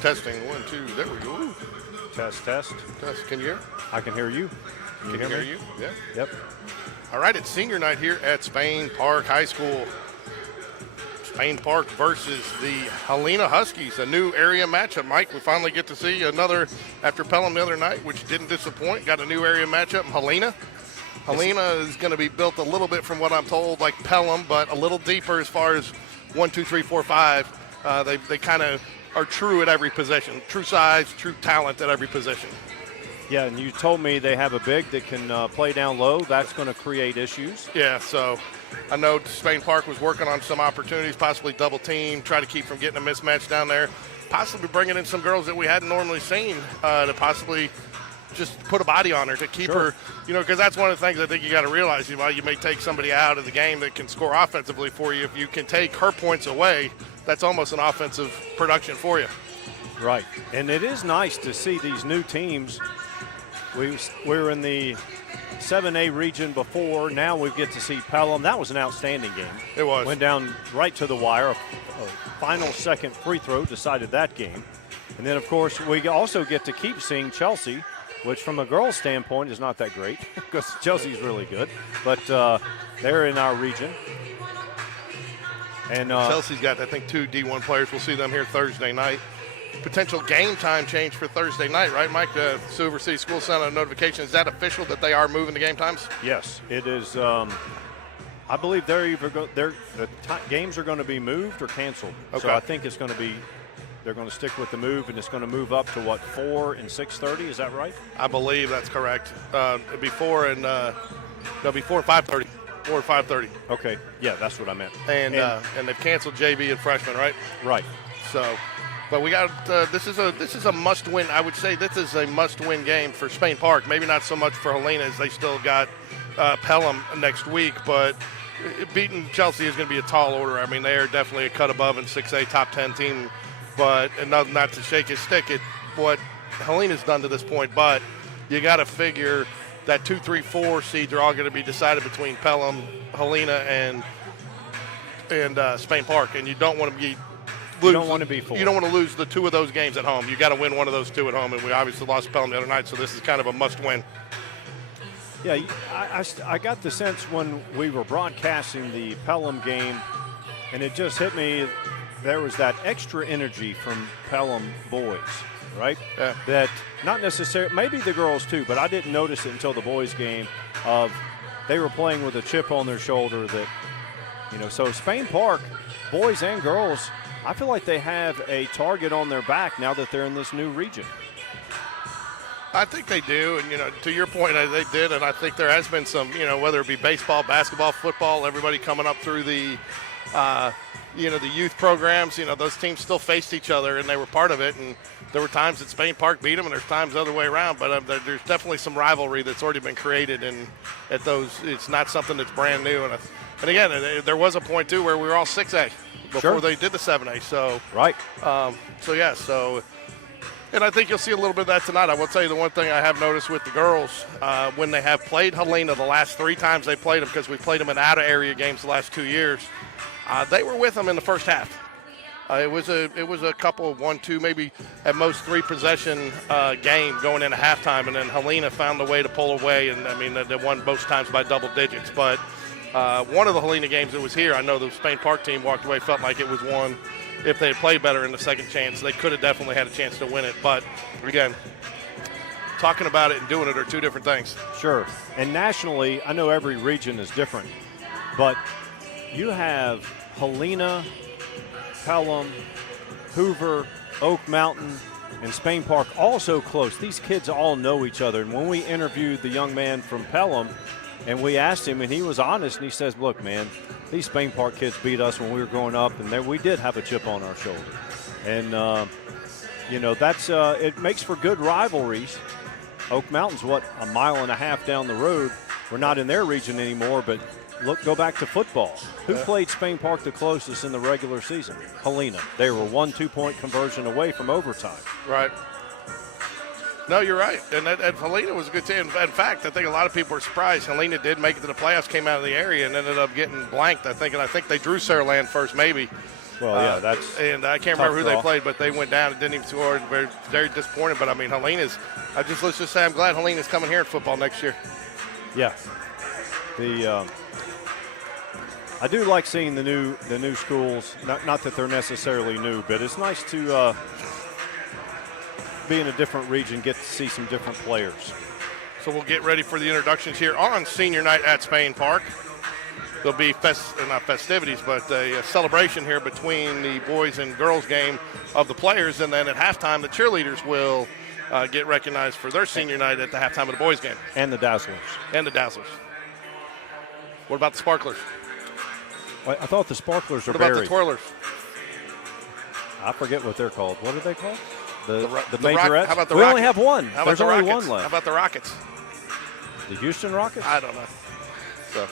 Testing. 1, 2. There we go. Ooh. Test. Test. Can you hear? I can hear you. Can you hear you? Yeah. Yep. All right, it's senior night here at Spain Park High School. Spain Park versus the Helena Huskies, a new area matchup. Mike, we finally get to see another after Pelham the other night, which didn't disappoint. Got a new area matchup in Helena. Helena is going to be built a little bit, from what I'm told, like Pelham, but a little deeper as far as 1, 2, 3, 4, 5. They kind of are true at every position, true size, true talent at every position. Yeah, and you told me they have a big that can play down low. That's going to create issues. Yeah, so I know Spain Park was working on some opportunities, possibly double team, try to keep from getting a mismatch down there, possibly bringing in some girls that we hadn't normally seen to possibly just put a body on her to keep her, because that's one of the things I think you got to realize. While you may take somebody out of the game that can score offensively for you, if you can take her points away, that's almost an offensive production for you. Right, and it is nice to see these new teams. We were in the 7A region before. Now we get to see Pelham. That was an outstanding game. It was. Went down right to the wire. A final second free throw decided that game. And then, of course, we also get to keep seeing Chelsea, which from a girls' standpoint is not that great because Chelsea's really good. But they're in our region. And Chelsea's got, I think, 2 D1 players. We'll see them here Thursday night. Potential game time change for Thursday night, right, Mike? The Silver City School sent a notification. Is that official that they are moving the game times? Yes, it is. I believe the games are going to be moved or canceled. Okay. So I think it's going to be. They're going to stick with the move, and it's going to move up to 4 and 6:30. Is that right? I believe that's correct. Before 5:30. 4 or 5:30. Okay. Yeah, that's what I meant. And they've canceled JV and freshman, right? Right. So, but we got this is a must-win. I would say this is a must-win game for Spain Park. Maybe not so much for Helena, as they still got Pelham next week, but beating Chelsea is going to be a tall order. I mean, they are definitely a cut above in 6A top 10 team. But and not to shake his stick at what Helena's done to this point, but you got to figure that 2, 3, 4 seeds are all going to be decided between Pelham, Helena, and Spain Park, and you don't want to be. You don't want to be 4. You don't want to lose the 2 of those games at home. You got to win one of those 2 at home, and we obviously lost Pelham the other night, so this is kind of a must-win. Yeah, I got the sense when we were broadcasting the Pelham game, and it just hit me. There was that extra energy from Pelham boys, right? Yeah. That not necessarily, maybe the girls too, but I didn't notice it until the boys game of they were playing with a chip on their shoulder that, so Spain Park, boys and girls, I feel like they have a target on their back now that they're in this new region. I think they do, and, to your point, they did, and I think there has been some, whether it be baseball, basketball, football, everybody coming up through the the youth programs, those teams still faced each other, and they were part of it. And there were times that Spain Park beat them, and there's times the other way around. But there's definitely some rivalry that's already been created, and at those, it's not something that's brand new. And again, there was a point too where we were all 6A before they did the 7A. So right. And I think you'll see a little bit of that tonight. I will tell you the one thing I have noticed with the girls, when they have played Helena the last 3 times they played them, because we played them in out-of-area games the last 2 years. They were with them in the first half. It was a couple of 1, 2, maybe at most 3 possession game going into halftime, and then Helena found a way to pull away. And I mean, they won both times by double digits. But one of the Helena games that was here, I know the Spain Park team walked away, felt like it was one. If they had played better in the second chance, they could have definitely had a chance to win it. But again, talking about it and doing it are 2 different things. Sure. And nationally, I know every region is different, but you have Helena, Pelham, Hoover, Oak Mountain, and Spain Park all so close. These kids all know each other. And when we interviewed the young man from Pelham, and we asked him, and he was honest, and he says, look, man, these Spain Park kids beat us when we were growing up, and we did have a chip on our shoulder. And, that's it makes for good rivalries. Oak Mountain's, a mile and a half down the road. We're not in their region anymore, but go back to football. Who played Spain Park the closest in the regular season? Helena. They were 1 2-point conversion away from overtime. Right. No, you're right. And Helena was a good team. In fact, I think a lot of people were surprised. Helena did make it to the playoffs, came out of the area, and ended up getting blanked, I think. And I think they drew Saraland first, maybe. Well, yeah, that's and I can't remember who they played, but they went down and didn't even score. And very, very disappointed. But I mean, Helena's. Let's just say I'm glad Helena's coming here in football next year. Yeah. I do like seeing the new schools. Not that they're necessarily new, but it's nice to be in a different region, get to see some different players. So we'll get ready for the introductions here on senior night at Spain Park. There'll be not festivities, but a celebration here between the boys and girls game of the players, and then at halftime, the cheerleaders will get recognized for their senior night at the halftime of the boys game. And the Dazzlers. What about the Sparklers? I thought the Sparklers are What about buried. the Twirlers? I forget what they're called. What are they called? The Majorettes? Majorettes? How about the We only Rockets? have one. How about There's the only Rockets? one left. How about the Rockets? The Houston Rockets? I don't know. So.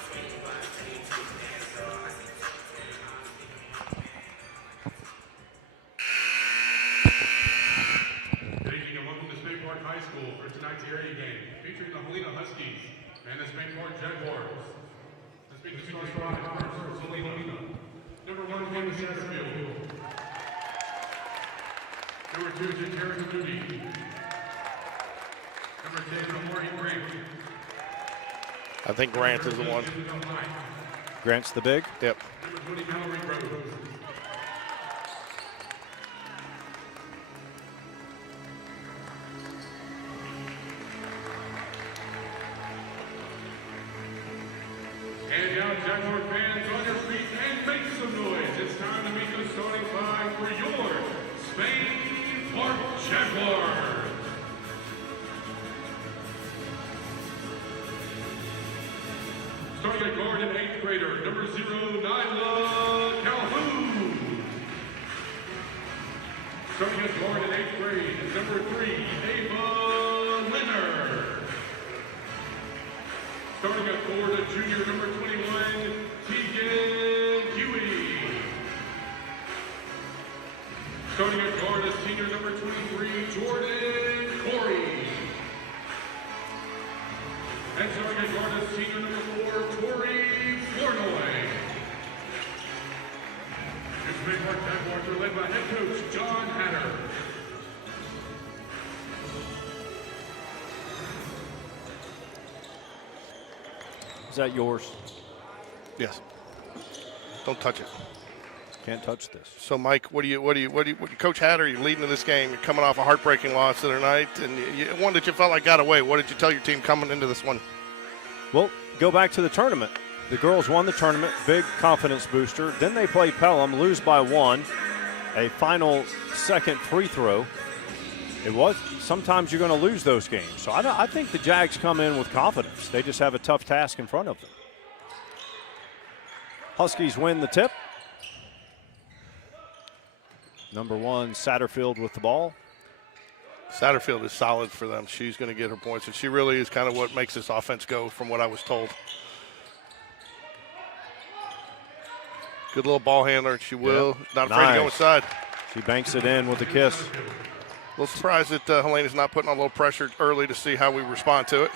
Good evening and welcome to Spain Park High School for tonight's area game, featuring the Helena Huskies and the Spain Park Jaguars. This being the starting five first, Helena. Number 1, Helena Satterfield. Number 2, Jaguars Duty. Number 10, Marty Grant. I think Grant is the one. Grant's the big? Yep. Number 20, Mallory Rose. And now, Jaguar fans, on your feet and make some noise. It's time to meet the starting five for your Spain Park Jaguars. Starting at guard in 8th grader, number 0, Nyla Calhoun. Starting at guard in 8th grade, number 3, Ava Leonard. Starting at guard, a junior, number 21, Tegan Huey. Starting at guard, a senior, number 23, Jordan Corey. And starting at guard, a senior, number 4, Tori Flournoy. The Spain Park Jaguars are led by head coach John Hatter. Is that yours? Yes. Don't touch it. Can't touch this. So, Mike, what do you, Coach Hatter, you're leading in this game. You're coming off a heartbreaking loss the other night, and one that you felt like got away. What did you tell your team coming into this one? Well, go back to the tournament. The girls won the tournament, big confidence booster. Then they play Pelham, lose by 1, a final second free throw. It was sometimes you're going to lose those games. So I think the Jags come in with confidence. They just have a tough task in front of them. Huskies win the tip. Number 1, Satterfield with the ball. Satterfield is solid for them. She's going to get her points, and she really is kind of what makes this offense go, from what I was told. Good little ball handler. She will. Yep. Not afraid to go inside. She banks it in with a kiss. A little surprised that Helena's not putting on a little pressure early to see how we respond to it.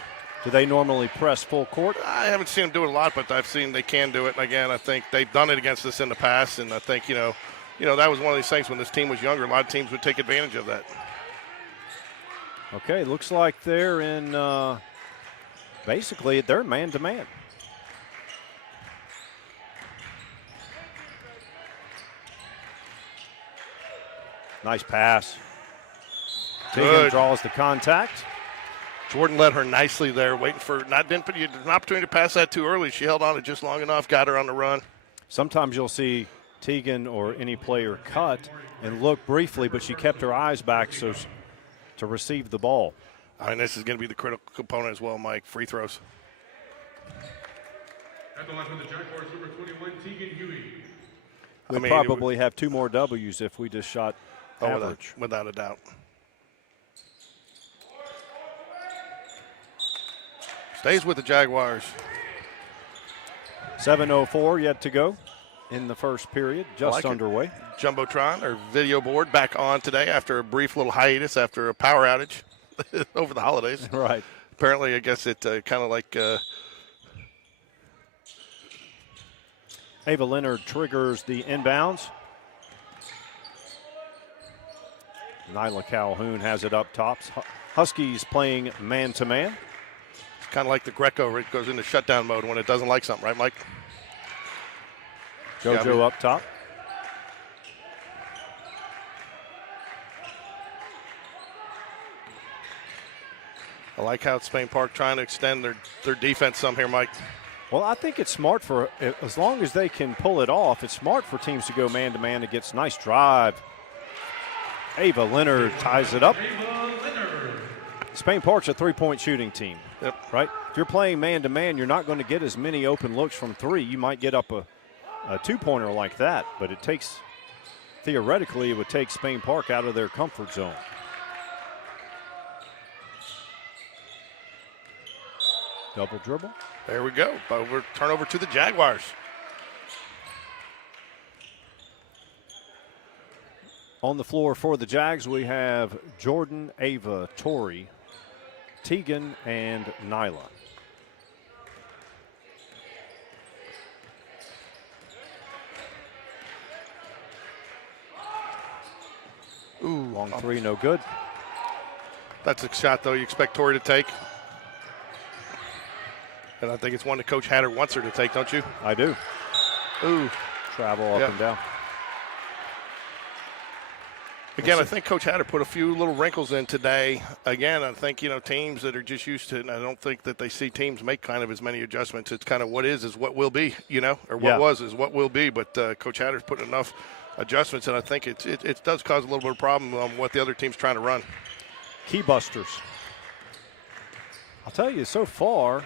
Do they normally press full court? I haven't seen them do it a lot, but I've seen they can do it. And again, I think they've done it against us in the past, and I think, you know, that was one of these things when this team was younger. A lot of teams would take advantage of that. Okay, looks like they're in, basically, they're man-to-man. Nice pass. Tegan draws the contact. Jordan led her nicely there, waiting for didn't put you an opportunity to pass that too early. She held on to just long enough, got her on the run. Sometimes you'll see Tegan or any player cut and look briefly, but she kept her eyes back so to receive the ball. I mean, this is going to be the critical component as well, Mike. Free throws. At the line for the Jaguars, number 21, Tegan Huey. We'd probably have 2 more W's if we just shot average. Without a doubt. Stays with the Jaguars. 7:04 yet to go in the first period, just like underway. Jumbotron, or video board, back on today after a brief little hiatus after a power outage over the holidays. Right. Apparently, I guess it kind of like Ava Leonard triggers the inbounds. Nyla Calhoun has it up top. Huskies playing man-to-man. It's kind of like the Greco. It goes into shutdown mode when it doesn't like something, right, Mike? JoJo up top. I like how Spain Park trying to extend their defense some here, Mike. Well, I think it's smart for, as long as they can pull it off, it's smart for teams to go man-to-man. It gets nice drive. Ava Leonard ties it up. Spain Park's a three-point shooting team, right? If you're playing man-to-man, you're not going to get as many open looks from three. You might get up a two-pointer like that, but it takes, theoretically, it would take Spain Park out of their comfort zone. Double dribble. There we go. Turnover to the Jaguars. On the floor for the Jags, we have Jordan, Ava, Tori, Tegan, and Nyla. Ooh, long three, no good. That's a shot, though, you expect Tori to take. And I think it's one that Coach Hatter wants her to take, don't you? I do. Ooh. Travel up and down. Again, I think Coach Hatter put a few little wrinkles in today. Again, I think, teams that are just used to it, and I don't think that they see teams make kind of as many adjustments. It's kind of what is what will be, or what was is what will be. But Coach Hatter's put enough adjustments, and I think it does cause a little bit of problem on what the other team's trying to run. Key busters. I'll tell you, so far,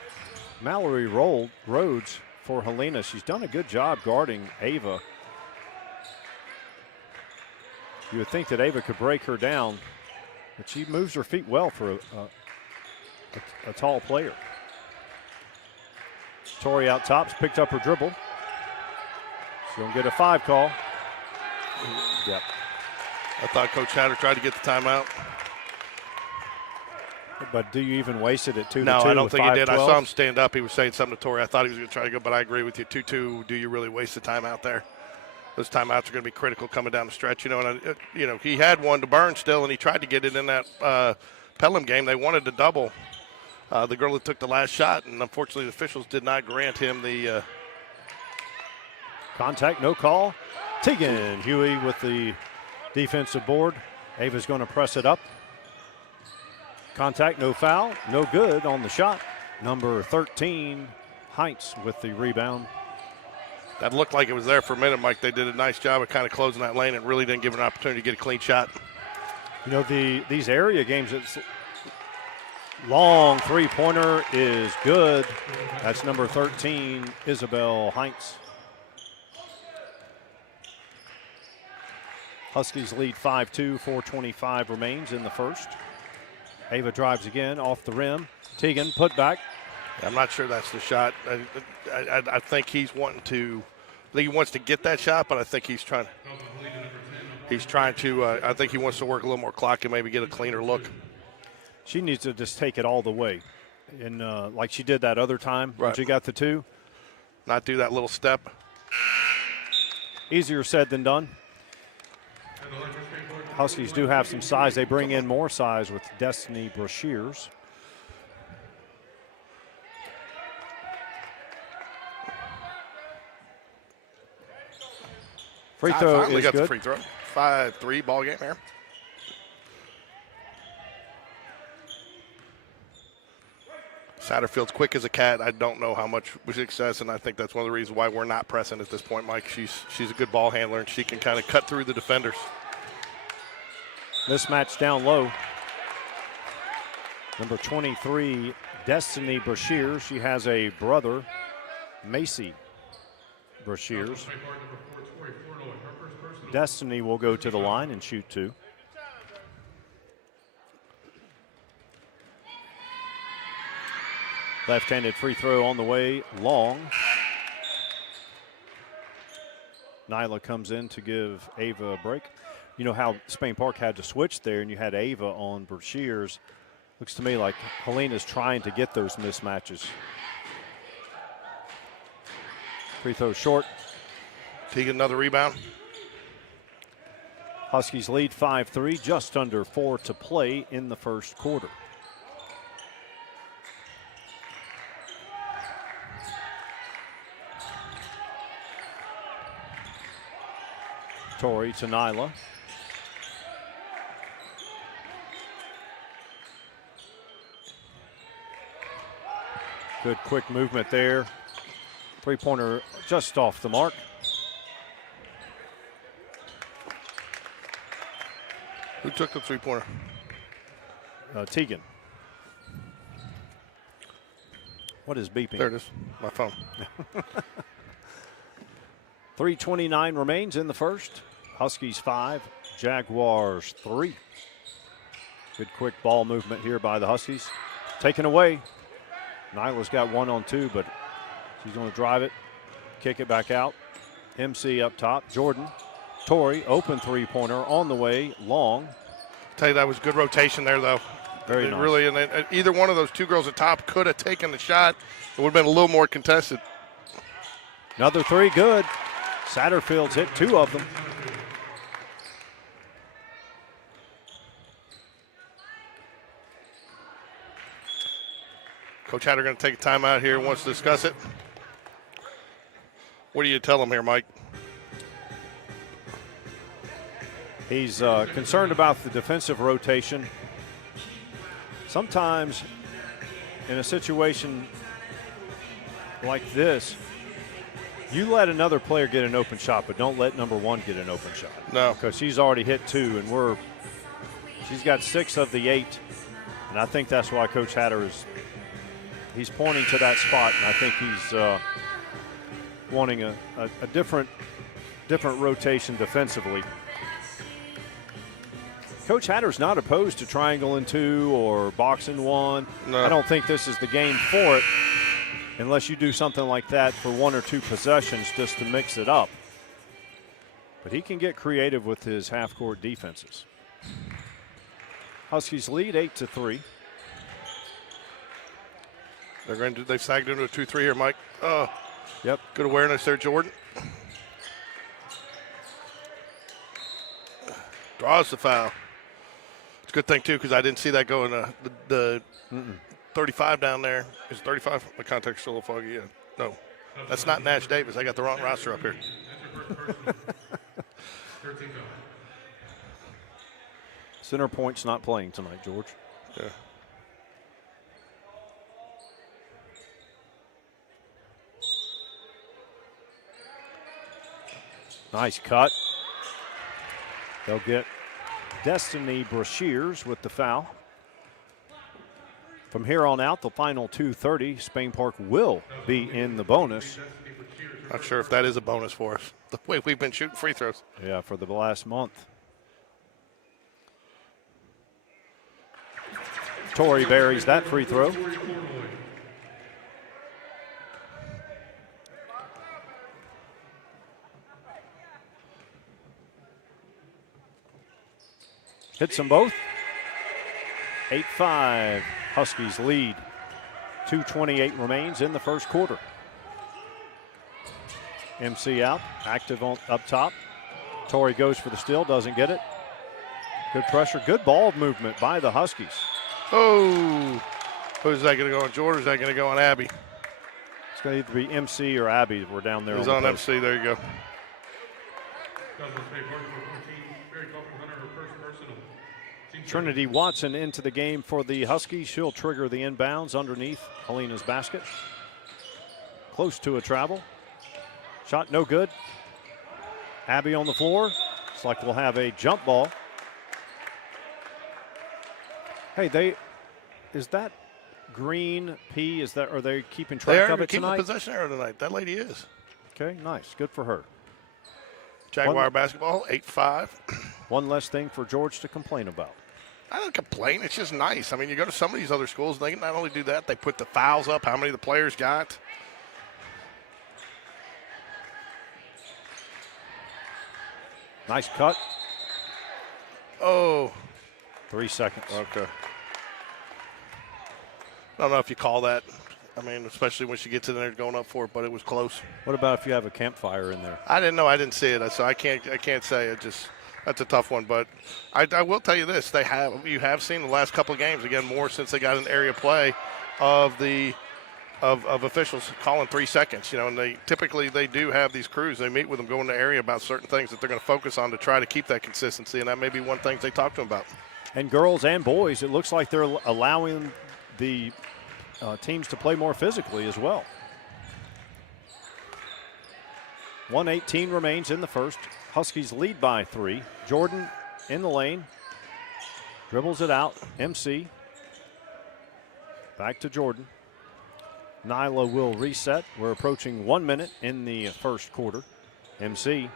Mallory Rhodes for Helena, she's done a good job guarding Ava. You would think that Ava could break her down, but she moves her feet well for a tall player. Tori out top, picked up her dribble. She's going to get a 5 call. Yep. I thought Coach Hatter tried to get the timeout. But do you even waste it at 2-2? No, I don't think he did. 5-12? I saw him stand up. He was saying something to Tori. I thought he was going to try to go, but I agree with you. 2-2, do you really waste the timeout there? Those timeouts are going to be critical coming down the stretch. He had one to burn still, and he tried to get it in that Pelham game. They wanted to double the girl that took the last shot, and unfortunately the officials did not grant him the contact, no call. Tegan Huey with the defensive board. Ava's going to press it up. Contact, no foul, no good on the shot. Number 13, Heinz with the rebound. That looked like it was there for a minute, Mike. They did a nice job of kind of closing that lane and really didn't give an opportunity to get a clean shot. These area games, it's long three-pointer is good. That's number 13, Isabel Heinz. Huskies lead 5-2, 4:25 remains in the first. Ava drives again off the rim. Tegan put back. I'm not sure that's the shot. I think he's wanting to. I think he wants to get that shot, but I think he's trying. I think he wants to work a little more clock and maybe get a cleaner look. She needs to just take it all the way, and like she did that other time when she got the 2. Not do that little step. Easier said than done. Huskies do have some size. They bring in more size with Destiny Brashears. Free throw is got good. The free throw. 5-3 ball game here. Satterfield's quick as a cat. I don't know how much success, and I think that's one of the reasons why we're not pressing at this point, Mike. She's a good ball handler, and she can kind of cut through the defenders. Mismatch down low. Number 23, Destiny Brashears. She has a brother, Macy Brashears. Destiny will go to the line and shoot 2. Left-handed free throw on the way, long. Nyla comes in to give Ava a break. You know how Spain Park had to switch there, and you had Ava on Brashears. Looks to me like Helena's trying to get those mismatches. Free throw short. Tegan another rebound. Huskies lead 5-3, just under 4 to play in the first quarter. Torrey to Nyla. Good quick movement there. Three-pointer just off the mark. Who took the three-pointer? Tegan. What is beeping? There it is, my phone. 3:29 remains in the first. Huskies 5, Jaguars 3. Good quick ball movement here by the Huskies. Taken away. Nyla's got 1-on-2, but she's going to drive it, kick it back out. MC up top. Jordan. Torrey, open three-pointer on the way, long. Tell you, that was good rotation there, though. Very nice. Really, and either one of those two girls at top could have taken the shot. It would have been a little more contested. Another three, good. Satterfield's hit 2 of them. Coach Hatter going to take a timeout here, wants to discuss it. What do you tell him here, Mike? He's concerned about the defensive rotation. Sometimes in a situation like this, you let another player get an open shot, but don't let number 1 get an open shot. No. Because she's already hit 2, and she's got 6 of the 8. And I think that's why Coach Hatter he's pointing to that spot, and I think he's wanting a different rotation defensively. Coach Hatter's not opposed to triangle in 2 or box in 1. No. I don't think this is the game for it unless you do something like that for 1 or 2 possessions just to mix it up. But he can get creative with his half-court defenses. Huskies lead 8-3. They've sagged into a 2-3 here, Mike. Oh, yep. Good awareness there, Jordan. Draws the foul. It's a good thing, too, because I didn't see that going the 35 down there. Is it 35? My contact's still a little foggy. Yeah. No, that's not Nash Davis. I got the wrong roster up here. Center Point's not playing tonight, George. Yeah. Nice cut. They'll get Destiny Brashears with the foul. From here on out, the final 2:30, Spain Park will be in the bonus. Not sure if that is a bonus for us, the way we've been shooting free throws. Yeah, for the last month. Torrey buries that free throw. Hits them both. 8-5. Huskies lead. 2:28 remains in the first quarter. MC out. Active up top. Torrey goes for the steal. Doesn't get it. Good pressure. Good ball movement by the Huskies. Oh. Who's that going to go on, George? Or is that going to go on Abby? It's going to either be MC or Abby. We're down there. He's on MC. There you go. Trinity Watson into the game for the Huskies. She'll trigger the inbounds underneath Helena's basket. Close to a travel. Shot no good. Abby on the floor. It's like we'll have a jump ball. Hey, is that Green P? Are they keeping track of it tonight? Keeping possession arrow tonight. That lady is. Okay, nice. Good for her. Jaguar basketball, 8-5. One less thing for George to complain about. I don't complain. It's just nice. I mean, you go to some of these other schools, they not only do that, they put the fouls up, how many the players got. Nice cut. Oh. 3 seconds. Okay. I don't know if you call that. I mean, especially when she gets in there going up for it, but it was close. What about if you have a campfire in there? I didn't know. I didn't see it, so I can't say. It just That's a tough one, but I will tell you this: you have seen the last couple of games again more since they got an area play of the of officials calling 3 seconds. You know, and they typically do have these crews. They meet with them, go in the area about certain things that they're going to focus on to try to keep that consistency, and that may be one thing they talk to them about. And girls and boys, it looks like they're allowing the teams to play more physically as well. 1:18 remains in the first. Huskies lead by 3. Jordan in the lane. Dribbles it out. MC. Back to Jordan. Nyla will reset. We're approaching 1 minute in the first quarter. MC.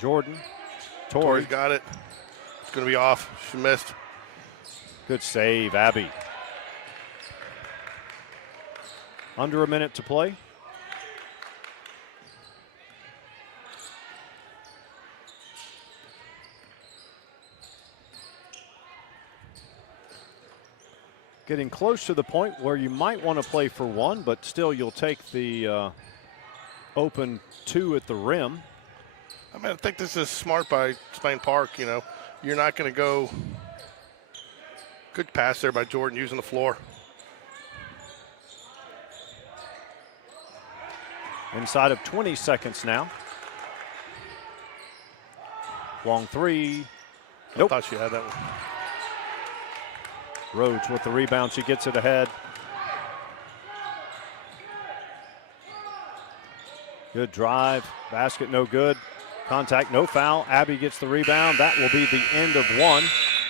Jordan. Tori's got it. It's going to be off. She missed. Good save, Abby. Under a minute to play. Getting close to the point where you might want to play for 1, but still you'll take the open 2 at the rim. I mean, I think this is smart by Spain Park. You know, you're not going to go. Good pass there by Jordan using the floor. Inside of 20 seconds now. Long 3. Nope. I thought she had that one. Rhodes with the rebound. She gets it ahead. Good drive. Basket no good. Contact, no foul. Abby gets the rebound. That will be the end of 1.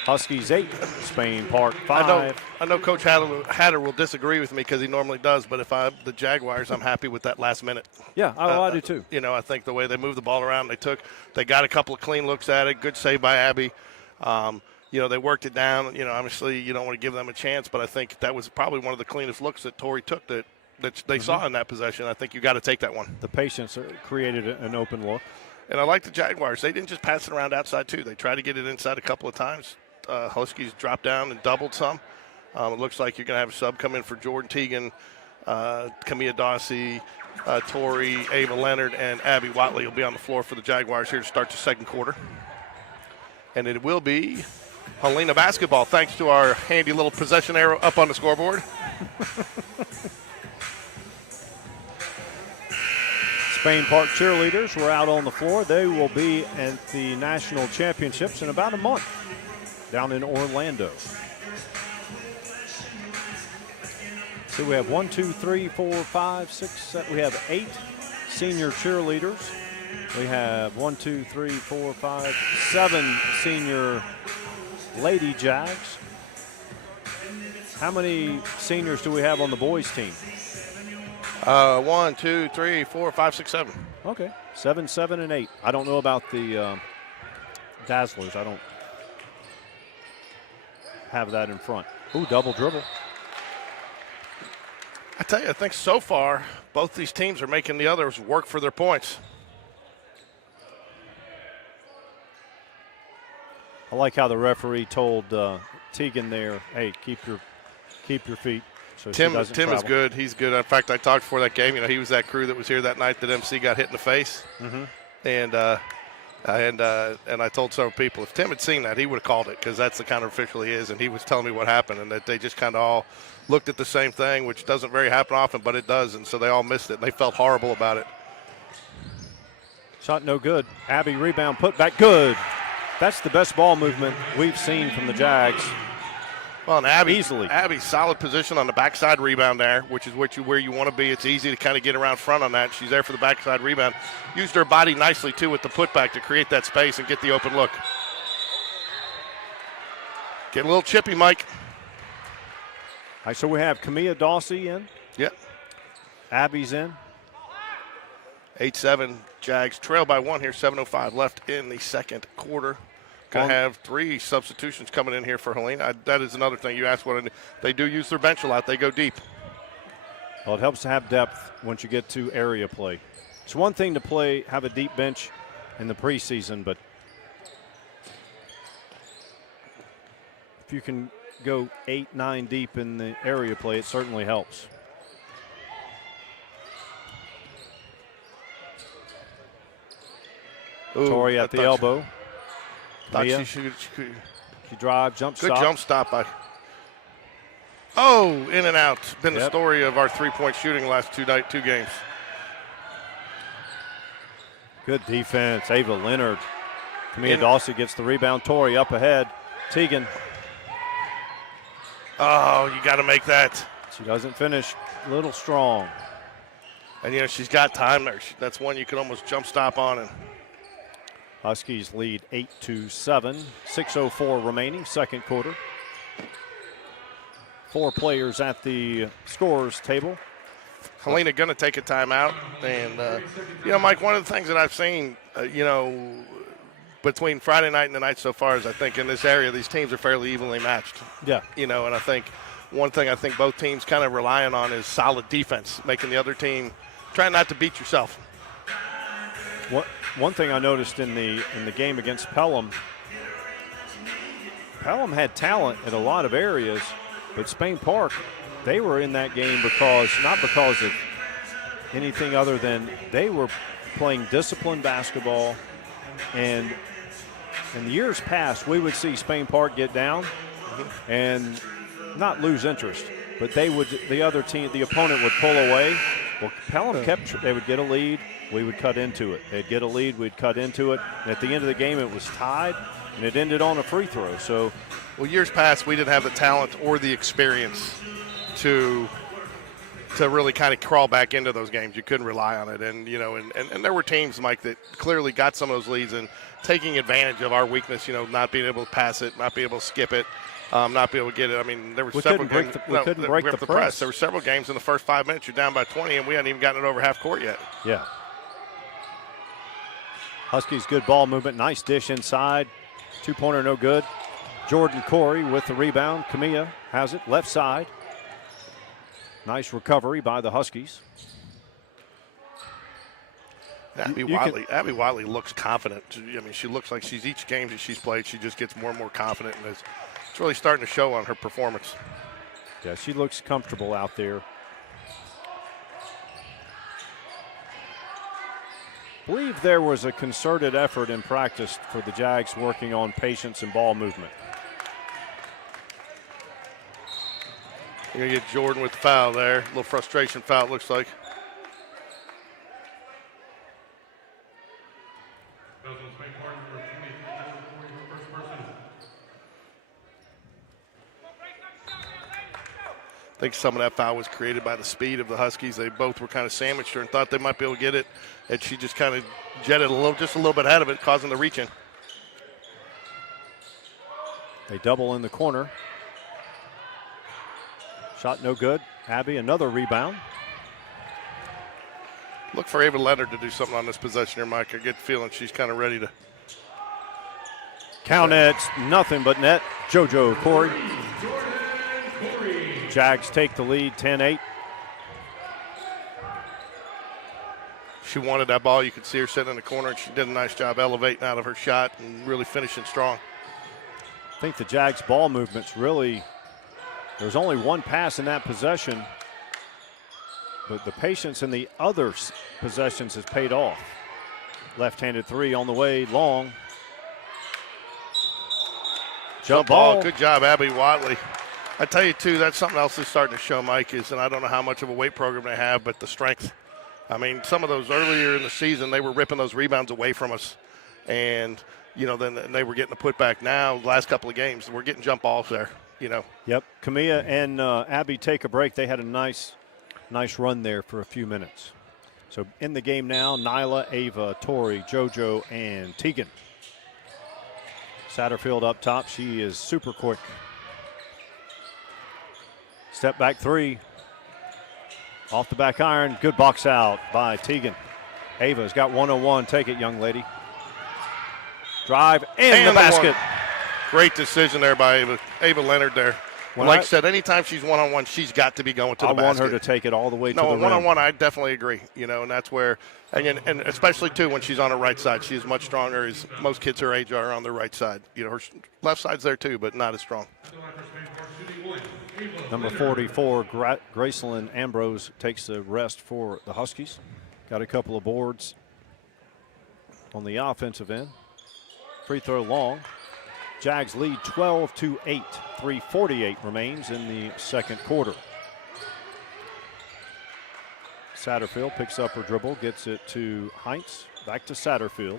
Huskies 8, Spain Park 5. I know Coach Hatter will disagree with me because he normally does, but if I'm the Jaguars, I'm happy with that last minute. Yeah, I do too. You know, I think the way they moved the ball around, they got a couple of clean looks at it. Good save by Abby. You know, they worked it down. You know, obviously you don't want to give them a chance, but I think that was probably one of the cleanest looks that Tori took that they saw in that possession. I think you got to take that one. The patience created an open look. And I like the Jaguars. They didn't just pass it around outside, too. They tried to get it inside a couple of times. Huskies dropped down and doubled some. It looks like you're going to have a sub come in for Jordan Teagan, Camilla Dawsey, Tori, Ava Leonard, and Abby Watley will be on the floor for the Jaguars here to start the second quarter. And it will be Helena basketball, thanks to our handy little possession arrow up on the scoreboard. Spain Park cheerleaders were out on the floor. They will be at the national championships in about a month down in Orlando. So we have 1, 2, 3, 4, 5, 6, 7. We have 8 senior cheerleaders. We have 1, 2, 3, 4, 5, 7 senior Lady Jags. How many seniors do we have on the boys team? 1, 2, 3, 4, 5, 6, 7. Okay, 7, 7, and 8. I don't know about the Dazzlers. I don't have that in front. Ooh, double dribble. I tell you, I think so far both these teams are making the others work for their points. I like how the referee told Teagan there, "Hey, keep your feet." So Tim is good. He's good. In fact, I talked before that game. You know, he was that crew that was here that night that MC got hit in the face. Mm-hmm. And I told several people if Tim had seen that, he would have called it because that's the kind of official he is. And he was telling me what happened and that they just kind of all looked at the same thing, which doesn't very happen often, but it does. And so they all missed it. And they felt horrible about it. Shot no good. Abby rebound, put back, good. That's the best ball movement we've seen from the Jags. Well, and Abby's solid position on the backside rebound there, which is where you want to be. It's easy to kind of get around front on that. She's there for the backside rebound. Used her body nicely, too, with the putback to create that space and get the open look. Get a little chippy, Mike. All right, so we have Camilla Dawsey in. Yep. Abby's in. 8-7 Jags trail by 1 here, 7:05 left in the second quarter. Going to have 3 substitutions coming in here for Helena. That is another thing you asked what they do use their bench a lot. They go deep. Well, it helps to have depth once you get to area play. It's one thing to have a deep bench in the preseason, but if you can go 8, 9 deep in the area play, it certainly helps. Ooh, Tori at the elbow. Thought Mia. she could. She drive, jump Good stop. jump stop by. Oh, in and out. Been the Yep. story of our three-point shooting last two games. Good defense. Ava Leonard. Camilla Dawson gets the rebound. Tori up ahead. Tegan. Oh, you got to make that. She doesn't finish. A little strong. And, you know, she's got time there. That's one you can almost jump stop on. And Huskies lead 8-7. 6:04 remaining, second quarter. 4 players at the scorers table. Helena going to take a timeout. And, you know, Mike, one of the things that I've seen, you know, between Friday night and the night so far is I think in this area these teams are fairly evenly matched. Yeah. You know, and I think one thing I think both teams kind of relying on is solid defense, making the other team try not to beat yourself. One thing I noticed in the game against Pelham had talent in a lot of areas, but Spain Park, they were in that game not because of anything other than they were playing disciplined basketball. And in the years past, we would see Spain Park get down and not lose interest, but the opponent would pull away. Well, Pelham they would get a lead, we would cut into it. They'd get a lead, we'd cut into it. And at the end of the game, it was tied, and it ended on a free throw. So, well, years past, we didn't have the talent or the experience to really kind of crawl back into those games. You couldn't rely on it. And, you know, and there were teams, Mike, that clearly got some of those leads and taking advantage of our weakness, you know, not being able to pass it, not being able to skip it, not be able to get it. I mean, there were several games. We couldn't break the press. There were several games in the first 5 minutes. You're down by 20, and we hadn't even gotten it over half court yet. Yeah. Huskies, good ball movement. Nice dish inside. Two-pointer, no good. Jordan Corey with the rebound. Camilla has it, left side. Nice recovery by the Huskies. Abby Wiley looks confident. I mean, she looks like each game that she's played, she just gets more and more confident, and it's really starting to show on her performance. Yeah, she looks comfortable out there. I believe there was a concerted effort in practice for the Jags working on patience and ball movement. You're going to get Jordan with the foul there. A little frustration foul, it looks like. I think some of that foul was created by the speed of the Huskies. They both were kind of sandwiched her and thought they might be able to get it, and she just kind of jetted just a little bit ahead of it, causing the reach in. They double in the corner. Shot no good. Abby, another rebound. Look for Ava Leonard to do something on this possession here, Mike. I get the feeling she's kind of ready to. Count it, nothing but net. JoJo Corey. Jags take the lead, 10-8. She wanted that ball. You could see her sitting in the corner, and she did a nice job elevating out of her shot and really finishing strong. I think the Jags' ball movement's really, there's only one pass in that possession, but the patience in the other possessions has paid off. Left-handed three on the way, long. Jump ball. Good job, Abby Watley. I tell you, too, that's something else that's starting to show, Mike, is, and I don't know how much of a weight program they have, but the strength. I mean, some of those earlier in the season, they were ripping those rebounds away from us. And, you know, then they were getting a putback. Now, the last couple of games, we're getting jump balls there, you know. Yep. Camilla and Abby take a break. They had a nice run there for a few minutes. So in the game now, Nyla, Ava, Tori, JoJo, and Tegan. Satterfield up top. She is super quick. Step back three. Off the back iron. Good box out by Tegan. Ava's got 1-on-1. Take it, young lady. Drive and the basket. Great decision there by Ava Leonard there. Like I said, anytime she's one-on-one, she's got to be going to the basket. I want her to take it all the way to the rim. No, one-on-one, I definitely agree. You know, and that's where, and especially, too, when she's on her right side. She's much stronger, as most kids her age are on the right side. You know, her left side's there, too, but not as strong. Number 44, Gracelyn Ambrose takes the rest for the Huskies. Got a couple of boards on the offensive end. Free throw long. Jags lead 12-8. 3:48 remains in the second quarter. Satterfield picks up her dribble, gets it to Heinz. Back to Satterfield.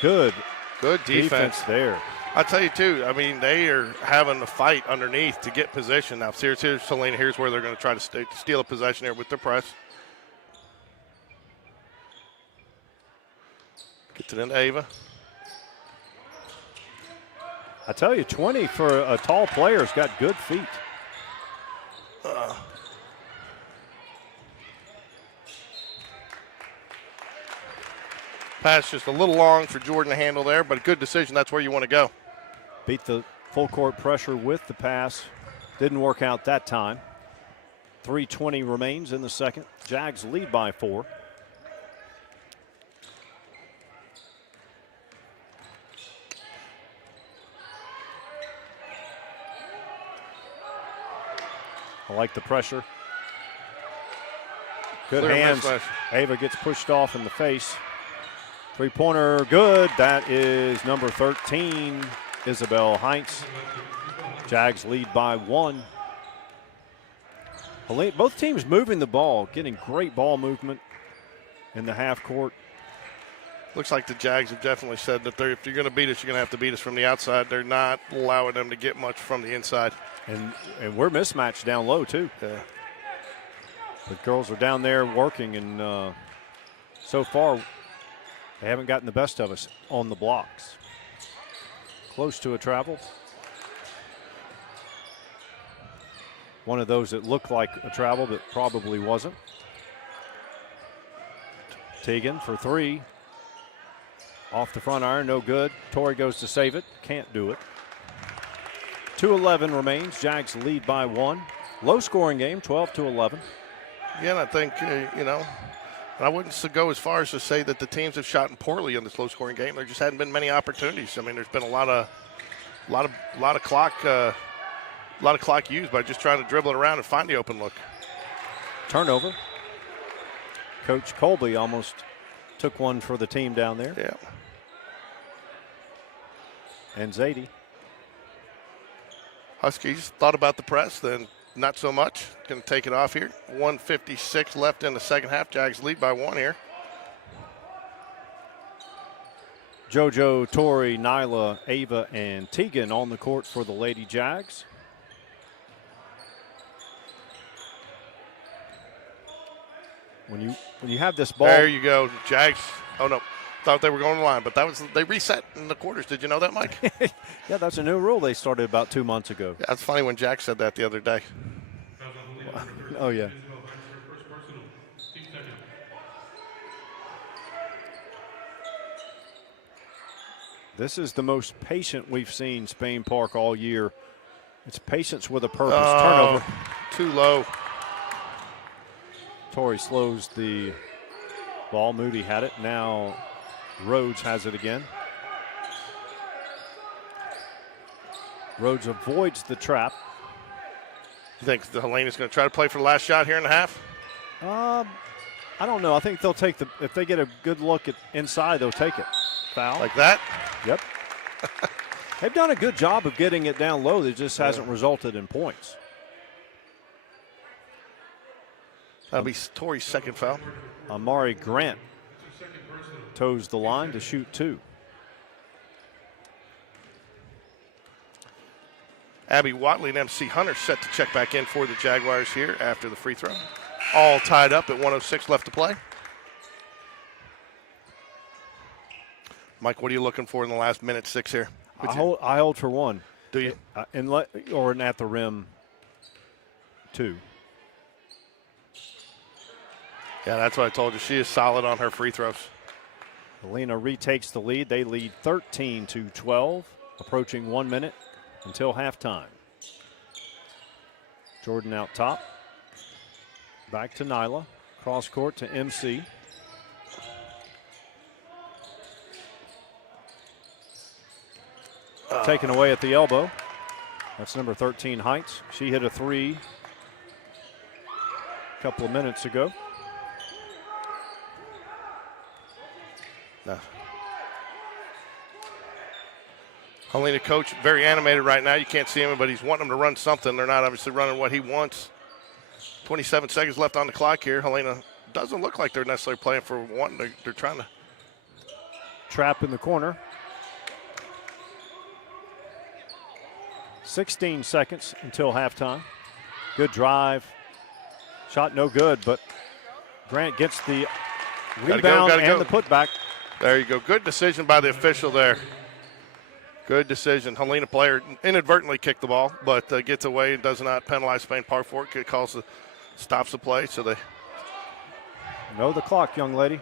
Good defense there. I'll tell you, too, I mean, they are having a fight underneath to get position. Now, here's Helena. Here's where they're going to try to steal a possession here with their press. Gets it into Ava. I tell you, 20 for a tall player's got good feet. Pass just a little long for Jordan to handle there, but a good decision. That's where you want to go. Beat the full court pressure with the pass. Didn't work out that time. 3:20 remains in the second. Jags lead by 4. I like the pressure. Good Clear hands. mismatch. Ava gets pushed off in the face. Three-pointer, good. That is number 13, Isabel Heinz. Jags lead by 1. Both teams moving the ball, getting great ball movement in the half court. Looks like the Jags have definitely said that if you're going to beat us, you're going to have to beat us from the outside. They're not allowing them to get much from the inside. And we're mismatched down low, too. Yeah. The girls are down there working, and so far they haven't gotten the best of us on the blocks. Close to a travel. One of those that looked like a travel but probably wasn't. Teagan for 3. Off the front iron, no good. Torrey goes to save it, can't do it. 2:11 remains. Jags lead by 1. Low scoring game, 12-11. Again, I think, I wouldn't go as far as to say that the teams have shot poorly in this low scoring game. There just hadn't been many opportunities. I mean, there's been a lot of clock used by just trying to dribble it around and find the open look. Turnover. Coach Colby almost took one for the team down there. Yeah. And Zadie. Huskies thought about the press, then not so much. Going to take it off here. 1:56 left in the second half. Jags lead by 1 here. JoJo, Torrey, Nyla, Ava, and Teagan on the court for the Lady Jags. When you have this ball. There you go, Jags. Oh no, thought they were going to the line, but they reset in the quarters. Did you know that, Mike? Yeah, that's a new rule they started about 2 months ago. Yeah, that's funny when Jack said that the other day. Oh yeah. This is the most patient we've seen Spain Park all year. It's patience with a purpose. Turnover. Too low. Torrey slows the ball. Moody had it. Now Rhodes has it again. Rhodes avoids the trap. You think Helena's going to try to play for the last shot here in the half? I don't know. I think they'll take if they get a good look at inside, they'll take it. Foul. Like that? Yep. They've done a good job of getting it down low. That just hasn't resulted in points. That'll be Torrey's second foul. Amari Grant toes the line to shoot 2. Abby Watley and MC Hunter set to check back in for the Jaguars here after the free throw. All tied up at 1:06 left to play. Mike, what are you looking for in the last minute 6 here? I hold for 1. Do you? Or at the rim 2. Yeah, that's what I told you. She is solid on her free throws. Helena retakes the lead. They lead 13-12, approaching 1 minute until halftime. Jordan out top. Back to Nyla. Cross court to MC. Taken away at the elbow. That's number 13, Heinz. She hit a 3 a couple of minutes ago. No. Helena coach very animated right now. You can't see him, but he's wanting them to run something. They're not obviously running what he wants. 27 seconds left on the clock here. Helena doesn't look like they're necessarily playing for one. They're trying to. Trap in the corner. 16 seconds until halftime. Good drive. Shot no good, but Grant gets the rebound and the putback. There you go. Good decision by the official there. Good decision. Helena player inadvertently kicked the ball, but gets away and does not penalize Spain Park for it. Stops the play, so they know the clock, young lady.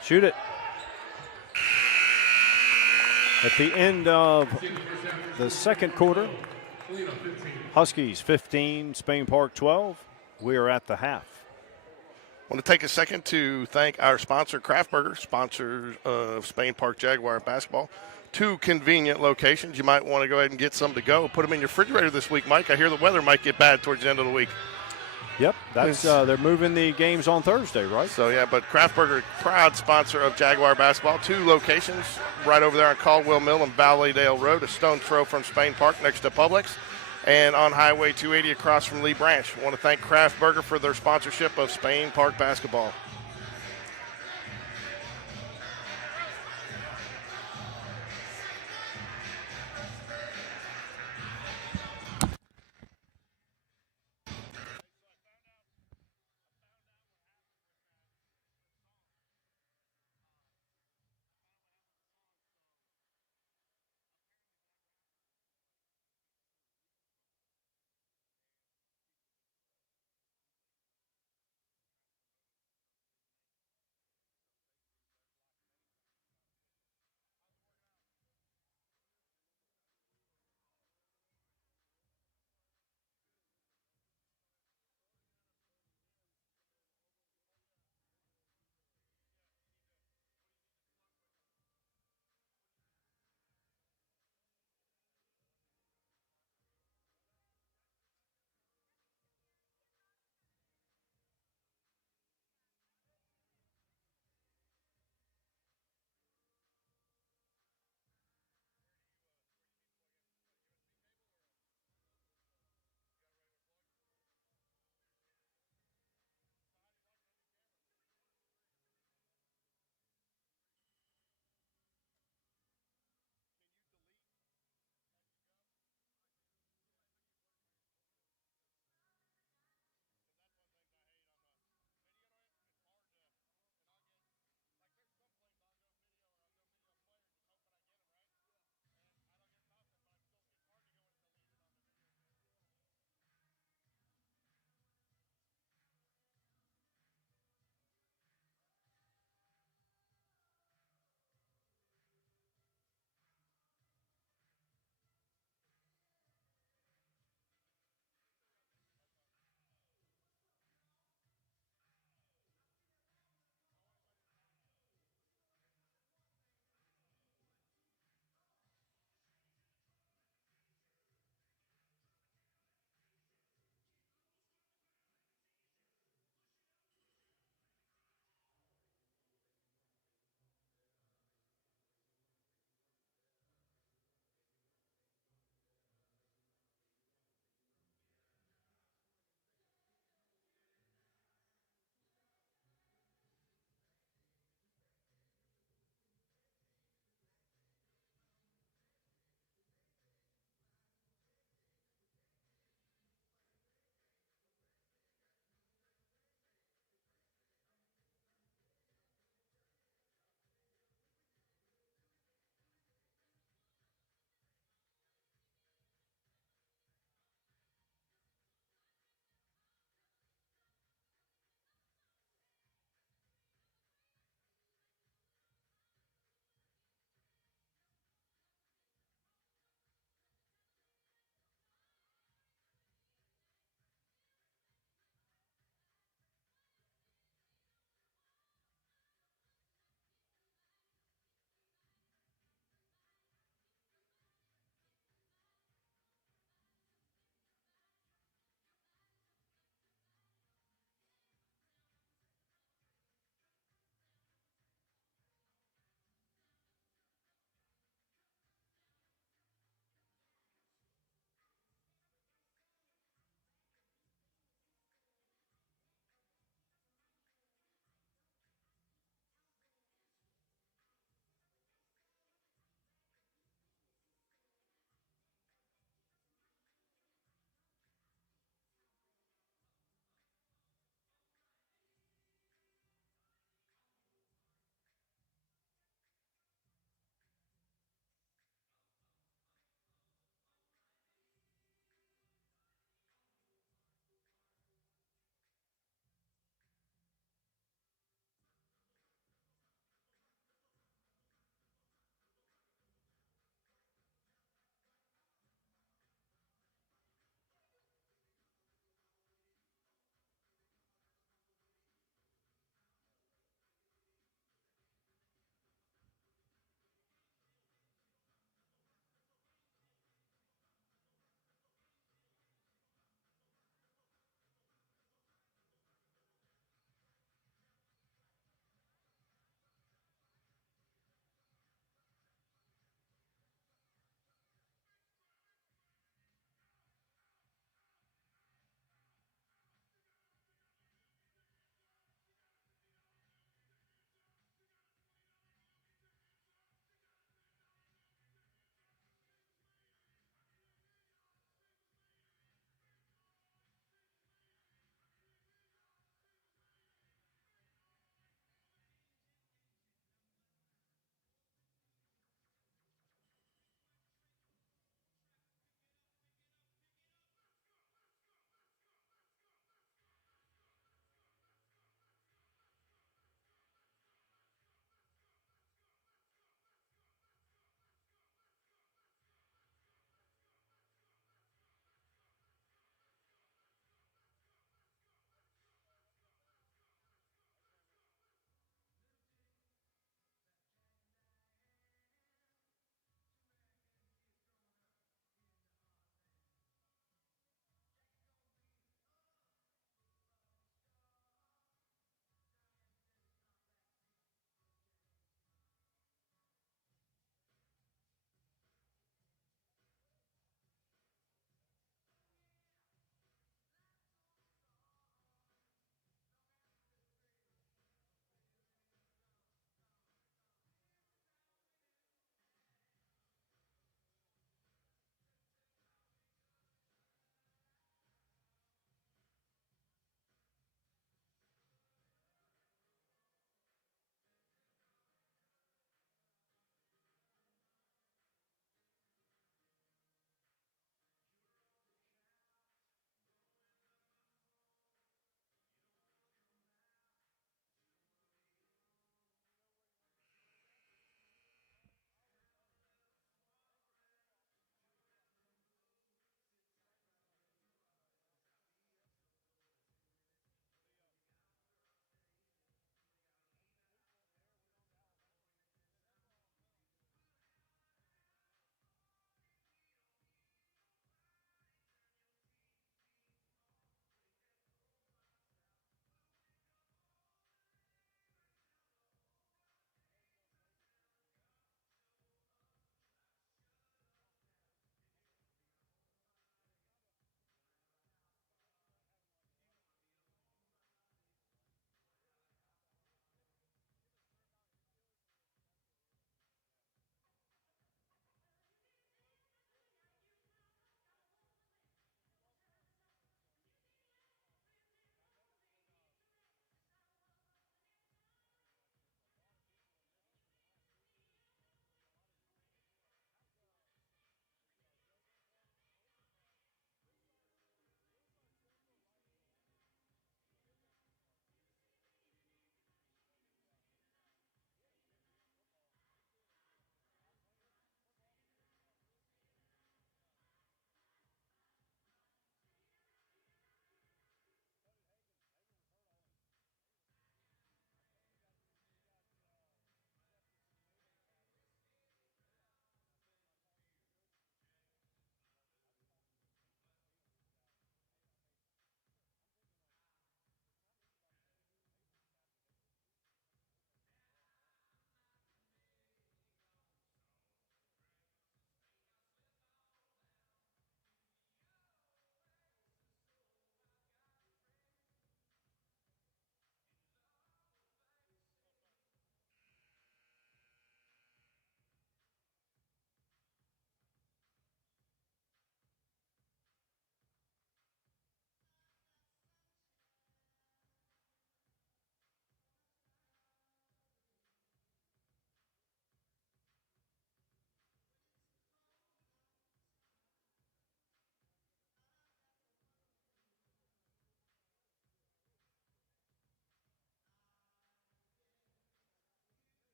Shoot it. At the end of the second quarter, Huskies 15, Spain Park 12. We are at the half. I want to take a second to thank our sponsor, Kraft Burger, sponsor of Spain Park Jaguar basketball. 2 convenient locations. You might want to go ahead and get some to go. Put them in your refrigerator this week, Mike. I hear the weather might get bad towards the end of the week. Yep, that's they're moving the games on Thursday, right? So, yeah, but Kraft Burger, proud sponsor of Jaguar basketball. 2 locations right over there on Caldwell Mill and Valleydale Road, a stone's throw from Spain Park next to Publix, and on Highway 280 across from Lee Branch. I want to thank Kraft Burger for their sponsorship of Spain Park basketball.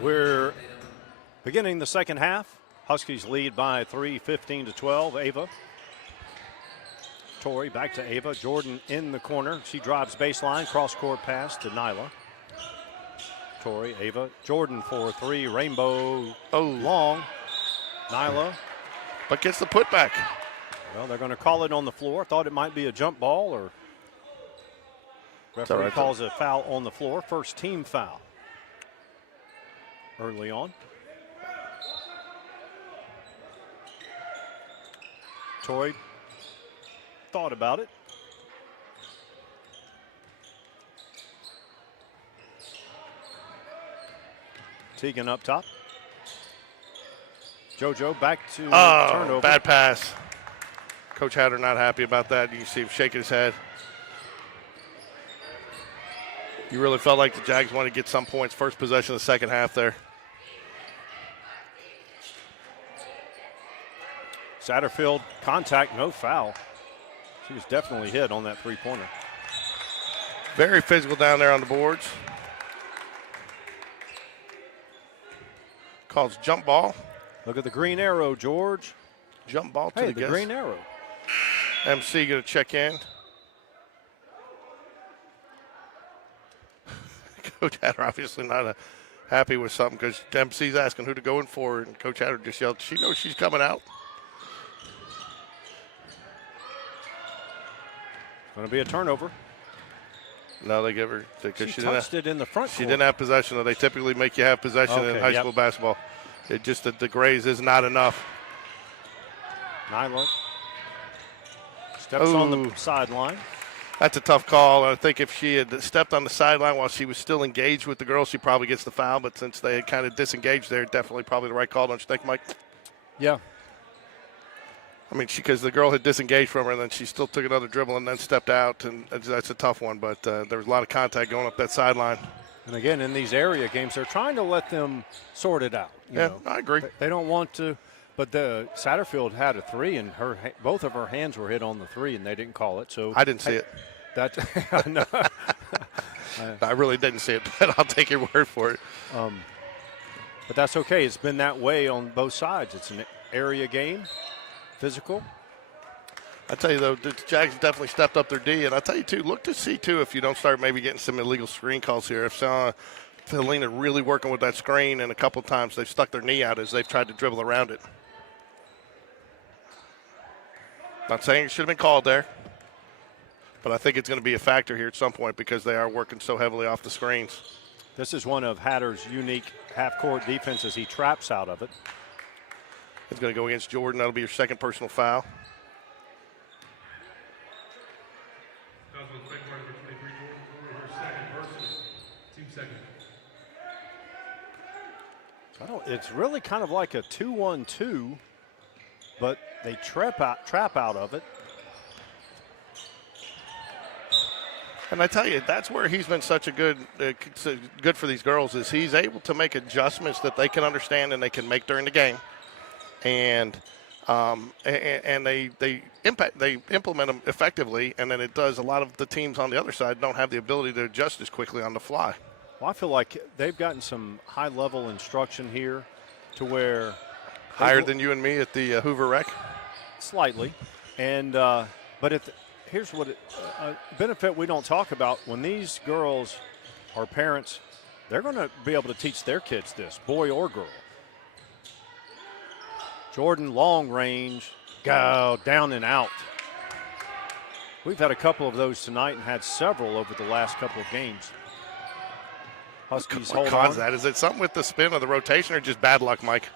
We're beginning the second half. Huskies lead by 3, 15-12. Ava. Tori back to Ava. Jordan in the corner. She drives baseline. Cross-court pass to Nyla. Tori, Ava. Jordan for 3. Rainbow. Oh. Long. Nyla. But gets the putback. Well, they're going to call it on the floor. Thought it might be a jump ball, or referee calls a foul on the floor. First team foul early on. Tori thought about it. Teagan up top. JoJo back to turnover. Bad pass. Coach Hatter not happy about that. You can see him shaking his head. You really felt like the Jags wanted to get some points. First possession of the second half there. Satterfield, contact, no foul. She was definitely hit on that three-pointer. Very physical down there on the boards. Calls jump ball. Look at the green arrow, George. Jump ball to Hey, the the guest. green arrow. MC going to check in. Coach Hatter obviously not happy with something because MC's asking who to go in for, and Coach Hatter just yelled, she knows she's coming out. Going to be a turnover. No, they give her because She touched it in the front She court. didn't have possession. Though. They typically make you have possession in high school basketball. It just the graze is not enough. Nyla steps on the sideline. That's a tough call. I think if she had stepped on the sideline while she was still engaged with the girl, she probably gets the foul. But since they had kind of disengaged there, definitely probably the right call, don't you think, Mike? Yeah. I mean, because the girl had disengaged from her, and then she still took another dribble and then stepped out, and that's a tough one. But there was a lot of contact going up that sideline. And again, in these area games, they're trying to let them sort it out. You know. I agree. They don't want to. But the Satterfield had a three, and both of her hands were hit on the three, and they didn't call it. So I didn't see it. That I know. I really didn't see it, but I'll take your word for it. But that's okay. It's been that way on both sides. It's an area game, physical. I tell you, though, the Jags definitely stepped up their D. And I tell you, too, look to see, too, if you don't start maybe getting some illegal screen calls here. If Helena really working with that screen, and a couple times they've stuck their knee out as they've tried to dribble around it. Not saying it should have been called there, but I think it's going to be a factor here at some point because they are working so heavily off the screens. This is one of Hatter's unique half-court defenses. He traps out of it. It's going to go against Jordan. That'll be your second personal foul. That was on number 23, Jordan, her second varsity. Team second. It's really kind of like a 2-1-2, but they trap out of it. And I tell you, that's where he's been such a good for these girls is he's able to make adjustments that they can understand and they can make during the game, and they implement them effectively, and then it does. A lot of the teams on the other side don't have the ability to adjust as quickly on the fly. Well, I feel like they've gotten some high-level instruction here to where higher than you and me at the Hoover Rec. Slightly, and but here's what benefit we don't talk about. When these girls are parents, they're going to be able to teach their kids this, boy or girl. Jordan, long range, go down and out. We've had a couple of those tonight and had several over the last couple of games. Huskies hold on. That? Is it something with the spin or the rotation or just bad luck, Mike?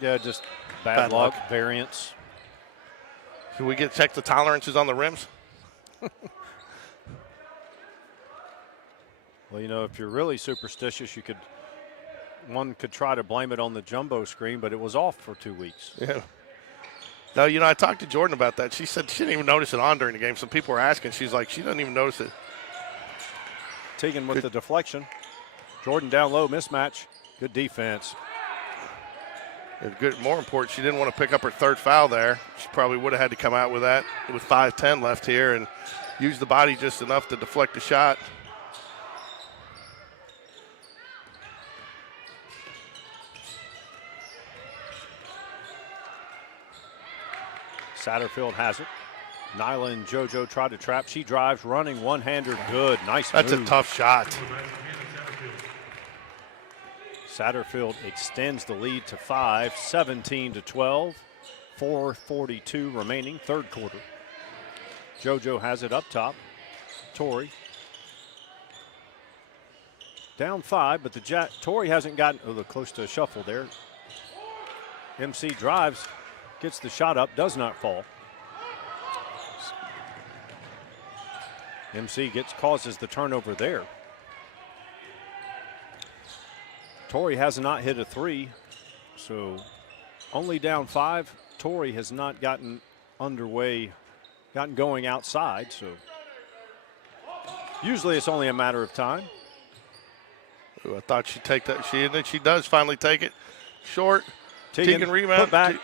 Yeah, just bad luck, variance. Can we check the tolerances on the rims? Well, you know, if you're really superstitious, one could try to blame it on the jumbo screen, but it was off for 2 weeks. Yeah. No, you know, I talked to Jordan about that. She said she didn't even notice it on during the game. Some people were asking. She's like, she doesn't even notice it. Teagan with the deflection. Jordan down low, mismatch. Good defense. Good. More important, she didn't want to pick up her third foul there. She probably would have had to come out with that with 5:10 left here and use the body just enough to deflect the shot. Satterfield has it. Nyla and JoJo try to trap. She drives, running one-hander, good, nice That's move. a tough shot. Satterfield extends the lead to 5, 17-12. 4:42 remaining, third quarter. JoJo has it up top. Torrey. Down 5, but Torrey hasn't gotten close to a shuffle there. MC drives, gets the shot up, does not fall. MC causes the turnover there. Torrey has not hit a 3, so only down 5. Torrey has not gotten underway, gotten going outside, so usually it's only a matter of time. Ooh, I thought she'd take that. She does finally take it. Short. Tegan rebound. Put back.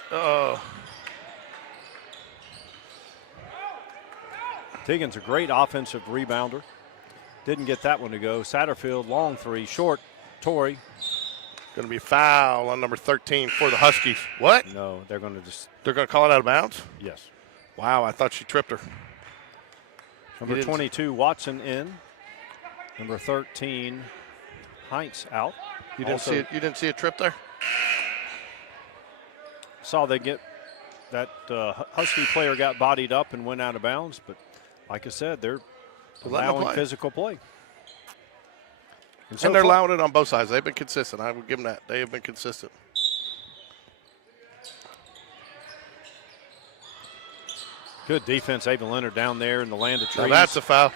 Tegan's a great offensive rebounder. Didn't get that one to go. Satterfield, long 3, short. Torrey. Going to be a foul on number 13 for the Huskies. What? No, they're going to They're going to call it out of bounds? Yes. Wow, I thought she tripped her. Number 22, Watson in. Number 13, Heinz out. You didn't see a trip there? Saw they get that Husky player got bodied up and went out of bounds, but like I said, they're allowing physical play. And they're allowing it on both sides. They've been consistent. I would give them that. They have been consistent. Good defense, Ava Leonard down there in the land of trees. Now that's a foul.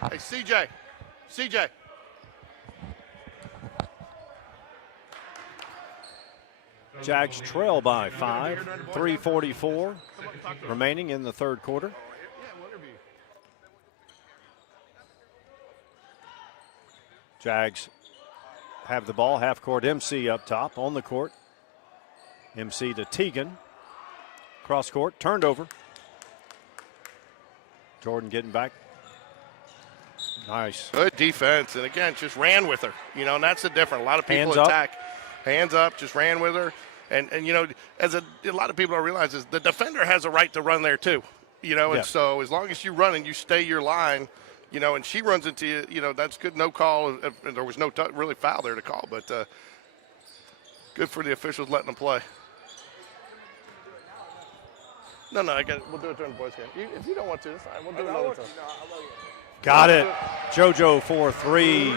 Hey, CJ. Jags trail by 5, 3:44 remaining in the third quarter. Jags have the ball, half court. MC up top on the court. MC to Tegan. Cross court, turned over. Jordan getting back. Nice. Good defense. And again, just ran with her. And that's the difference. A lot of people attack. Hands up, just ran with her. And as a lot of people don't realize is the defender has a right to run there too. And so as long as you run and you stay your line, and she runs into you, that's good. No call. And there was no really foul there to call, but good for the officials letting them play. No, I got it. We'll do it during the boys' game. If you don't want to, it's fine. We'll do it another time. Got it. JoJo for 3.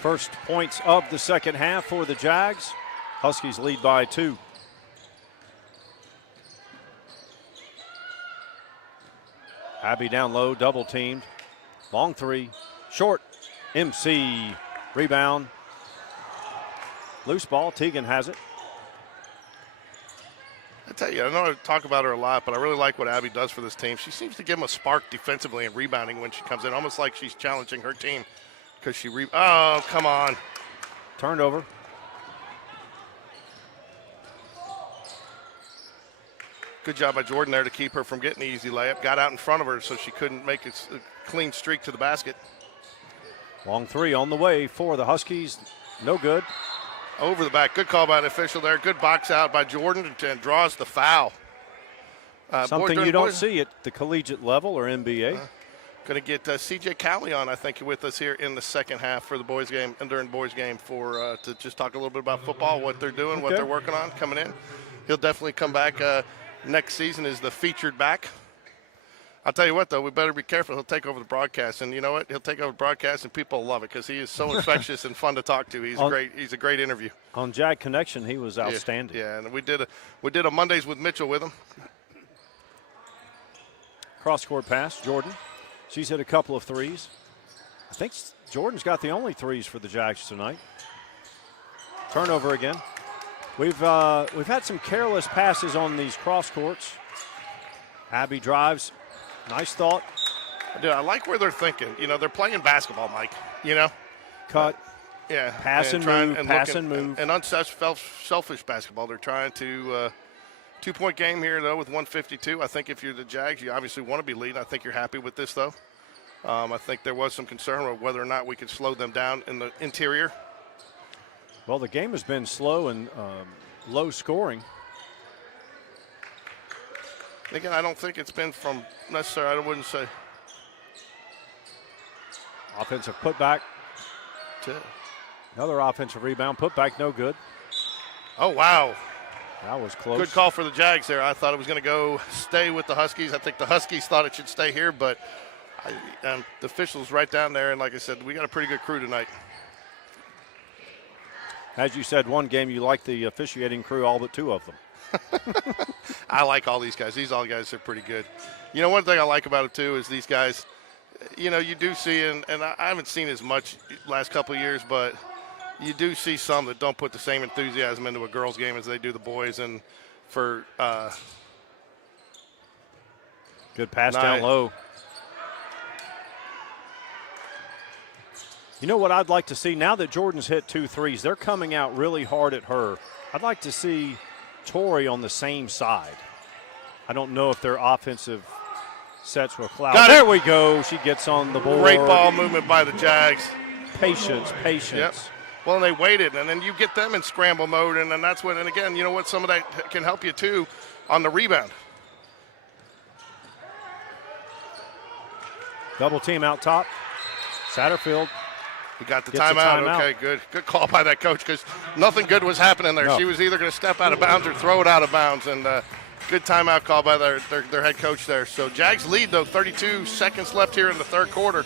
First points of the second half for the Jags. Huskies lead by 2. Abby down low, double teamed. Long 3, short. MC, rebound. Loose ball, Tegan has it. I tell you, I know I talk about her a lot, but I really like what Abby does for this team. She seems to give them a spark defensively and rebounding when she comes in, almost like she's challenging her team because oh, come on. Turned over. Good job by Jordan there to keep her from getting the easy layup. Got out in front of her so she couldn't make a clean streak to the basket. Long 3 on the way for the Huskies. No good. Over the back. Good call by the official there. Good box out by Jordan and draws the foul. Something you don't see at the collegiate level or NBA. Going to get CJ Cowley on, I think, with us here in the second half for the boys' game and during the boys' game to just talk a little bit about football, what they're doing, what they're working on coming in. He'll definitely come back next season as the featured back. I'll tell you what, though, we better be careful. He'll take over the broadcast, and you know what? He'll take over the broadcast, and people will love it because he is so infectious and fun to talk to. He's a great interview. On Jag Connection, he was outstanding. Yeah, and we did a Mondays with Mitchell with him. Cross-court pass, Jordan. She's hit a couple of threes. I think Jordan's got the only threes for the Jags tonight. Turnover again. We've had some careless passes on these cross courts. Abby drives. Nice thought. Dude, I like where they're thinking. They're playing basketball, Mike. Cut. Yeah. Pass and move. And unselfish basketball. They're trying to two-point game here, though, with 1:52. I think if you're the Jags, you obviously want to be leading. I think you're happy with this, though. I think there was some concern of whether or not we could slow them down in the interior. Well, the game has been slow and low scoring. Again, I don't think it's been from necessarily, I wouldn't say. Offensive putback. That's it. Another offensive rebound. Putback, no good. Oh, wow. That was close. Good call for the Jags there. I thought it was going to stay with the Huskies. I think the Huskies thought it should stay here, but the officials right down there. And like I said, we got a pretty good crew tonight. As you said, one game you like the officiating crew, all but 2 of them. I like all these guys. These all guys are pretty good. You know, one thing I like about it, too, is these guys, you know, you do see, and I haven't seen as much last couple of years, but you do see some that don't put the same enthusiasm into a girls' game as they do the boys. And for good pass down low. You know what I'd like to see? Now that Jordan's hit 2 threes, they're coming out really hard at her. I'd like to see Tori on the same side. I don't know if their offensive sets will allow. There we go. She gets on the board. Great ball movement by the Jags. Patience. Yep. Well, and they waited, and then you get them in scramble mode, and then that's when, and again, you know what, some of that can help you, too, on the rebound. Double team out top. Satterfield. He got the timeout. Okay, good. Good call by that coach because nothing good was happening there. No. She was either going to step out of bounds or throw it out of bounds, and good timeout call by their head coach there. So Jags lead, though, 32 seconds left here in the third quarter.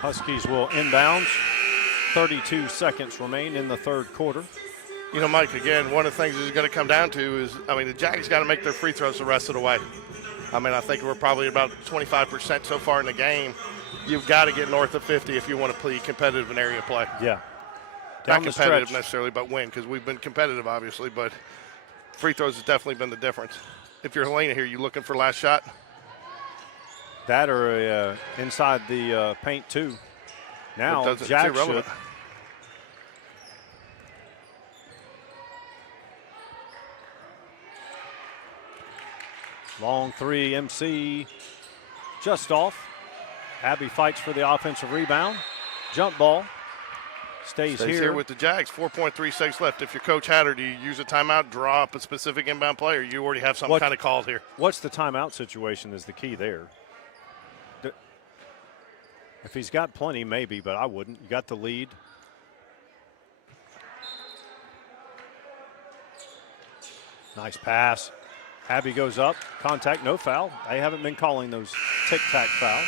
Huskies will inbounds. 32 seconds remain in the third quarter. You know, Mike, again, one of the things it's going to come down to is, I mean, the Jags got to make their free throws the rest of the way. I mean, I think we're probably about 25% so far in the game. You've got to get north of 50 if you want to play competitive in area play. Yeah. Not competitive necessarily, but win, because we've been competitive, obviously, but free throws has definitely been the difference. If you're Helena here, you looking for last shot? That or inside the paint, too. Now, Jack should. Long three, MC, just off. Abby fights for the offensive rebound. Jump ball. Stays here with the Jags. 4.3 seconds left. If your coach had her, do you use a timeout, draw up a specific inbound play, or you already have some kind of called here? What's the timeout situation is the key there. If he's got plenty, maybe, but I wouldn't. You got the lead. Nice pass. Abby goes up. Contact, no foul. They haven't been calling those tic-tac fouls.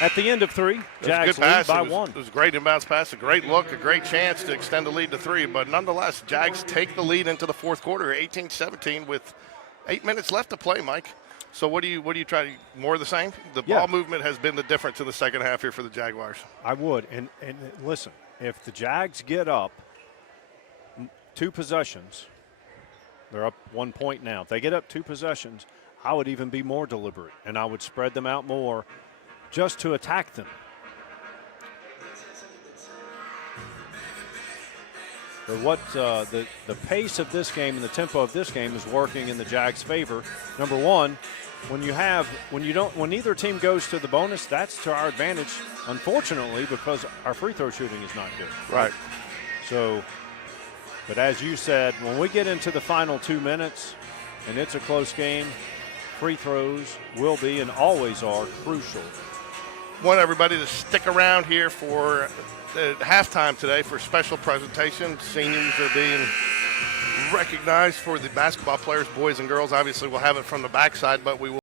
At the end of three, Jags lead by 1. It was a great inbounds pass, a great look, a great chance to extend the lead to 3. But nonetheless, Jags take the lead into the fourth quarter, 18-17 with 8 minutes left to play, Mike. So what do you try to more of the same? The ball movement has been the difference in the second half here for the Jaguars. I would. And listen, if the Jags get up 2 possessions, they're up 1 point now. If they get up 2 possessions, I would even be more deliberate, and I would spread them out more just to attack them. But what the pace of this game and the tempo of this game is working in the Jags' favor. Number one, when neither team goes to the bonus, that's to our advantage, unfortunately, because our free throw shooting is not good. Right. So, but as you said, when we get into the final 2 minutes and it's a close game, free throws will be and always are crucial. Want everybody to stick around here for halftime today for special presentation. Seniors are being recognized for the basketball players, boys and girls. Obviously, we'll have it from the backside, but we will.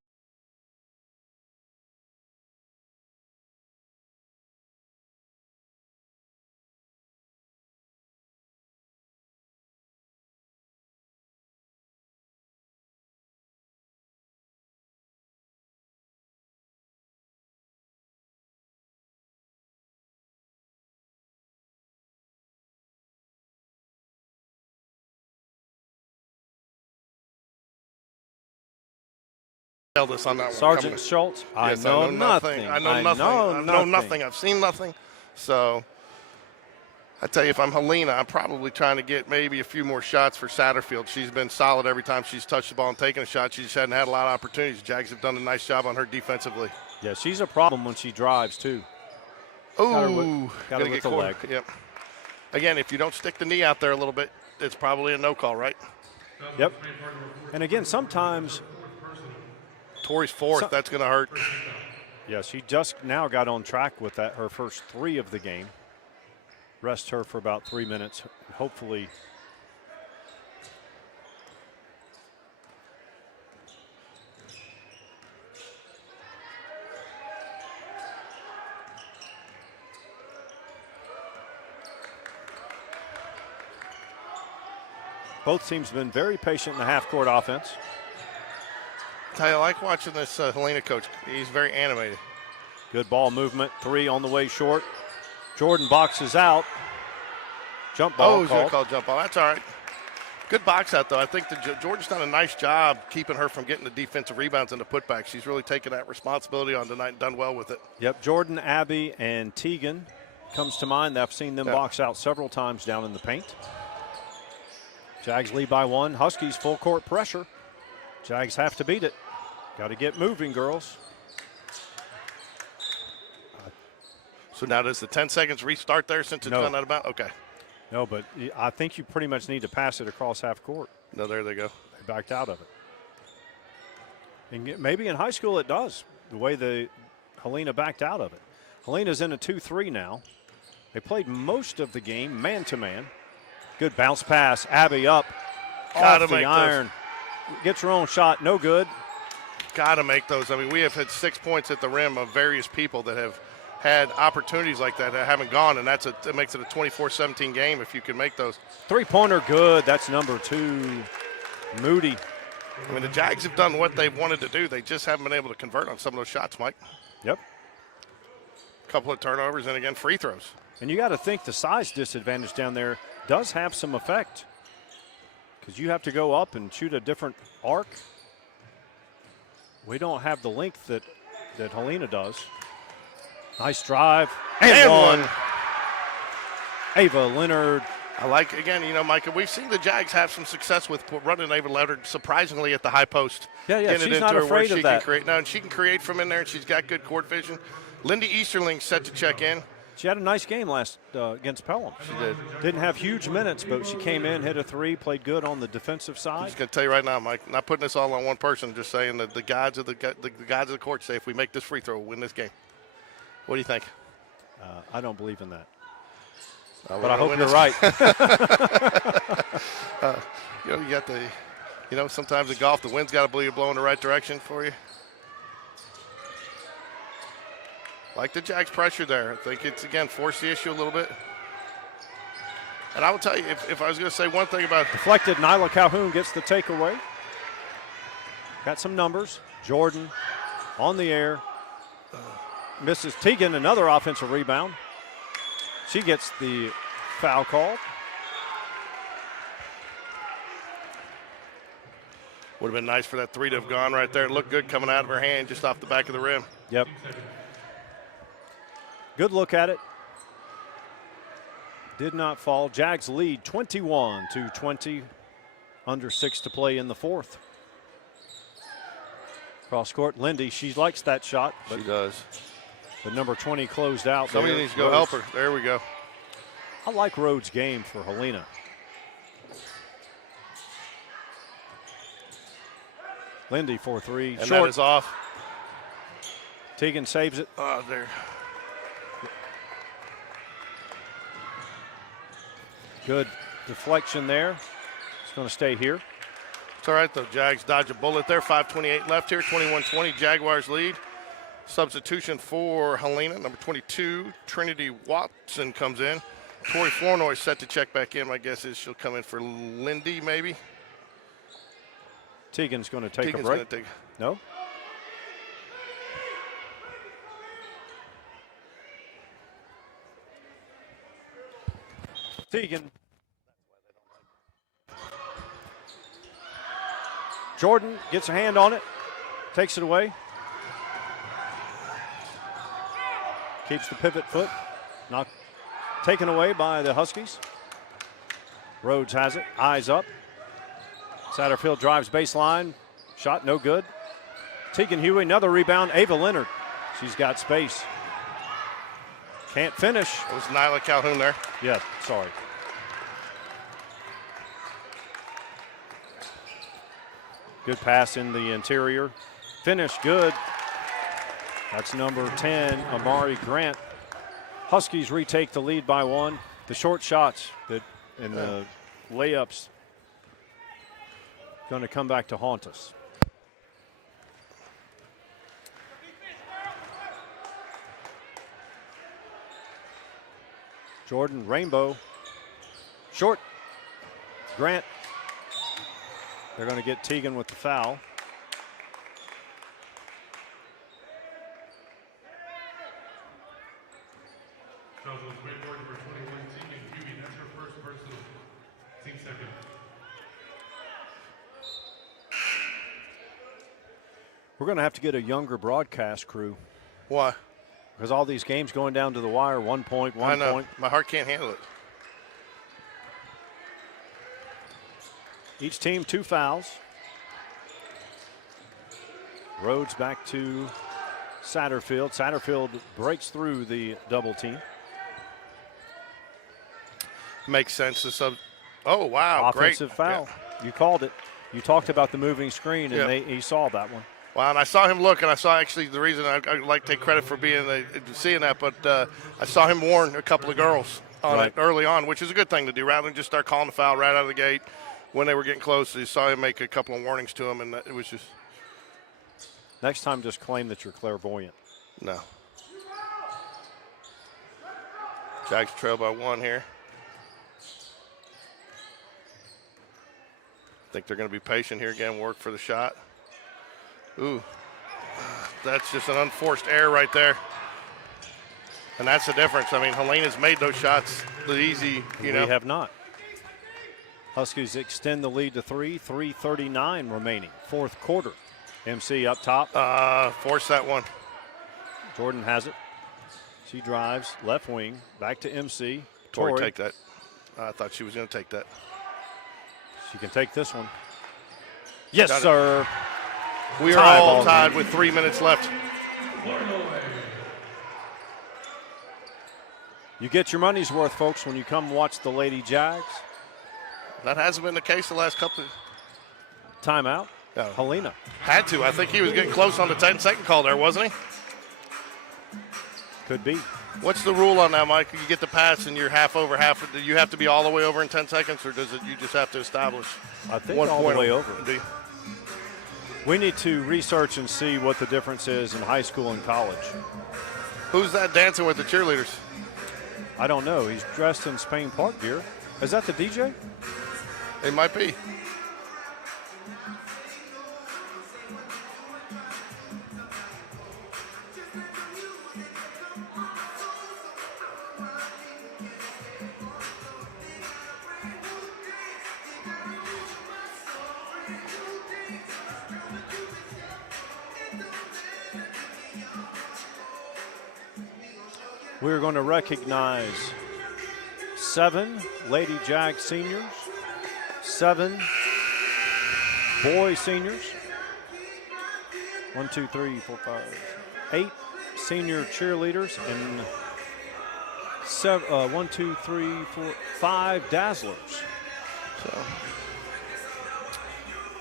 This on that one. Sergeant Schultz, Yes, I know nothing. I know nothing. I know nothing. I've seen nothing. So I tell you, if I'm Helena, I'm probably trying to get maybe a few more shots for Satterfield. She's been solid every time she's touched the ball and taken a shot. She just hadn't had a lot of opportunities. Jags have done a nice job on her defensively. Yeah, she's a problem when she drives, too. Ooh, got her with the leg. Yep. Again, if you don't stick the knee out there a little bit, it's probably a no call, right? Yep. And again, sometimes Tori's fourth. That's going to hurt. Yeah, she just now got on track with that, her first 3 of the game. Rest her for about 3 minutes, hopefully. Both teams have been very patient in the half-court offense. I like watching this Helena coach. He's very animated. Good ball movement. 3 on the way short. Jordan boxes out. Jump ball. Oh, he's going to call jump ball. That's all right. Good box out, though. I think Jordan's done a nice job keeping her from getting the defensive rebounds and the putbacks. She's really taken that responsibility on tonight and done well with it. Yep, Jordan, Abby, and Tegan comes to mind. I've seen them box out several times down in the paint. Jags lead by 1. Huskies full court pressure. Jags have to beat it. Got to get moving, girls. So now does the 10 seconds restart there since it's gone out of bounds? Okay. No, but I think you pretty much need to pass it across half court. No, there they go. They backed out of it. And maybe in high school it does, the way the Helena backed out of it. Helena's in a 2-3 now. They played most of the game man-to-man. Good bounce pass. Abby up off the iron. Gets her own shot. No good. Got to make those. I mean, we have had 6 points at the rim of various people that have had opportunities like that haven't gone, and it makes it a 24-17 game if you can make those. 3-pointer good. That's number 2. Moody. I mean, the Jags have done what they've wanted to do. They just haven't been able to convert on some of those shots, Mike. Yep. A couple of turnovers and, again, free throws. And you got to think the size disadvantage down there does have some effect because you have to go up and shoot a different arc. We don't have the length that Helena does. Nice drive. And one. Ava Leonard. I like, again, Micah, we've seen the Jags have some success with running Ava Leonard surprisingly at the high post. Yeah, she's not afraid of that. And she can create from in there, and she's got good court vision. Lindy Easterling set to check in. She had a nice game last against Pelham. She did. Didn't have huge minutes, but she came in, hit a 3, played good on the defensive side. I'm just going to tell you right now, Mike, not putting this all on one person, just saying that the gods of the court say if we make this free throw, we'll win this game. What do you think? I don't believe in that. But I hope you're right. You got the, sometimes in golf, the wind's got to blow in the right direction for you. Like the Jags pressure there. I think it's, again, forced the issue a little bit. And I will tell you, if I was going to say one thing about deflected, Nyla Calhoun gets the takeaway. Got some numbers. Jordan on the air. Misses Tegan, another offensive rebound. She gets the foul called. Would have been nice for that 3 to have gone right there. It looked good coming out of her hand just off the back of the rim. Yep. Good look at it. Did not fall. Jags lead 21-20. Under 6 to play in the 4th. Cross court, Lindy, she likes that shot. She does. The number 20 closed out. Somebody needs to go help her. There we go. I like Rhodes' game for Helena. Lindy 4-3. And that is off. Tegan saves it. Oh, there. Good deflection there. going to stay here. It's all right, though. Jags dodge a bullet there. 5:28 left here. 21-20. Jaguars lead. Substitution for Helena, number 22. Trinity Watson comes in. Tori Flournoy set to check back in. My guess is she'll come in for Lindy, maybe. Tegan's going to take Tegan's a break. Gonna take. No? Tegan. Jordan gets a hand on it, takes it away. Keeps the pivot foot, not taken away by the Huskies. Rhodes has it, eyes up. Satterfield drives baseline, shot no good. Tegan Huey, another rebound. Ava Leonard, she's got space. Can't finish. It was Nyla Calhoun there. Yeah, sorry. Good pass in the interior. Finish good. That's number 10, Amari Grant. Huskies retake the lead by 1. The short shots and the layups going to come back to haunt us. Jordan, Rainbow, short. Grant. They're going to get Tegan with the foul. Fouls on Spain Park number 21, Tegan Huey. That's her first personal. Team second. We're going to have to get a younger broadcast crew Why? because all these games going down to the wire, 1 point, 1 I know. point. My heart can't handle it. Each team 2 fouls. Rhodes back to Satterfield. Satterfield breaks through the double team. Makes sense to sub. Oh, wow. Offensive Great. foul. Yeah. You called it. You talked about the moving screen, and Yeah. he saw that one. Wow, and I saw him look, and I saw actually the reason I like to take credit for seeing that, but I saw him warn a couple of girls on Right. it early on, which is a good thing to do, rather than just start calling the foul right out of the gate. When they were getting close, you saw him make a couple of warnings to him, and it was just Next time, just claim that you're clairvoyant. no. Jags trail by 1 here. I think they're going to be patient here again, work for the shot. Ooh, that's just an unforced error right there. And that's the difference. I mean, Helena's made those shots the easy, We have not. Huskies extend the lead to 3, 3:39 remaining. Fourth quarter. MC up top. Force that one. Jordan has it. She drives left wing back to MC. Tori, take that. I thought she was going to take that. She can take this one. Yes, Got it. sir. We are Tie all ball tied game. with 3 minutes left. You get your money's worth, folks, when you come watch the Lady Jags. That hasn't been the case the last couple. Timeout. No. Helena. Had to. I think he was getting close on the 10-second call there, wasn't he? Could be. What's the rule on that, Mike? You get the pass and you're half over, half. Do you have to be all the way over in 10 seconds, or does it? You just have to establish I think 1 all point the way over. Do you? We need to research and see what the difference is in high school and college. Who's that dancing with the cheerleaders? I don't know. He's dressed in Spain Park gear. Is that the DJ? It might be. We're going to recognize 7 Lady Jag seniors, 7 boy seniors, 1, 2, 3, 4, 5, 8 senior cheerleaders, and 1, 2, 3, 4, 5 dazzlers.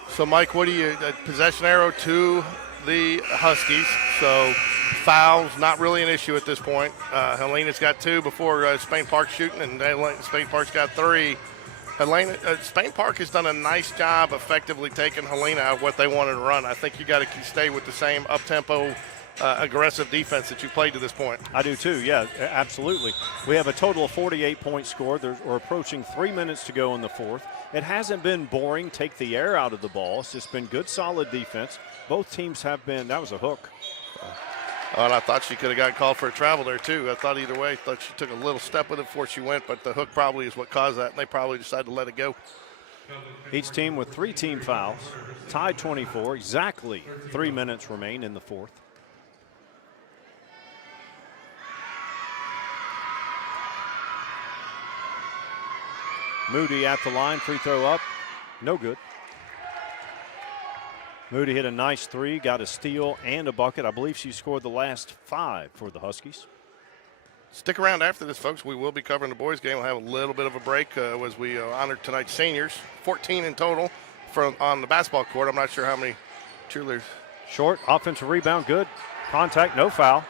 So Mike, what do you possession arrow to the Huskies? So fouls not really an issue at this point. Helena's got 2 before Spain Park shooting, and Spain Park's got 3. Helena, Spain Park has done a nice job effectively taking Helena out of what they wanted to run. I think you got to stay with the same up-tempo, aggressive defense that you played to this point. I do too, yeah, absolutely. We have a total of 48 points scored. We're approaching 3 minutes to go in the fourth. It hasn't been boring, take the air out of the ball. It's just been good, solid defense. Both teams have been, that was a hook. Oh, and I thought she could have got called for a travel there, too. I thought either way. I thought she took a little step with it before she went, but the hook probably is what caused that, and they probably decided to let it go. Each team with 3 team fouls, tied 24. Exactly 3 minutes remain in the fourth. Moody at the line, free throw up, no good. Moody hit a nice 3, got a steal and a bucket. I believe she scored the last 5 for the Huskies. Stick around after this, folks. We will be covering the boys' game. We'll have a little bit of a break as we honor tonight's seniors. 14 in total on the basketball court. I'm not sure how many cheerleaders. Short, offensive rebound, good. Contact, no foul.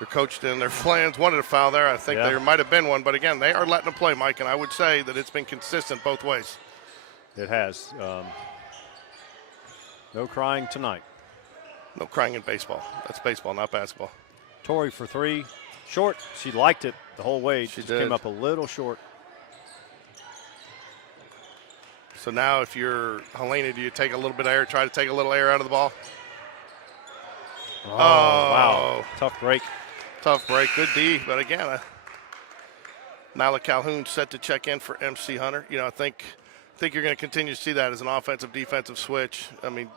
Their coach and their fans wanted a foul there. I think there might have been one, but again, they are letting them play, Mike, and I would say that it's been consistent both ways. It has. No crying tonight. No crying in baseball. That's baseball, not basketball. Torrey for 3. Short. She liked it the whole way. She just came up a little short. So now if you're Helena, do you take a little bit of air, try to take a little air out of the ball? Oh, wow. Tough break. Tough break. Good D. But again, Nyla Calhoun set to check in for MC Hunter. You know, I think you're going to continue to see that as an offensive-defensive switch. I mean,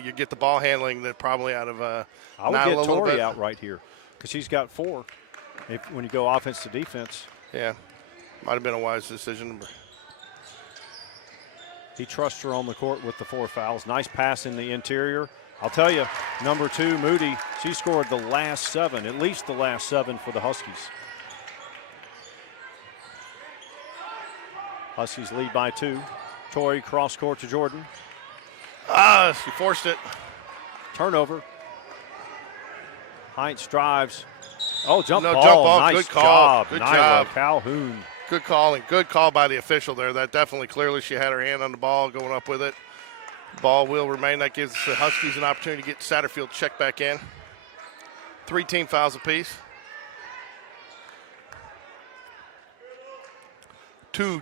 you get the ball handling that probably out of I would get Torrey out right here because she's got 4 when you go offense to defense. Yeah, might have been a wise decision. He trusts her on the court with the 4 fouls. Nice pass in the interior. I'll tell you, number 2, Moody, she scored the last 7, at least the last 7 for the Huskies. Huskies lead by 2. Torrey cross court to Jordan. She forced it. Turnover. Heinz drives. Oh, jump ball. Jump ball. Nice Good call. job. Good Nyla job. Calhoun. Good call, and good call by the official there. That definitely, clearly, she had her hand on the ball going up with it. Ball will remain. That gives the Huskies an opportunity to get Satterfield checked back in. 3 team fouls apiece.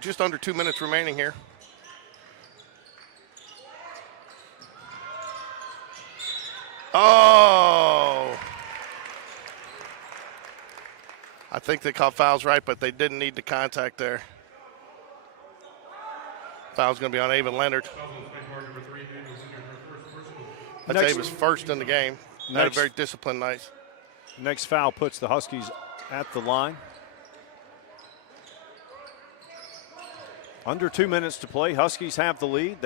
Just under 2 minutes remaining here. Oh! I think they called fouls right, but they didn't need the contact there. Foul's going to be on Ava Leonard. That's Ava's first in the game. Had a very disciplined night. Next foul puts the Huskies at the line. Under 2 minutes to play. Huskies have the lead.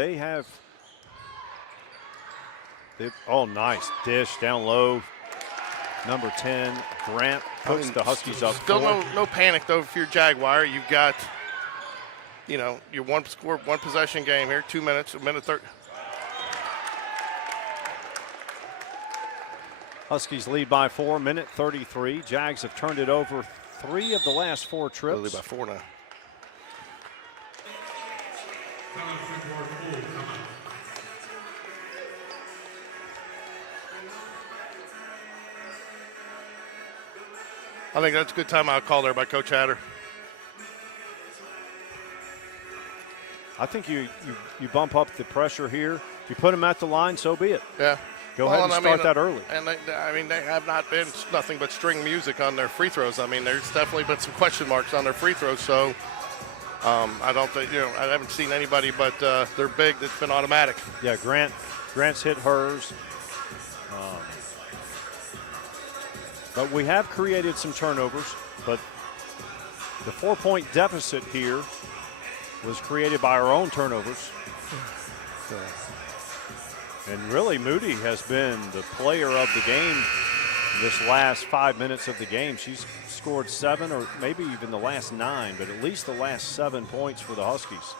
Oh, nice dish down low. Number 10, Grant puts the Huskies up. Still no panic, though, if you're Jaguar. You've got, your one possession game here, 2 minutes, a minute 30. Huskies lead by 4, minute 33. Jags have turned it over 3 of the last 4 trips. They lead by 4 now. I think that's a good timeout call there by Coach Hatter. I think you bump up the pressure here. If you put them at the line, so be it. Yeah. Go ahead and start that early. And they have not been nothing but string music on their free throws. I mean, there's definitely been some question marks on their free throws. So I don't think, I haven't seen anybody but they're big that's been automatic. Yeah, Grant's hit hers. But we have created some turnovers, but the 4-point deficit here was created by our own turnovers. And really, Moody has been the player of the game this last 5 minutes of the game. She's scored 7 or maybe even the last 9, but at least the last 7 points for the Huskies.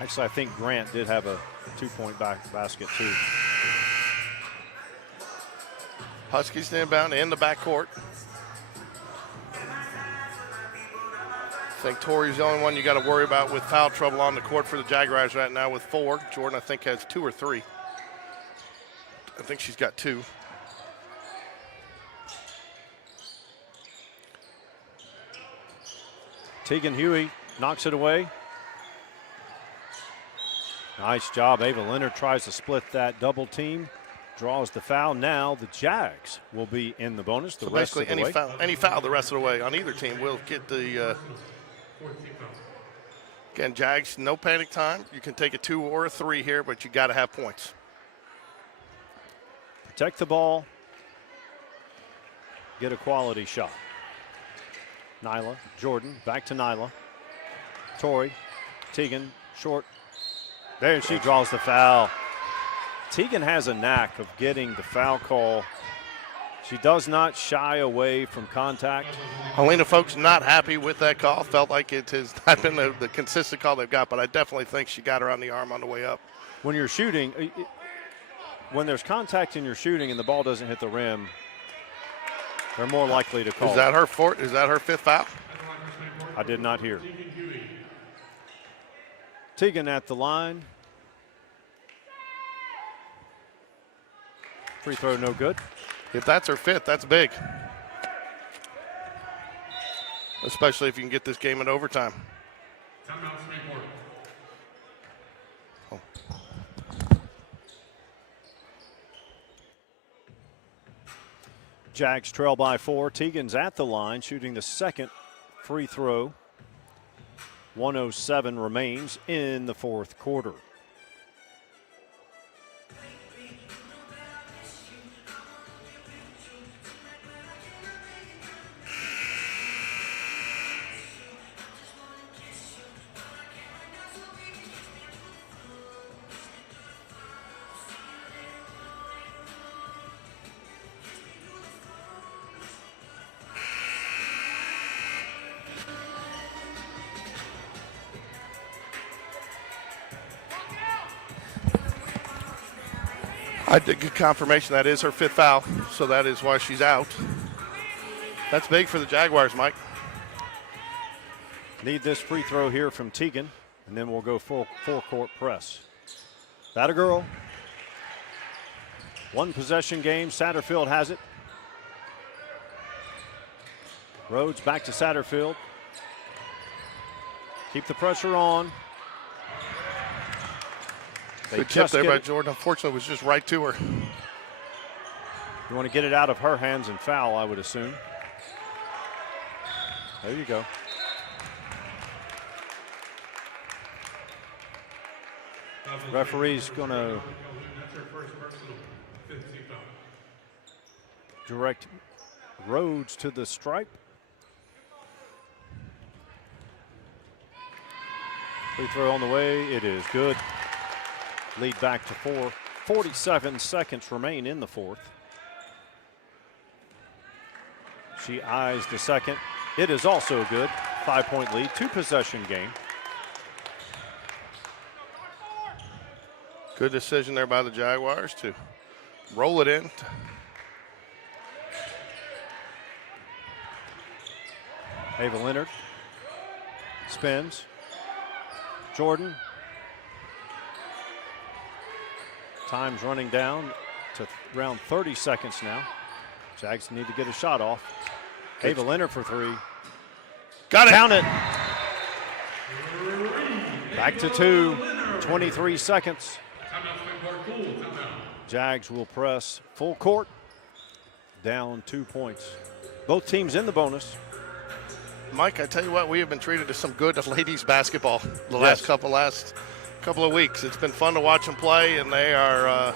Actually, I think Grant did have a 2-point basket too. Huskies inbound in the backcourt. I think Tori's the only one you got to worry about with foul trouble on the court for the Jaguars right now with 4. Jordan, I think, has 2 or 3. I think she's got 2. Tegan Huey knocks it away. Nice job. Ava Leonard tries to split that double team. Draws the foul. Now the Jags will be in the bonus the rest of the way. Any foul the rest of the way on either team will get the again, Jags, no panic time. You can take a 2 or a 3 here, but you got to have points. Protect the ball. Get a quality shot. Nyla, Jordan, back to Nyla. Tori, Tegan, short. There she draws the foul. Tegan has a knack of getting the foul call. She does not shy away from contact. Helena folks not happy with that call. Felt like it has not been the consistent call they've got, but I definitely think she got her on the arm on the way up. When you're shooting, when there's contact and you're shooting and the ball doesn't hit the rim, they're more likely to call. Is that her 5th foul? I did not hear. Tegan at the line. Free throw no good. If that's her 5th, that's big. Especially if you can get this game in overtime. Oh. Jags trail by 4. Tegan's at the line, shooting the second free throw. 1:07 remains in the fourth quarter. I did get confirmation that is her 5th foul, so that is why she's out. That's big for the Jaguars, Mike. Need this free throw here from Tegan, and then we'll go full court press. That a girl. One possession game. Satterfield has it. Rhodes back to Satterfield. Keep the pressure on. Good tip there by Jordan. Unfortunately, it was just right to her. You want to get it out of her hands and foul, I would assume. There you go. Referee's going to direct Rhodes to the stripe. Free throw on the way. It is good. Lead back to 4. 47 seconds remain in the fourth. She eyes the second. It is also good. 5-point lead, 2-possession game. Good decision there by the Jaguars to roll it in. Ava Leonard spins. Jordan. Time's running down to around 30 seconds now. Jags need to get a shot off. Ava Leonard for 3. Got it. Count it. Back to 2. 23 seconds. Jags will press full court. Down 2 points. Both teams in the bonus. Mike, I tell you what, we have been treated to some good ladies basketball the last couple of weeks. It's been fun to watch them play, and they are,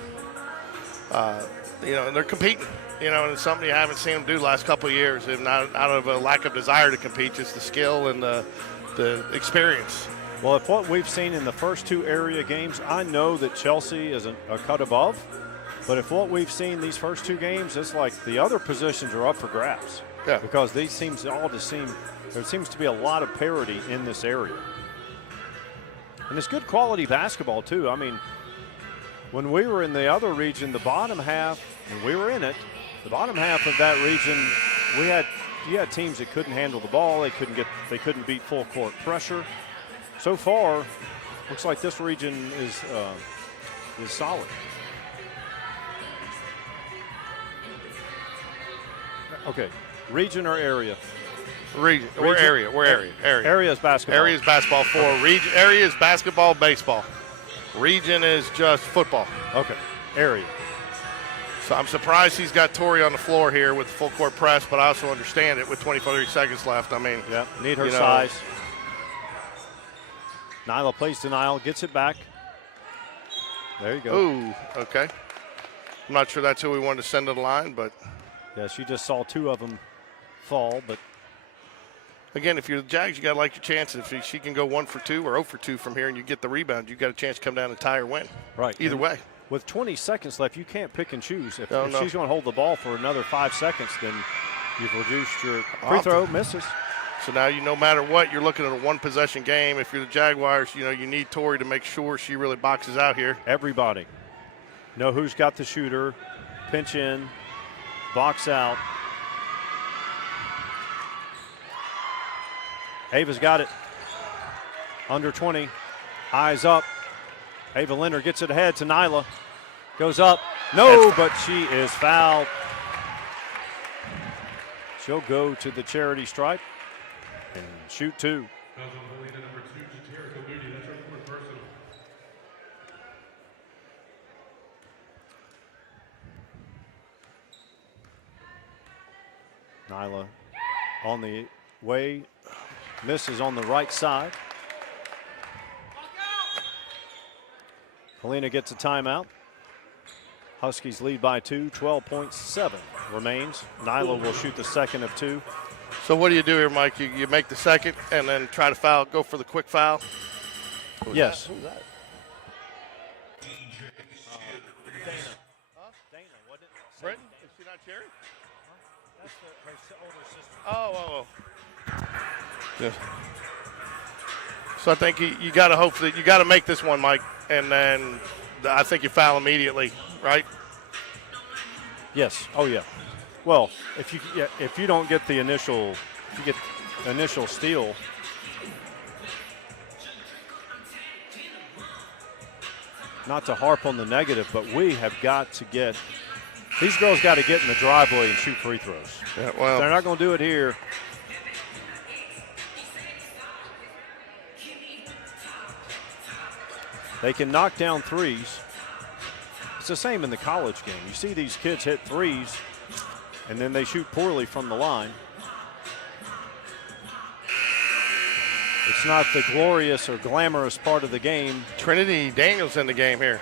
and they're competing. And it's something you haven't seen them do the last couple of years. If not out of a lack of desire to compete, just the skill and the experience. Well, if what we've seen in the first 2 area games, I know that Chelsea is a cut above, but if what we've seen these first 2 games, it's like the other positions are up for grabs. Yeah. Because these teams there seems to be a lot of parity in this area. And it's good quality basketball, too. I mean, when we were in the other region, the bottom half, and we were in it, The bottom half of that region, you had teams that couldn't handle the ball. They couldn't beat full court pressure. So far, looks like this region is solid. Okay, region or area? Region. We're area. We're area. Area is basketball. Area is basketball. Region. Area is basketball, baseball. Region is just football. Okay, area. So I'm surprised he's got Tori on the floor here with full court press, but I also understand it with 24 seconds left. I mean, yeah, need her size. Nyla plays denial, gets it back. There you go. Ooh, okay. I'm not sure that's who we wanted to send to the line, but. Yeah, she just saw two of them fall, but. Again, if you're the Jags, you got to like your chances. If she can go 1 for 2 or 0 for 2 from here and you get the rebound, you've got a chance to come down and tie or win. Right. Either way. With 20 seconds left, you can't pick and choose. If No. she's going to hold the ball for another 5 seconds, then you've reduced your free throw, misses. So now no matter what, you're looking at a one-possession game. If you're the Jaguars, you need Tori to make sure she really boxes out here. Everybody. Know who's got the shooter, pinch in, box out. Ava's got it. Under 20. Eyes up. Ava Leonard gets it ahead to Nyla. Goes up. No, but she is fouled. She'll go to the charity stripe and shoot 2. Fouls on Helena, number 2, Jaterica Moody. That's her fourth personal. Nyla on the way. Misses on the right side. Helena gets a timeout. Huskies lead by 2, 12.7 remains. Nyla will shoot the second of 2. So what do you do here, Mike? You make the second and then try to foul, go for the quick foul? Yes. Who's that? Dana, wasn't it? Britton? Is she not Cherry? That's her older sister. Oh. Yeah. So I think you got to hope that you got to make this one, Mike, and then I think you foul immediately, right? Yes. Oh yeah. Well, if you don't get the initial steal, not to harp on the negative, but we have got to get these girls got to get in the driveway and shoot free throws. Yeah, well, they're not going to do it here. They can knock down threes. It's the same in the college game. You see these kids hit threes, and then they shoot poorly from the line. It's not the glorious or glamorous part of the game. Trinity Daniels in the game here.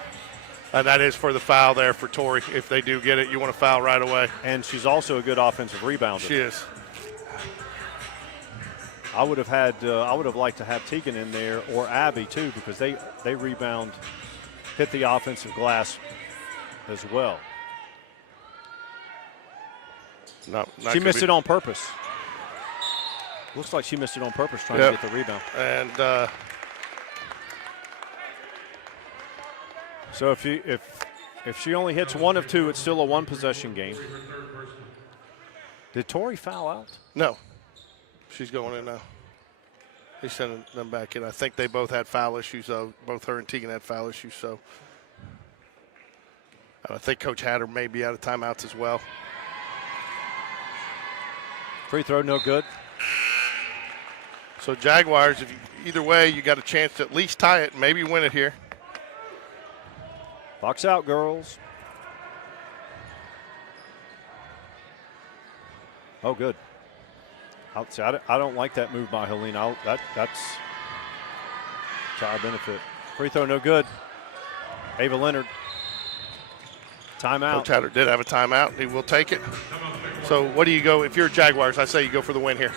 And that is for the foul there for Tori. If they do get it, you want to foul right away. And she's also a good offensive rebounder. She is. I would have liked to have Tegan in there or Abby too, because they rebound, hit the offensive glass as well. She missed it on purpose. Looks like she missed it on purpose trying to get the rebound. And so if she only hits 1 of 2, it's still a 1 possession game. Did Tori foul out? No. She's going in now. He's sending them back in. I think they both had foul issues, though. Both her and Tegan had foul issues, so. I think Coach Hatter may be out of timeouts as well. Free throw, no good. So Jaguars, either way, you got a chance to at least tie it, maybe win it here. Box out, girls. Oh, good. I don't like that move by Helena. That's to our benefit. Free throw, no good. Ava Leonard. Timeout. Coach Hatter did have a timeout. He will take it. So what do you go, if you're Jaguars, I say you go for the win here.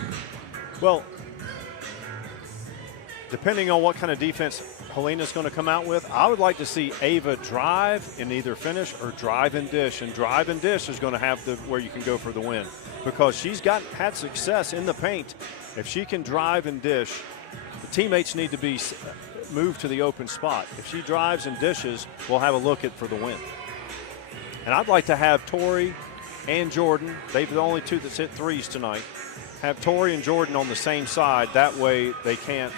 Well, depending on what kind of defense Helena's going to come out with, I would like to see Ava drive and either finish or drive and dish. And drive and dish is going to have where you can go for the win, because she's had success in the paint. If she can drive and dish, the teammates need to be moved to the open spot. If she drives and dishes, we'll have a look at for the win. And I'd like to have Tori and Jordan, they're the only two that's hit threes tonight. Have Tori and Jordan on the same side. That way they can't,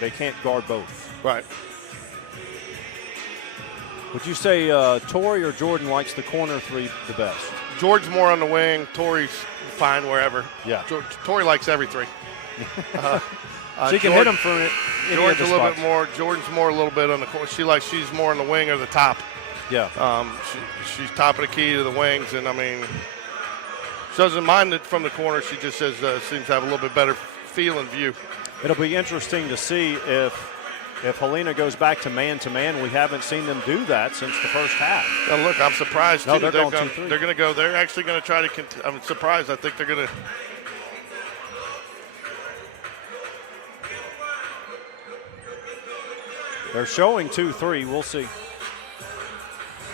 they can't guard both. Right. Would you say Tori or Jordan likes the corner three the best? George's more on the wing. Tori's fine wherever. Yeah. Tori likes every three. She can hit them from it. George's a little bit more. Jordan's more a little bit on the corner. She's more on the wing or the top. Yeah. She's top of the key to the wings, and I mean, she doesn't mind it from the corner. She just says seems to have a little bit better feel and view. It'll be interesting to see if Helena goes back to man-to-man. We haven't seen them do that since the first half. Now look, I'm surprised. No, too. they're going 2-3. They're going to go. They're actually going to try to. I'm surprised. I think they're going to. They're showing 2-3. We'll see.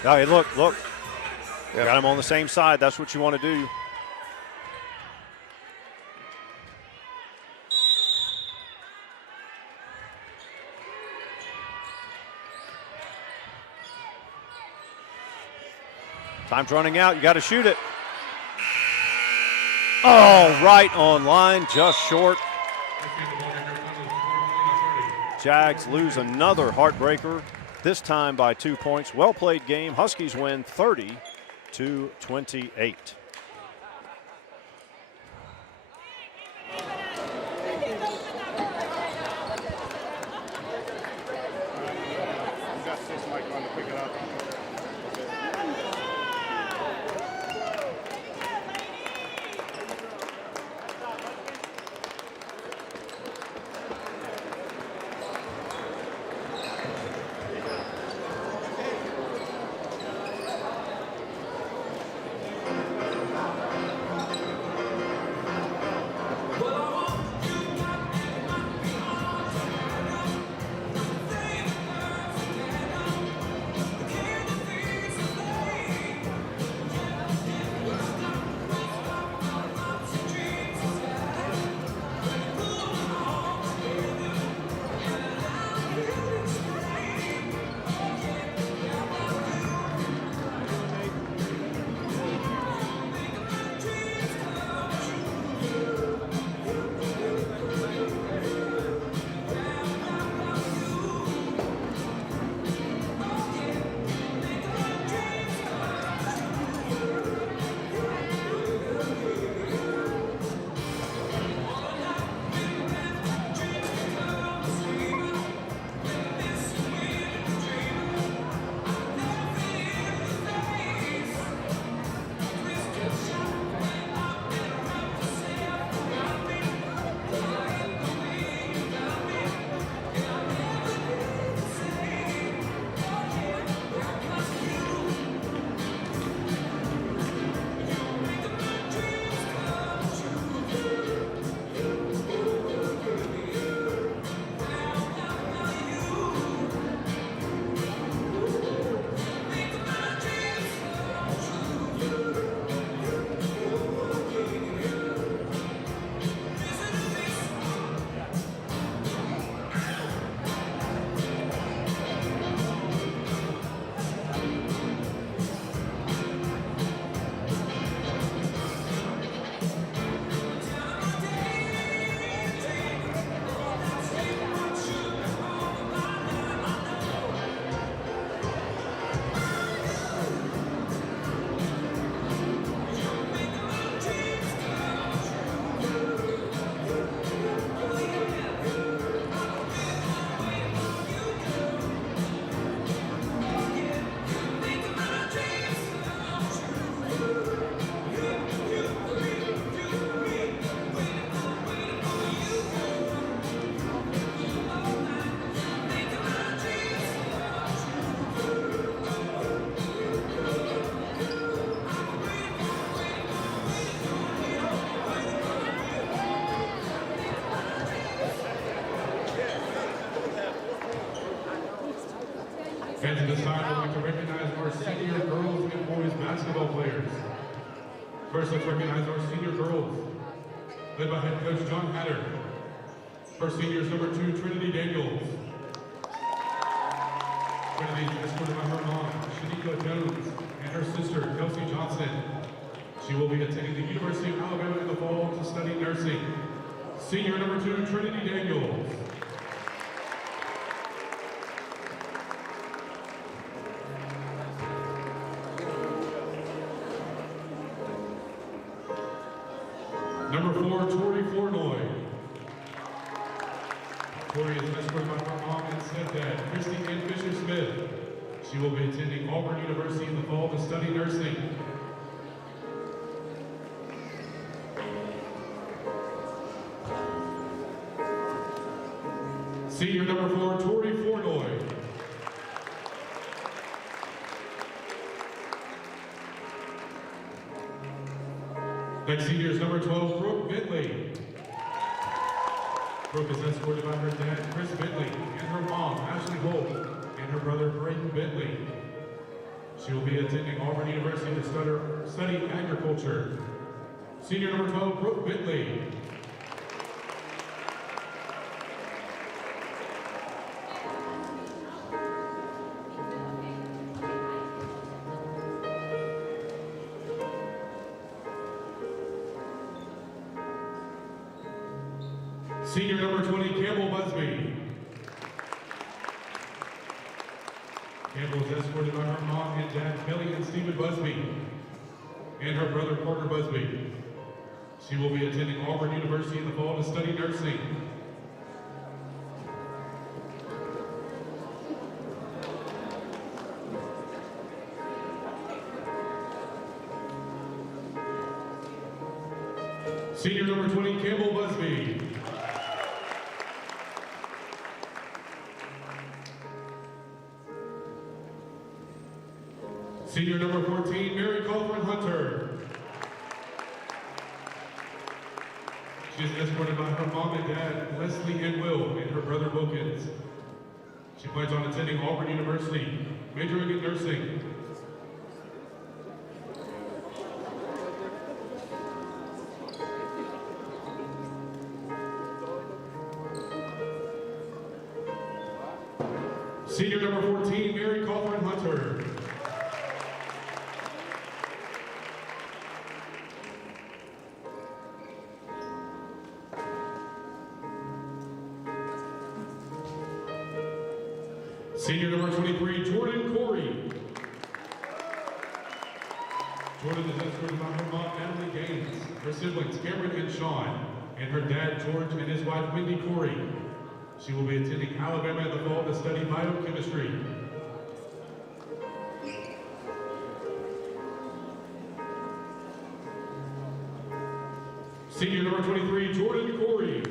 Hey, look. Yeah. Got them on the same side. That's what you want to do. Time's running out. You got to shoot it. Oh, right on line, just short. Jags lose another heartbreaker, this time by 2 points. Well played game. Huskies win 30-28. And at this time, I'd like to recognize our senior girls and boys basketball players. First, let's recognize our senior girls, led by head coach John Hatter. First seniors, number 2, Trinity Daniels. Trinity, escorted by her mom, Shanika Jones. and her sister, Kelsey Johnson. She will be attending the University of Alabama in the fall to study nursing. Senior number 2, Trinity Daniels. Number 4, Tori Flournoy. Tori is escorted by her mom and stepdad, Christy and Fisher Smith. She will be attending Auburn University in the fall to study nursing. Senior number 4, Tori Flournoy. Next senior is number 12, Brooke Bentley. Brooke is escorted by her dad, Chris Bentley, and her mom, Ashley Holt, and her brother, Braden Bentley. She will be attending Auburn University to study agriculture. Senior number 12, Brooke Bentley. Senior number 20, Campbell Busby. Campbell is escorted by her mom and dad, Kelly and Stephen Busby, and her brother, Porter Busby. She will be attending Auburn University in the fall to study nursing. Senior number 20, Campbell Busby. Senior number 14, Mary Colvin Hunter. She is escorted by her mom and dad, Leslie and Will, and her brother Wilkins. She plans on attending Auburn University, majoring in nursing. Senior number 14, Mary Colvin Hunter. Senior number 23, Jordan Corey. Jordan is escorted by her mom, Natalie Gaines, her siblings, Cameron and Sean, and her dad, George, and his wife, Wendy Corey. She will be attending Alabama in the fall to study biochemistry. Senior number 23, Jordan Corey.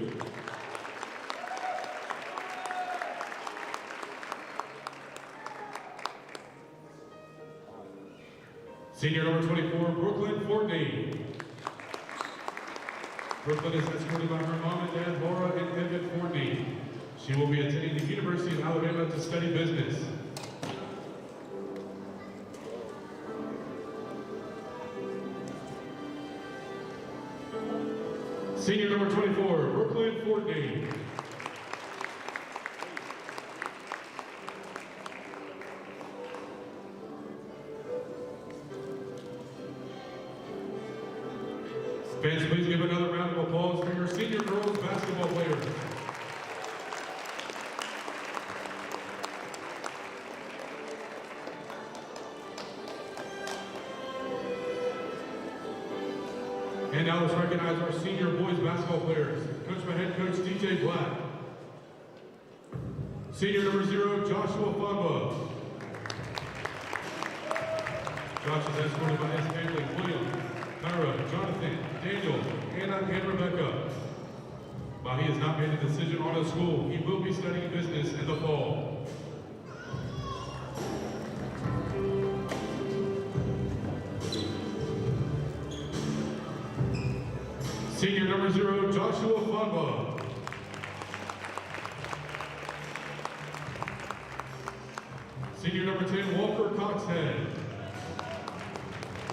Senior number 24, Brooklyn Fortney. Brooklyn is escorted by her mom and dad, Laura and Evan Fortney. She will be attending the University of Alabama to study business. Senior number 24, Brooklyn Fortney. Fans, please give another round of applause for your senior girls basketball players. And now let's recognize our senior boys basketball players, coached by head coach DJ Black. Senior number 0, Joshua Famba. Josh is escorted by his family, William, Tyra, Jonathan, Daniel, Anna, and Rebecca. While he has not made a decision on his school, he will be studying business in the fall. Senior number 0, Joshua Famba. Senior number 10, Walker Coxhead.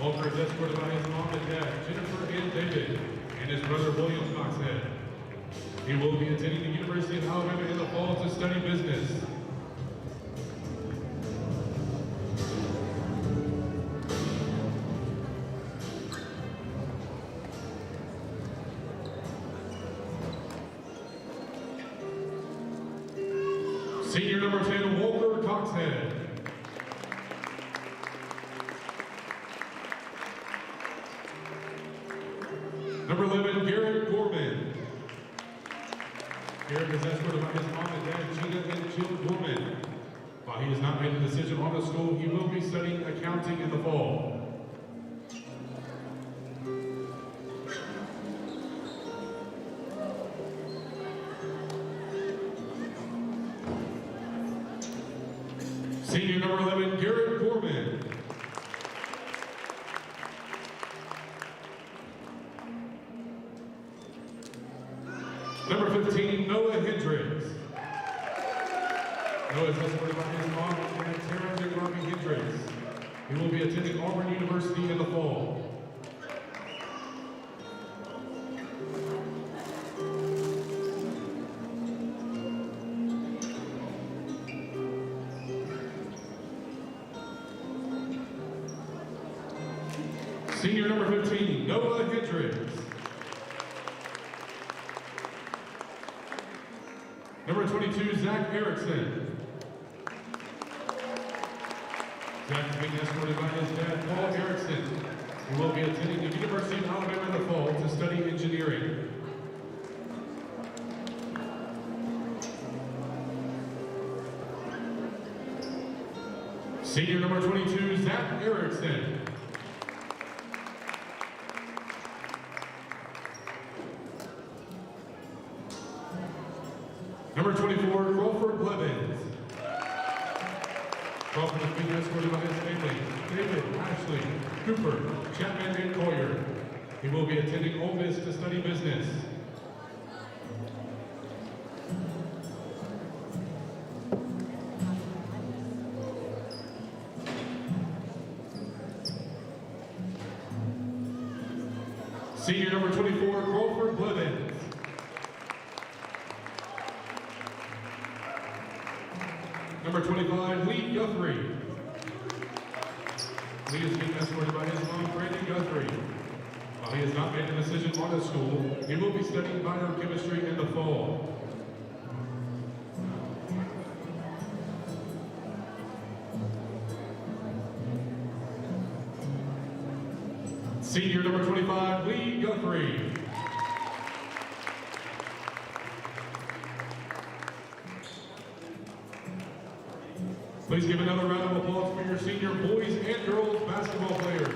Walker is escorted by his mom and dad, Jennifer and David, and his brother William Coxhead. He will be attending the University of Alabama in the fall to study business. Senior number 10, Walker Coxhead. Number 11, Garrett Gorman. Garrett is escorted by his mom and dad, Gina and Jill Gorman. While he has not made a decision on the school, he will be studying accounting in the fall. Senior number 11, Garrett Gorman. Number 15, Noah Hendricks. Noah is escorted by his mom and Tara McRobbie Hendricks. He will be attending Auburn University in the fall. Senior number 15, Noah Hendricks. Number 22, Zach Erickson. Zach is being escorted by his dad, Paul Erickson, who will be attending the University of Alabama in the fall to study engineering. Senior number 22, Zach Erickson. Number 24, Crawford Blevins. Crawford is being escorted by his family, David, Ashley, Cooper, Chapman, and Collier. He will be attending Ole Miss to study business. Senior number 24, Crawford Blevins. Number 25, Lee Guthrie. Lee is being escorted by his mom, Brandy Guthrie. While he has not made a decision on his school, he will be studying biochemistry in the fall. Senior number 25, Lee Guthrie. Please give another round of applause for your senior boys and girls basketball players.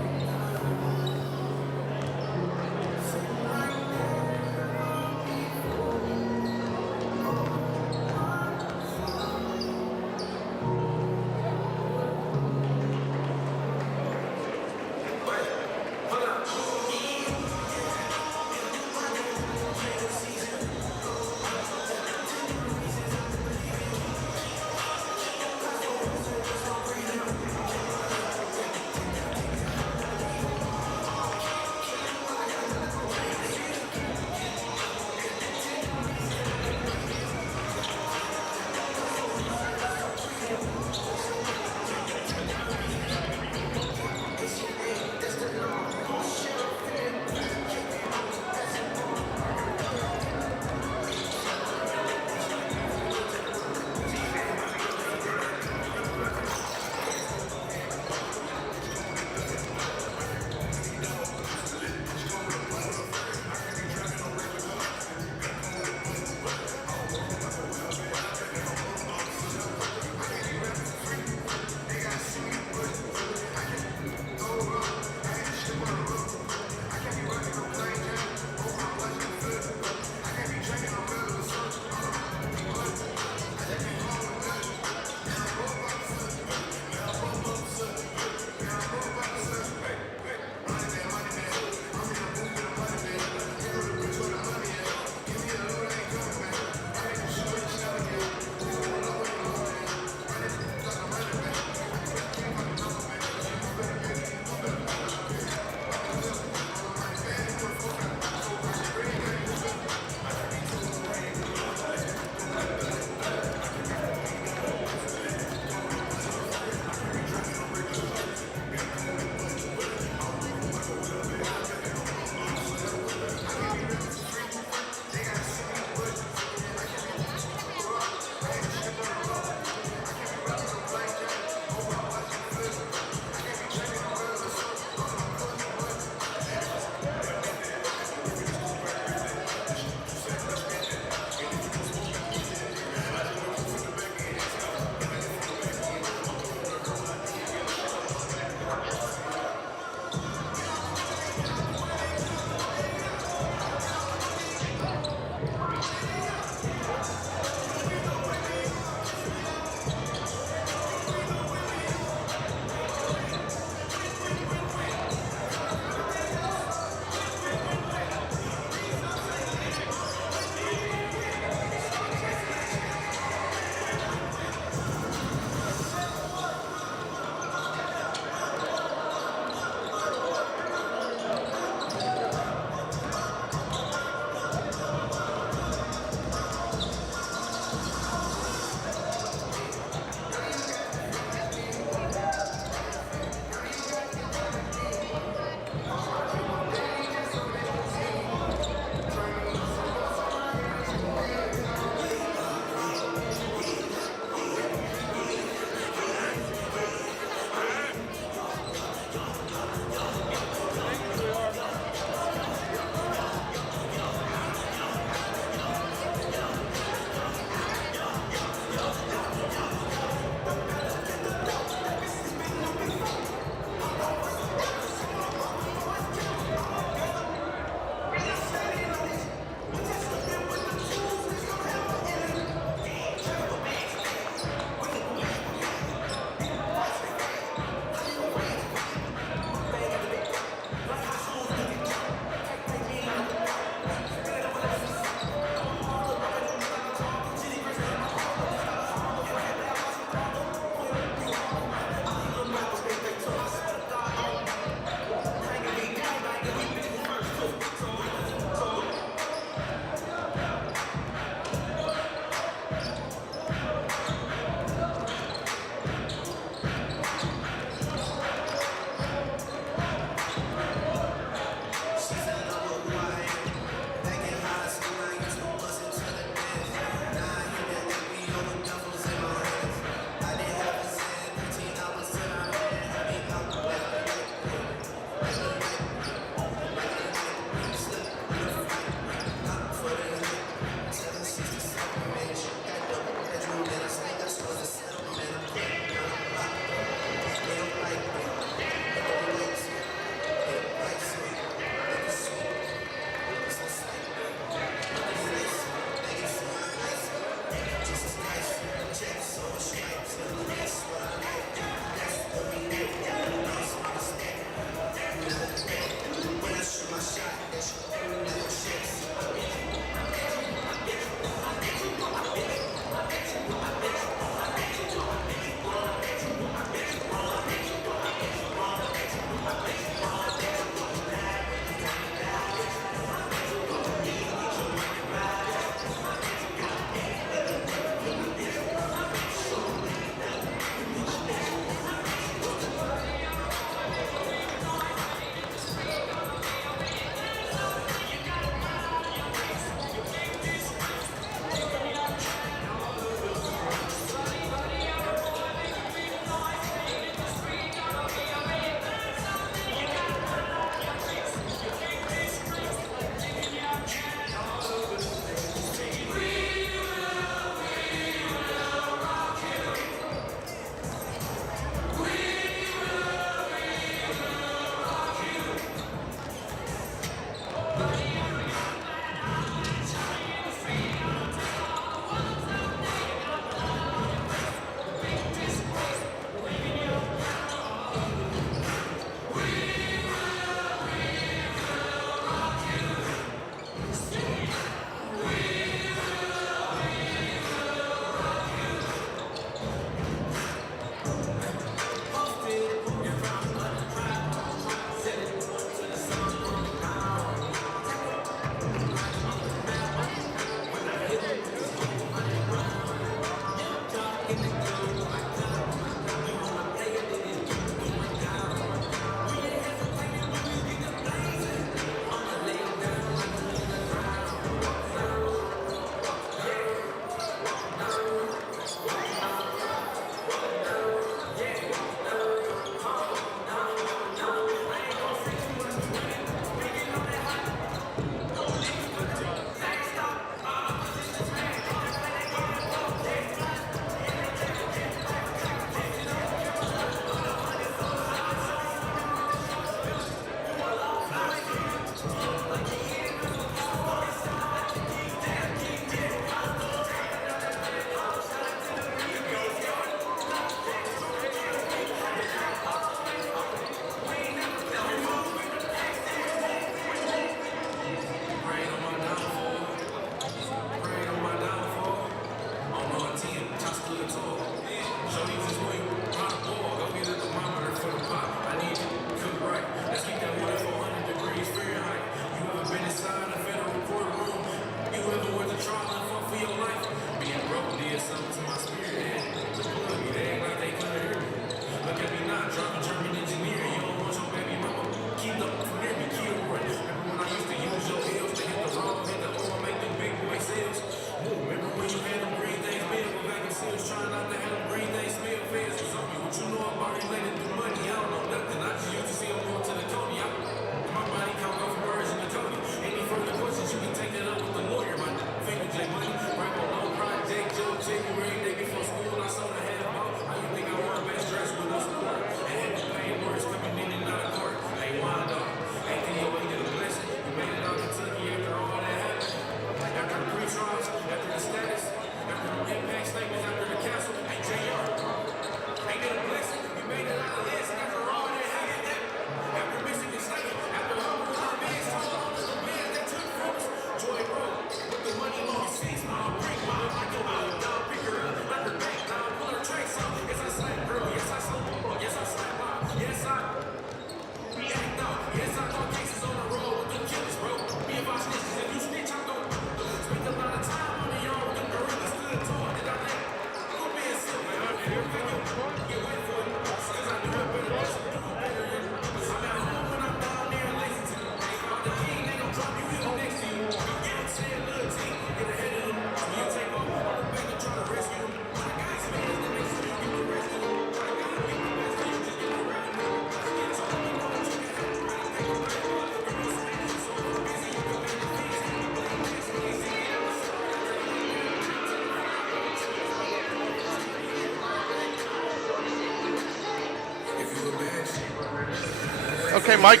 Okay, Mike.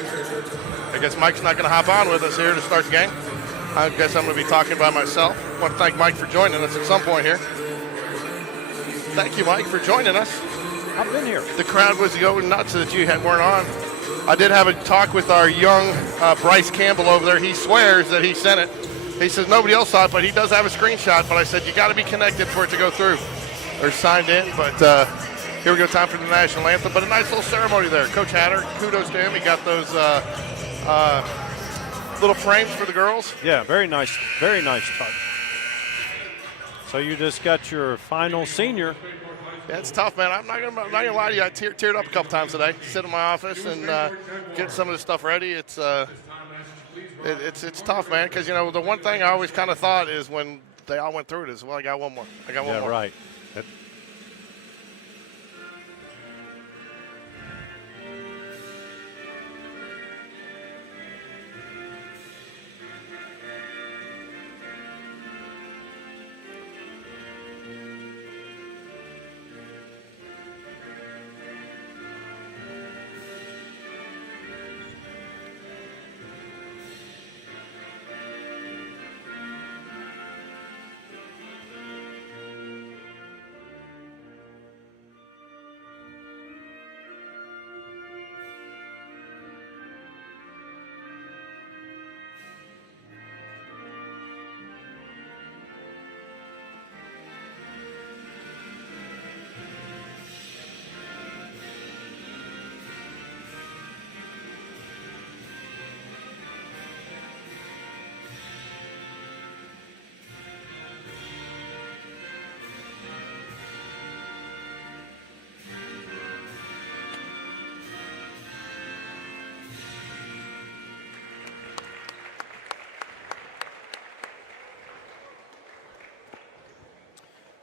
I guess Mike's not going to hop on with us here to start the game. I guess I'm going to be talking by myself. I want to thank Mike for joining us at some point here. Thank you, Mike, for joining us. I've been here. The crowd was going nuts that you weren't on. I did have a talk with our young Bryce Campbell over there. He swears that he sent it. He says nobody else saw it, but he does have a screenshot. But I said, you got to be connected for it to go through. Or signed in, but here we go, time for the national anthem. But a nice little ceremony there. Coach Hatter, kudos to him. He got those little frames for the girls. Yeah, very nice touch. So you just got your final senior. Yeah, it's tough, man. I'm not gonna lie to you. I teared up a couple times today. Sit in my office and get some of this stuff ready. It's tough, man. Because the one thing I always kind of thought is when they all went through it is, well, I got one more. Yeah, right.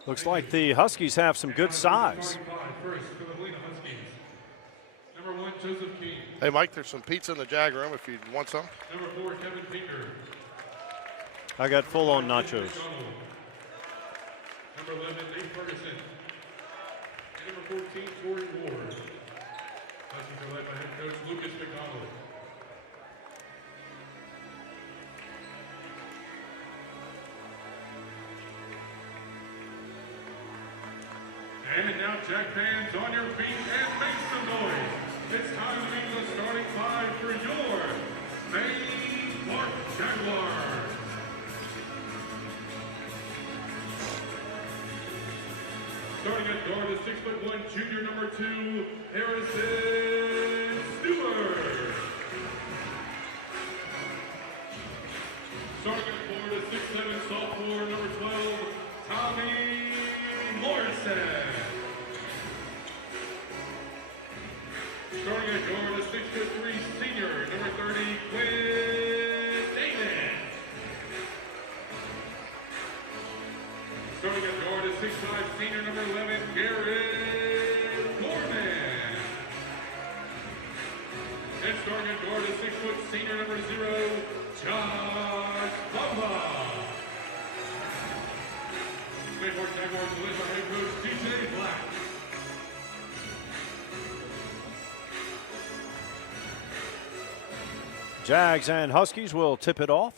Looks like the Huskies have some good size. Hey, Mike, there's some pizza in the Jag room if you want some. Number 4, Kevin Pinker. I got full-on nachos. Number 11, Nate Ferguson. And number 14, Corey Ward. Huskies are led by head coach Lucas McDonald. And now, Jag fans, on your feet and make some noise. It's time to meet the starting five for your main Park Jaguars. Starting at guard is 6'1" junior number 2, Harrison Stewart. Starting at guard is 6'7" sophomore number 12, Tommy Morrison. Starting at guard is 6'3" senior number 30, Quinn Davis. Starting at guard is 6'5" senior number 11, Garrett Norman. And starting at guard is 6 foot senior number 0, Josh Bumba. Mayport Jaguars led by head coach DJ Black. Jags and Huskies will tip it off.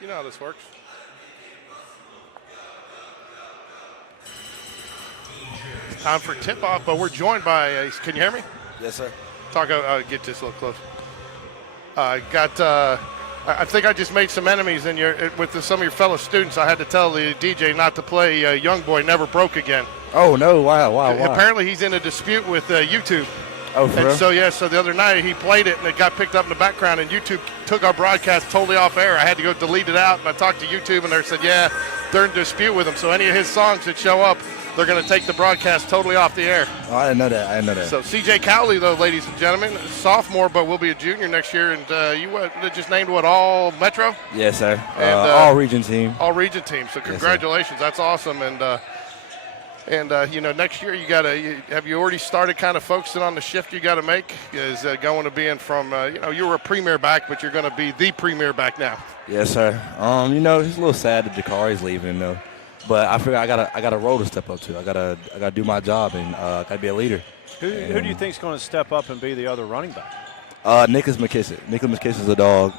You know how this works. Time for tip-off, but we're joined by, can you hear me? Yes, sir. Get this a little close. I think I just made some enemies with some of your fellow students. I had to tell the DJ not to play Young Boy Never Broke Again. Oh, no, why? Apparently he's in a dispute with YouTube. Oh, for real? So the other night he played it and it got picked up in the background and YouTube took our broadcast totally off air. I had to go delete it out and I talked to YouTube and they said, yeah, they're in dispute with him. So any of his songs that show up, they're going to take the broadcast totally off the air. Oh, I didn't know that. So C.J. Cowley, though, ladies and gentlemen, sophomore, but will be a junior next year. And you just named all Metro? Yes, sir. And, all region team. All region team. So congratulations. Yes, that's awesome. And next year have you already started kind of focusing on the shift you got to make? Is going to being from you were a premier back, but you're going to be the premier back now. Yes, sir. It's a little sad that Jakari's leaving though. but I figure I got a role to step up to. I gotta do my job and gotta be a leader. Who do you think is going to step up and be the other running back? Nicholas McKissick. Nicholas McKissick's a dog.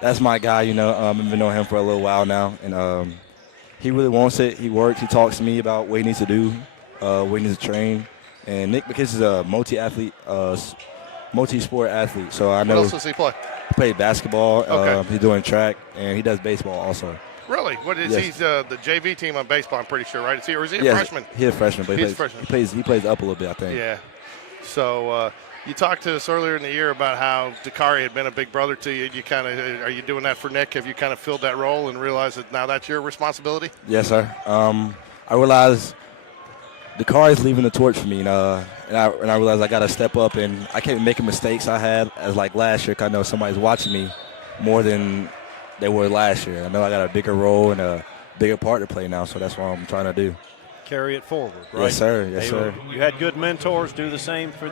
That's my guy. I've been knowing him for a little while now, and he really wants it. He works. He talks to me about what he needs to do, what he needs to train. And Nick McKissick is a multi-athlete, multi-sport athlete. So I know. What else does he play? He plays basketball. Okay. He's doing track, and he does baseball also. Really? What is Yes. He's the JV team on baseball, I'm pretty sure, right? Is he a Yes, freshman? He's a freshman, but He's a freshman. he plays up a little bit, I think. Yeah. So you talked to us earlier in the year about how Dakari had been a big brother to you. You kind of are you doing that for Nick? Have you kind of filled that role and realized that now that's your responsibility? Yes, sir. I realized Dakari is leaving the torch for me, and I realized I got to step up, and I can't be making mistakes I had as like last year. 'Cause I know somebody's watching me more than they were last year. I know I got a bigger role and a bigger part to play now, so that's what I'm trying to do. Carry it forward, right? Yes, sir. Yes, sir. You had good mentors. Do the same for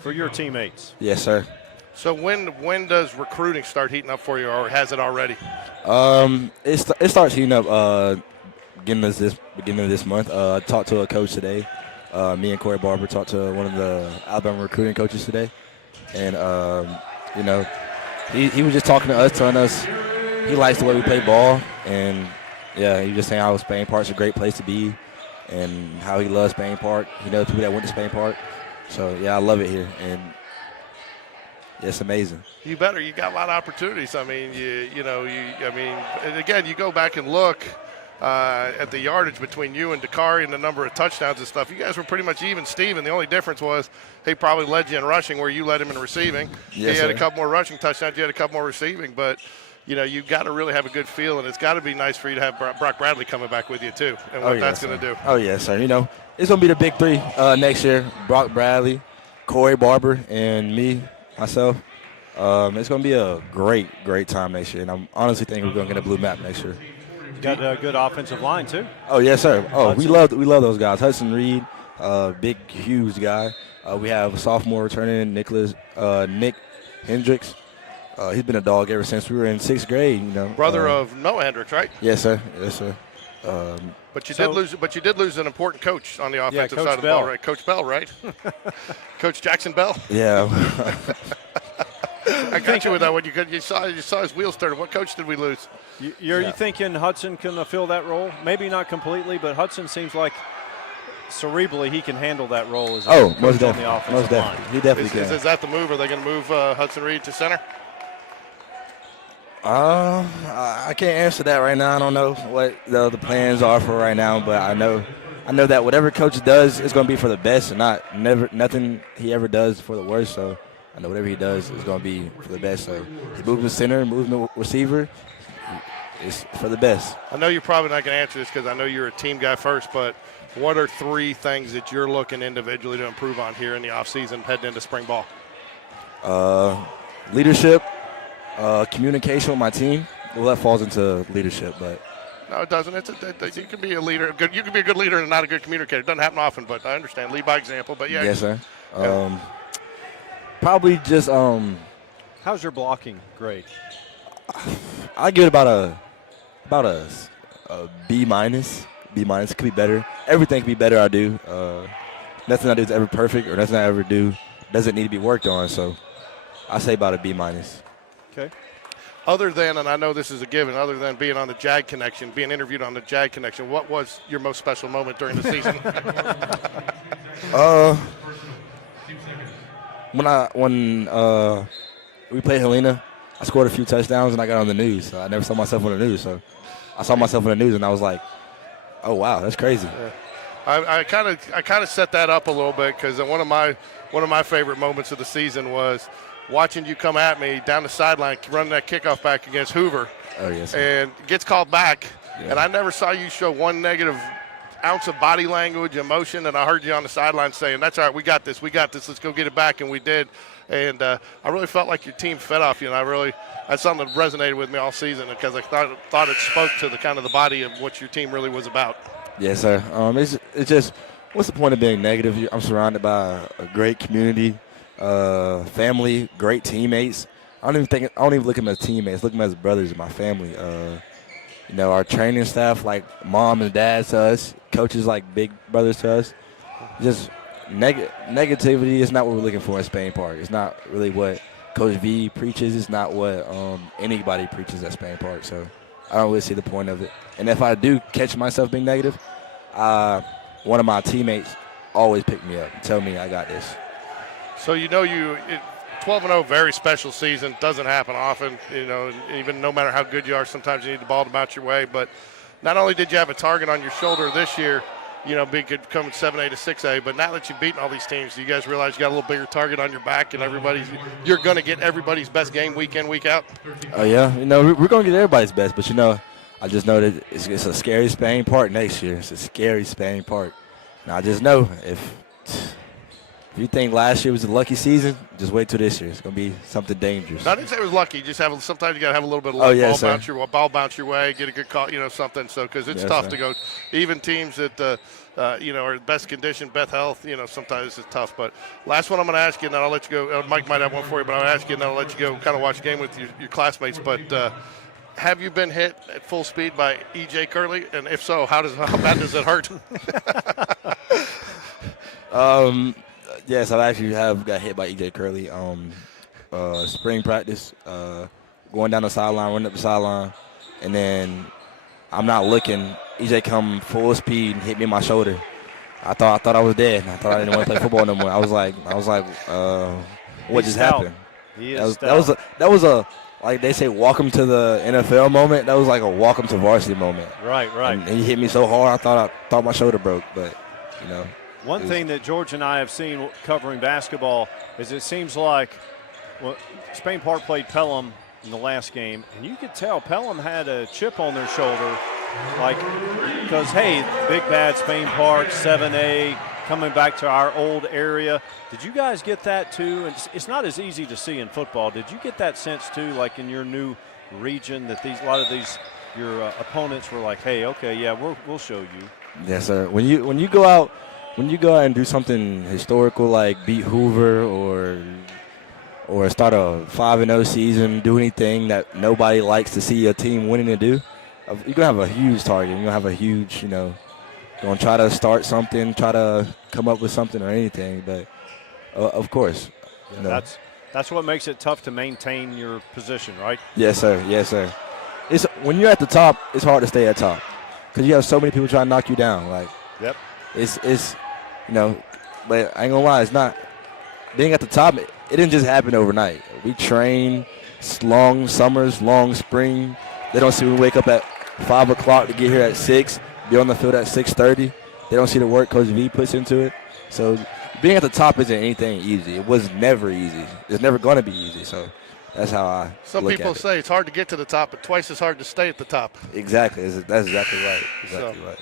for your teammates. Yes, sir. So when does recruiting start heating up for you, or has it already? It starts heating up beginning of this month. I talked to a coach today. Me and Corey Barber talked to one of the Alabama recruiting coaches today, and he was just talking to us, telling us he likes the way we play ball, and yeah, he was just saying how Spain Park's a great place to be, and how he loves Spain Park. He knows people that went to Spain Park, so yeah, I love it here, and it's amazing. You better. You got a lot of opportunities. I mean, and again, you go back and look at the yardage between you and Dakari and the number of touchdowns and stuff. You guys were pretty much even, Steven. The only difference was he probably led you in rushing where you led him in receiving. Yes, he had sir. a couple more rushing touchdowns. You had a couple more receiving. But, you've got to really have a good feel, and it's got to be nice for you to have Brock Bradley coming back with you too and what that's going to do. Oh, yes, sir. It's going to be the big three next year. Brock Bradley, Corey Barber, and myself. It's going to be a great, great time next year, and I'm honestly thinking we're going to get a blue map next year. Got a good offensive line too. Oh yes, sir. Oh, Hudson. we love those guys. Hudson Reed, big, huge guy. We have a sophomore returning, Nick Hendricks. He's been a dog ever since we were in 6th grade. Brother of Noah Hendricks, right? Yes, sir. Yes, sir. But you did lose an important coach on the offensive Coach side of the Bell. ball, right? Coach Bell, right? Coach Jackson Bell. Yeah. I got you with that one. You saw his wheels turn. What coach did we lose? You thinking Hudson can fill that role? Maybe not completely, but Hudson seems like cerebrally he can handle that role as a coach most on the definitely. offensive Most line. definitely. He definitely can. Is that the move? Are they going to move Hudson Reed to center? I can't answer that right now. I don't know what the plans are for right now, but I know that whatever coach does is going to be for the best, and nothing he ever does for the worst. So I know whatever he does is going to be for the best. So he moves the center, moves the receiver. It's for the best. I know you're probably not going to answer this because I know you're a team guy first, but what are 3 things that you're looking individually to improve on here in the offseason heading into spring ball? Leadership, communication with my team. Well, that falls into leadership, but No, it doesn't. You can be a leader. You can be a good leader and not a good communicator. It doesn't happen often, but I understand. Lead by example. But yeah. yes, sir. Yeah. Probably just How's your blocking grade? I give it about a B minus. B minus. It could be better. Everything could be better. I do. Nothing I do is ever perfect, or nothing I ever do doesn't need to be worked on. So I say about a B minus. Okay. Other than, and I know this is a given, other than being on the Jag Connection, being interviewed on the Jag Connection, what was your most special moment during the season? When we played Helena, I scored a few touchdowns and I got on the news. I never saw myself on the news, so I saw myself on the news and I was like, "Oh wow, that's crazy." Yeah. I kind of set that up a little bit because one of my favorite moments of the season was watching you come at me down the sideline, running that kickoff back against Hoover. Oh yes. And gets called back, Yeah. and I never saw you show one negative ounce of body language, emotion, and I heard you on the sideline saying, "That's all right, we got this, let's go get it back," and we did. And I really felt like your team fed off you, and that's something that resonated with me all season because I thought it spoke to the kind of the body of what your team really was about. Yes, sir. It's just, what's the point of being negative? I'm surrounded by a great community, family, great teammates. I don't even look at them as teammates. Look at them as brothers in my family. our training staff like mom and dad to us, coaches like big brothers to us. Just negativity is not what we're looking for in Spain Park. It's not really what Coach V preaches. It's not what anybody preaches at Spain Park. So I don't really see the point of it. And if I do catch myself being negative, one of my teammates always pick me up and tell me I got this. So 12-0, very special season. Doesn't happen often, even no matter how good you are, sometimes you need the ball to bounce your way. But not only did you have a target on your shoulder this year, big good coming 7A to 6A, but now that you've beaten all these teams, do you guys realize you got a little bigger target on your back and you're going to get everybody's best game week in, week out? Oh, yeah. We're going to get everybody's best, but, I just know that it's a scary Spain Park next year. It's a scary Spain Park. Now, I just know if you think last year was a lucky season, just wait till this year. It's going to be something dangerous. No, I didn't say it was lucky. Just sometimes you got to have a little bit of luck. Ball bounce your way, get a good call, something. So because it's tough to go. Even teams that are in best condition, best health, sometimes it's tough. But last one I'm going to ask you, and then I'll let you go. Mike might have one for you, but I'll ask you, and then I'll let you go kind of watch the game with your classmates. But have you been hit at full speed by E.J. Curley? And if so, how bad does it hurt? Yes, I actually got hit by E.J. Curley. Spring practice, going down the sideline, running up the sideline, and then I'm not looking. E.J. come full speed and hit me in my shoulder. I thought I was dead. I thought I didn't want to play football no more. I was like, what just happened? That was a like they say, welcome to the NFL moment. That was like a welcome to varsity moment. Right. And he hit me so hard, I thought my shoulder broke, but One thing that George and I have seen covering basketball is it seems like Spain Park played Pelham in the last game, and you could tell Pelham had a chip on their shoulder, because, hey, big bad Spain Park, 7A, coming back to our old area. Did you guys get that too? And it's not as easy to see in football. Did you get that sense too, like in your new region, that a lot of these your opponents were like, hey, okay, yeah, we'll show you? Yes, sir. When you go out and do something historical like beat Hoover or start a 5-0 season, do anything that nobody likes to see a team winning to do, you're going to have a huge target. You're going to have a huge, going to try to start something, try to come up with something or anything. But, of course. That's what makes it tough to maintain your position, right? Yes, sir. When you're at the top, it's hard to stay at top because you have so many people trying to knock you down. Yep. It's but I ain't gonna lie, it's not being at the top. It didn't just happen overnight. We train long summers, long spring. They don't see we wake up at 5 o'clock to get here at 6, be on the field at 6:30. They don't see the work Coach V puts into it. So being at the top isn't anything easy. It was never easy. It's never going to be easy. So that's how I Some look people at it. say it's hard to get to the top, but twice as hard to stay at the top. Exactly. That's exactly right. Right.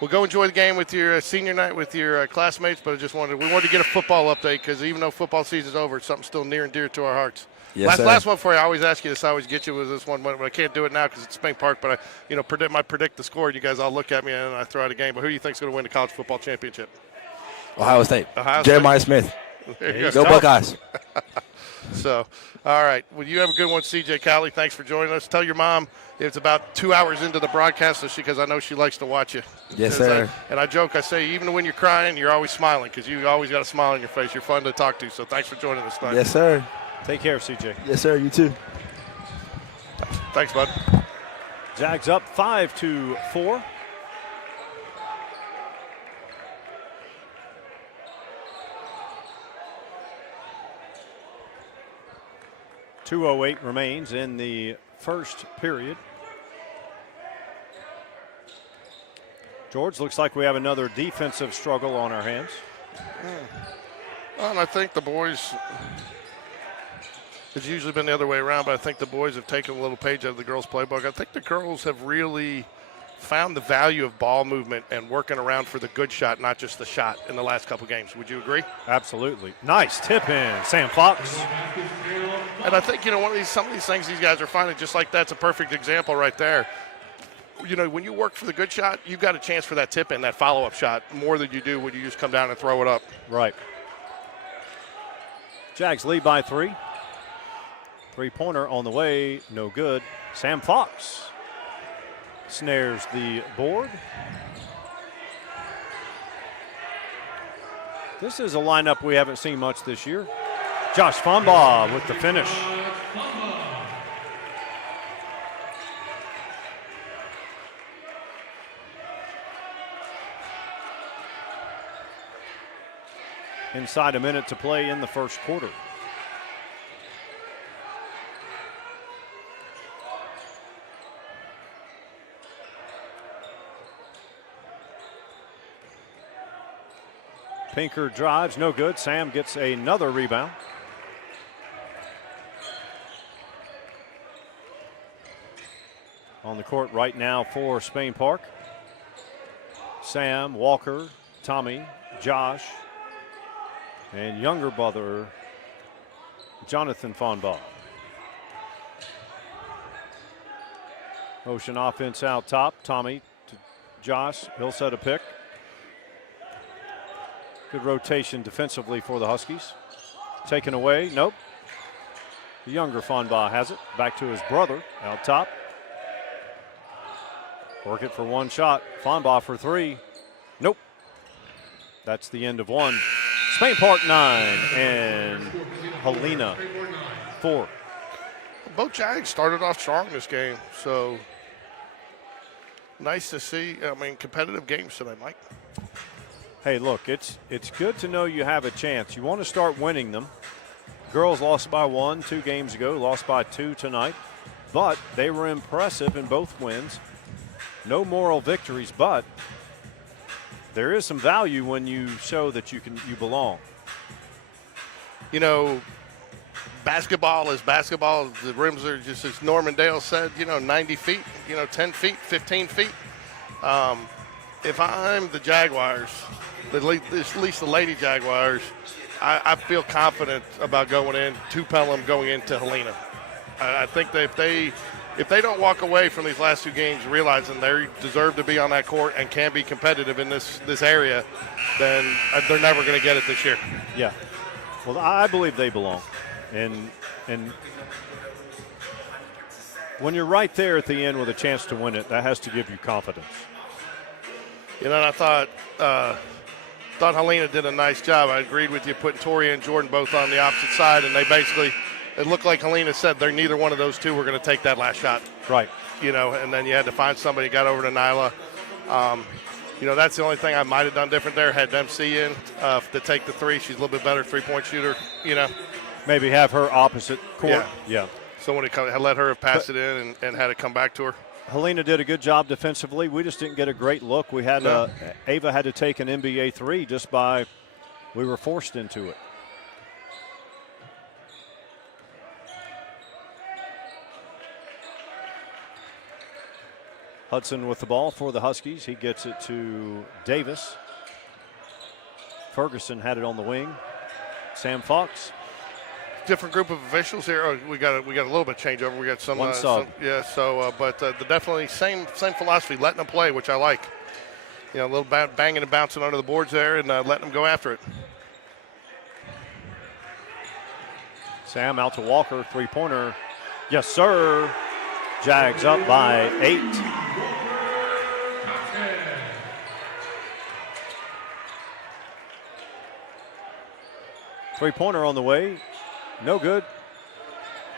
We'll go enjoy the game with your senior night with your classmates, but we wanted to get a football update because even though football season's over, it's something still near and dear to our hearts. Yes, last one for you. I always ask you this. I always get you with this one, but I can't do it now because it's Spain Park. But I predict the score, and you guys all look at me and I throw out a game. But who do you think's going to win the college football championship? Ohio State. Jeremiah Smith. Go Buckeyes. So, all right. Well, you have a good one, CJ Cowley. Thanks for joining us. Tell your mom it's about 2 hours into the broadcast because I know she likes to watch you. Yes, sir. I joke, I say, even when you're crying, you're always smiling because you always got a smile on your face. You're fun to talk to. So thanks for joining us tonight. Yes, sir. Take care, CJ. Yes, sir. You too. Thanks, bud. Jags up 5-4. .208 remains in the first period. George, looks like we have another defensive struggle on our hands. Well, and I think the boys, it's usually been the other way around, but I think the boys have taken a little page out of the girls' playbook. I think the girls have really found the value of ball movement and working around for the good shot, not just the shot, in the last couple games. Would you agree? Absolutely. Nice tip in, Sam Fox. And I think, some of these things these guys are finding, just like that's a perfect example right there. When you work for the good shot, you've got a chance for that tip in, that follow-up shot, more than you do when you just come down and throw it up. Right. Jags lead by 3. Three-pointer on the way, no good. Sam Fox. snares the board. This is a lineup we haven't seen much this year. Josh Fonbaugh with the finish. Inside a minute to play in the first quarter. Pinker drives, no good. Sam gets another rebound. On the court right now for Spain Park. Sam, Walker, Tommy, Josh, and younger brother, Jonathan Fonbaugh. Motion offense out top. Tommy to Josh. He'll set a pick. Good rotation defensively for the Huskies. Taken away. Nope. The younger Fonbaugh has it. Back to his brother out top. Work it for one shot. Fonbaugh for three. Nope. That's the end of one. Spain Park 9 and Helena 4. Both Jags started off strong this game, so nice to see. I mean, competitive games tonight, Mike. Hey, look, it's good to know you have a chance. You want to start winning them. Girls lost by 1 2 games ago, lost by 2 tonight, but they were impressive in both wins. No moral victories, but there is some value when you show that you belong. You know, basketball is basketball. The rims are just, as Norman Dale said, 90 feet, 10 feet, 15 feet. If I'm the Jaguars, at least the Lady Jaguars, I feel confident about going in to Pelham, going into Helena. I think that if they don't walk away from these last 2 games realizing they deserve to be on that court and can be competitive in this area, then they're never going to get it this year. Yeah. Well, I believe they belong. And when you're right there at the end with a chance to win it, that has to give you confidence. And I thought Helena did a nice job. I agreed with you putting Tori and Jordan both on the opposite side, and it looked like Helena said they're neither one of those two were going to take that last shot. Right. And then you had to find somebody, got over to Nyla. That's the only thing I might have done different there. Had MC in to take the three. She's a little bit better three-point shooter, Maybe have her opposite court. Yeah. Someone had let her have passed it in and had it come back to her. Helena did a good job defensively. We just didn't get a great look. We had Ava had to take an NBA 3 just by we were forced into it. Hudson with the ball for the Huskies. He gets it to Davis. Ferguson had it on the wing. Sam Fox. Different group of officials here. Oh, we got a little bit of changeover. We got some one sub. But definitely same philosophy, letting them play, which I like. A little banging and bouncing under the boards there, and letting them go after it. Sam out to Walker, three-pointer. Yes, sir. Jags up by 8. Three-pointer on the way. No good.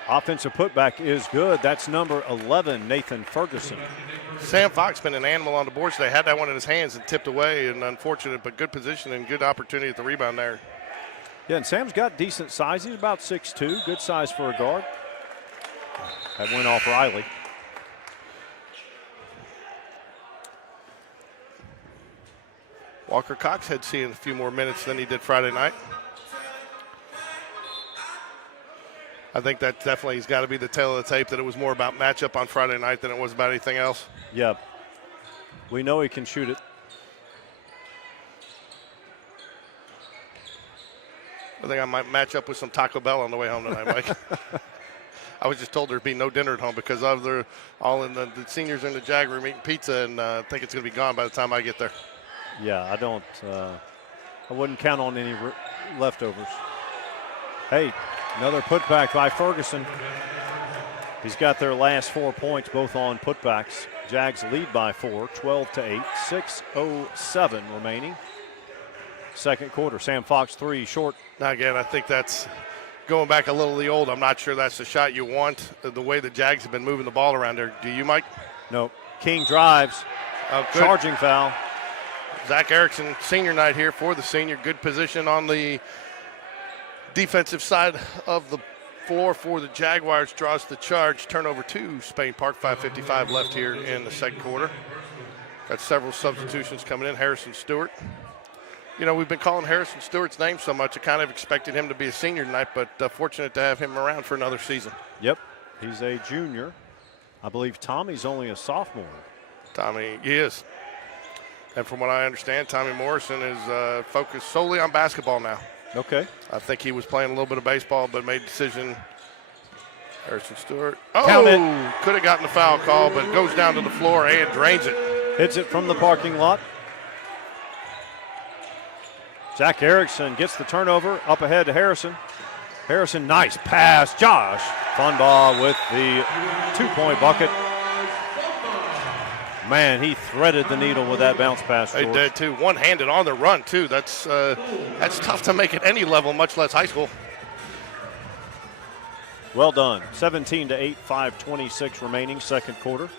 Offensive putback is good. That's number 11, Nathan Ferguson. Sam Fox been an animal on the boards today. Had that one in his hands and tipped away, and unfortunate, but good position and good opportunity at the rebound there. Yeah, and Sam's got decent size. He's about 6'2", good size for a guard. That went off Riley. Walker Cox had seen a few more minutes than he did Friday night. I think that definitely has got to be the tail of the tape, that it was more about matchup on Friday night than it was about anything else. Yeah. We know he can shoot it. I think I might match up with some Taco Bell on the way home tonight, Mike. I was just told there'd be no dinner at home because they're all in the seniors in the Jag room eating pizza, and I think it's going to be gone by the time I get there. Yeah, I wouldn't count on any leftovers. Hey, another putback by Ferguson. He's got their last 4 points, both on putbacks. Jags lead by 4, 12-8, 6:07 remaining. Second quarter. Sam Fox 3 short. Now, again, I think that's going back a little the old. I'm not sure that's the shot you want, the way the Jags have been moving the ball around there. Do you, Mike? No. King drives. Charging foul. Zach Erickson, senior night here for the senior. Good position on the defensive side of the floor for the Jaguars. Draws the charge. Turnover to Spain Park. 5:55 left here in the second quarter. Got several substitutions coming in. Harrison Stewart. You know, we've been calling Harrison Stewart's name so much, I kind of expected him to be a senior tonight, but fortunate to have him around for another season. Yep, he's a junior. I believe Tommy's only a sophomore. Tommy, he is. And from what I understand, Tommy Morrison is focused solely on basketball now. Okay. I think he was playing a little bit of baseball, but made a decision. Harrison Stewart. Count it. Could have gotten the foul call, but goes down to the floor and drains it. Hits it from the parking lot. Zach Erickson gets the turnover, up ahead to Harrison. Harrison, nice pass. Josh Funbaugh with the 2-point bucket. Man, he threaded the needle with that bounce pass. He did, too. One-handed on the run, too. That's tough to make at any level, much less high school. Well done. 17-8, 5:26 remaining, second quarter.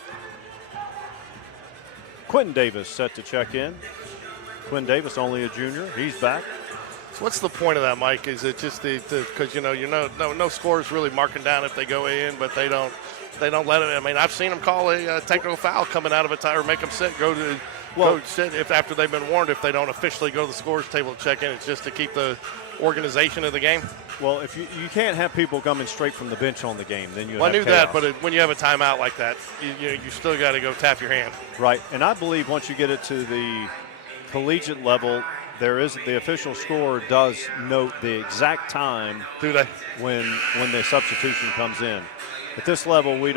Quentin Davis set to check in. Quinn Davis, only a junior. He's back. So what's the point of that, Mike? Is it just because no scores really marking down if they go in, but they don't let it. I mean, I've seen them call a technical foul coming out of a tie or make them sit, go sit if after they've been warned if they don't officially go to the scores table to check in. It's just to keep the organization of the game. Well, if you can't have people coming straight from the bench on the game, then you. Well, I knew that, but when you have a timeout like that, you still got to go tap your hand. Right, and I believe once you get it to the collegiate level, the official score does note the exact time. Do they? When the substitution comes in. At this level, I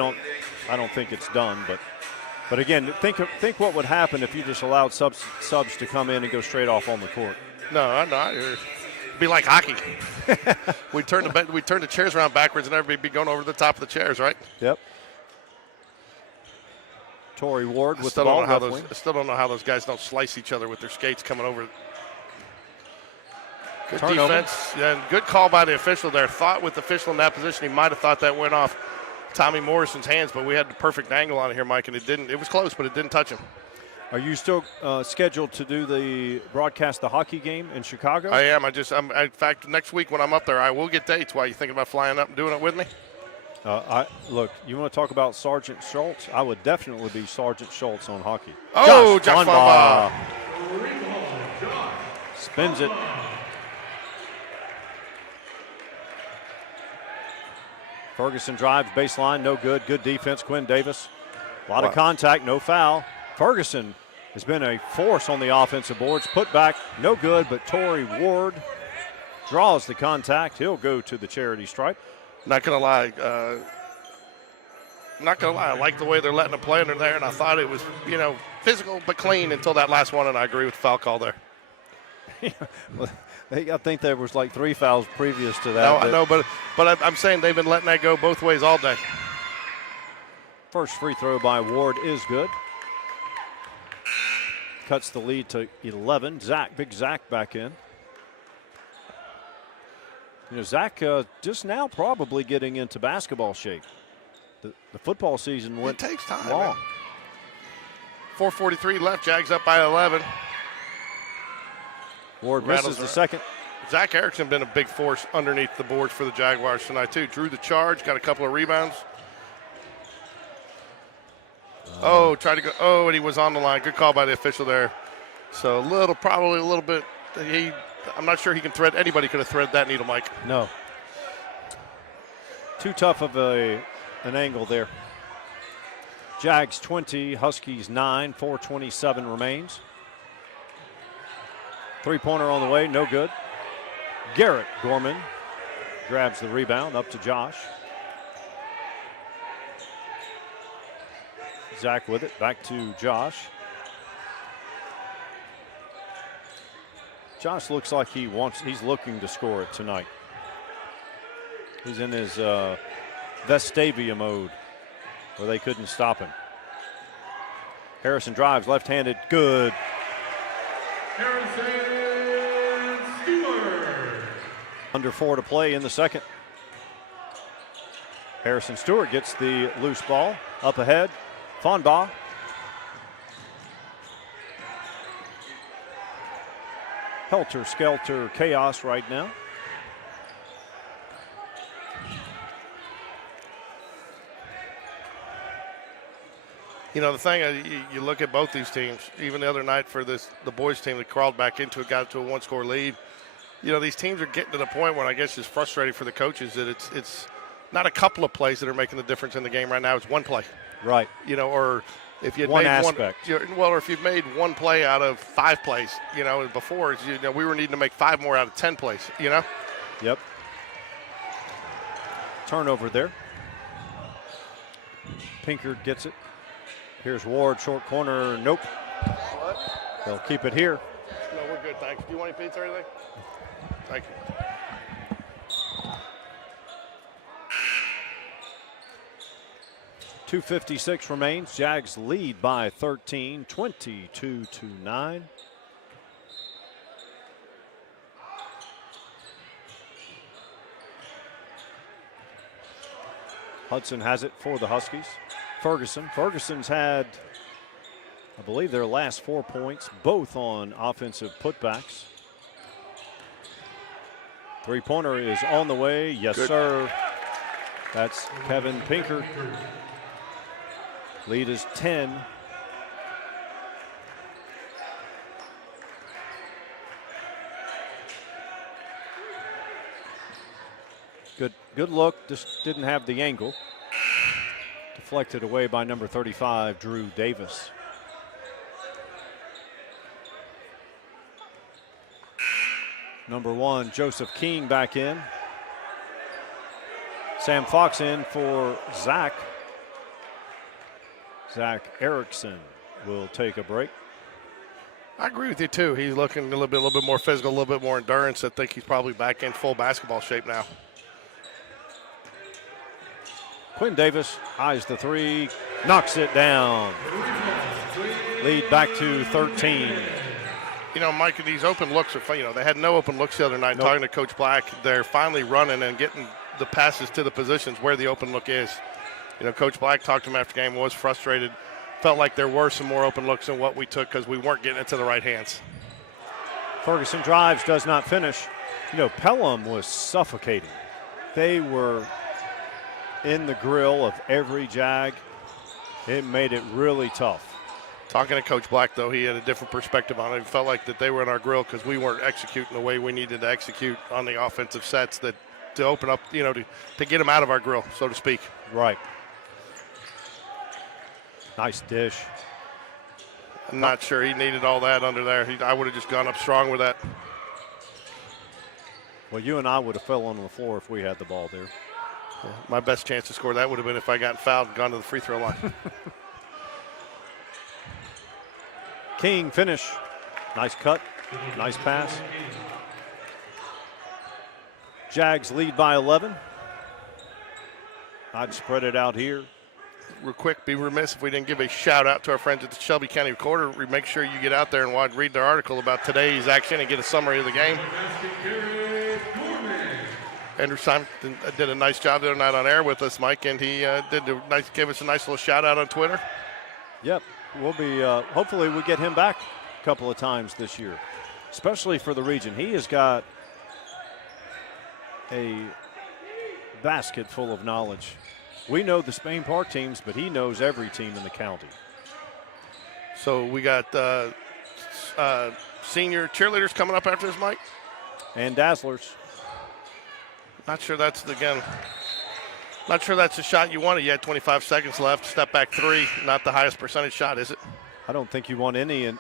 don't think it's done, but again, think what would happen if you just allowed subs to come in and go straight off on the court. No, it'd be like hockey. we turn the chairs around backwards and everybody be going over the top of the chairs, right? Yep. Torrey Ward with the ball. I still don't know how those guys don't slice each other with their skates coming over. Good Turnover. defense and good call by the official there. Thought with the official in that position, he might have thought that went off Tommy Morrison's hands, but we had the perfect angle on it here, Mike, and it didn't. It was close, but it didn't touch him. Are you still scheduled to do the hockey game in Chicago? I am. In fact, next week when I'm up there, I will get dates. Why, you thinking about flying up and doing it with me? Look, you want to talk about Sergeant Schultz? I would definitely be Sergeant Schultz on hockey. Oh, Josh Funbaugh. Spins it. Ferguson drives baseline, no good. Good defense, Quinn Davis. A lot of contact, no foul. Ferguson has been a force on the offensive boards. Put back, no good, but Torrey Ward draws the contact. He'll go to the charity stripe. Not gonna lie, I like the way they're letting them play under there, and I thought it was, physical but clean until that last one, and I agree with the foul call there. I think there was like 3 fouls previous to that. No, I know, but I'm saying they've been letting that go both ways all day. First free throw by Ward is good. Cuts the lead to 11. Big Zach back in. Zach just now probably getting into basketball shape. The football season went it takes time, long. 4:43 left. Jags up by 11. Ward misses the second. Zach Erickson been a big force underneath the boards for the Jaguars tonight, too. Drew the charge, got a couple of rebounds. Tried to go. Oh, and he was on the line. Good call by the official there. So probably a little bit. I'm not sure he can thread. Anybody could have threaded that needle, Mike. No. Too tough of an angle there. Jags 20, Huskies 9, 4:27 remains. Three-pointer on the way, no good. Garrett Gorman grabs the rebound up to Josh. Zach with it, back to Josh. Josh looks like he's looking to score it tonight. He's in his Vestavia mode where they couldn't stop him. Harrison drives, left-handed, good. Harrison Stewart. Under 4 to play in the second. Harrison Stewart gets the loose ball up ahead. Fonbaugh. Helter-skelter chaos right now. You know, the thing, you look at both these teams, even the other night for the boys team that crawled back into it, got to a one-score lead. You know, these teams are getting to the point where I guess it's frustrating for the coaches that it's not a couple of plays that are making the difference in the game right now. It's one play. Right. You know, or if you'd one made aspect. or if you've made one play out of 5 plays, you know, before, you know, we were needing to make 5 more out of 10 plays, you know? Yep. Turnover there. Pinkard gets it. Here's Ward, short corner, nope. What? They'll keep it here. No, we're good, thanks. Do you want any pizza or anything? Thank you. .256 remains. Jags lead by 13, 22-9. Hudson has it for the Huskies. Ferguson's had, I believe, their last 4 points, both on offensive putbacks. Three-pointer is on the way. Yes, good. Sir. That's Kevin Pinkard. Lead is 10. Good look, just didn't have the angle. Deflected away by number 35, Drew Davis. Number 1, Joseph King back in. Sam Fox in for Zach. Zach Erickson will take a break. I agree with you, too. He's looking a little bit more physical, a little bit more endurance. I think he's probably back in full basketball shape now. Quinn Davis eyes the three, knocks it down. Lead back to 13. You know, Mike, these open looks are fun. You know, they had no open looks the other night. Nope. Talking to Coach Black, they're finally running and getting the passes to the positions where the open look is. You know, Coach Black talked to him after the game, was frustrated, felt like there were some more open looks than what we took because we weren't getting it to the right hands. Ferguson drives, does not finish. You know, Pelham was suffocating. They were in the grill of every Jag. It made it really tough. Talking to Coach Black, though, he had a different perspective on it. He felt like that they were in our grill because we weren't executing the way we needed to execute on the offensive sets that to open up, you know, to get them out of our grill, so to speak. Right. Nice dish. I'm not sure he needed all that under there. I would have just gone up strong with that. Well, you and I would have fell on the floor if we had the ball there. Yeah, my best chance to score that would have been if I got fouled and gone to the free throw line. King finish. Nice cut. Nice pass. Jags lead by 11. I'd spread it out here. Real quick, be remiss if we didn't give a shout out to our friends at the Shelby County Recorder. Make sure you get out there and read their article about today's action and get a summary of the game. Andrew Simon did a nice job the other night on air with us, Mike, and he gave us a nice little shout out on Twitter. Yep, we'll be, hopefully we get him back a couple of times this year, especially for the region. He has got a basket full of knowledge. We know the Spain Park teams, but he knows every team in the county. So we got senior cheerleaders coming up after this, Mike? And Dazzlers. Not sure that's the shot you wanted yet. 25 seconds left. Step back three. Not the highest percentage shot, is it? I don't think you want any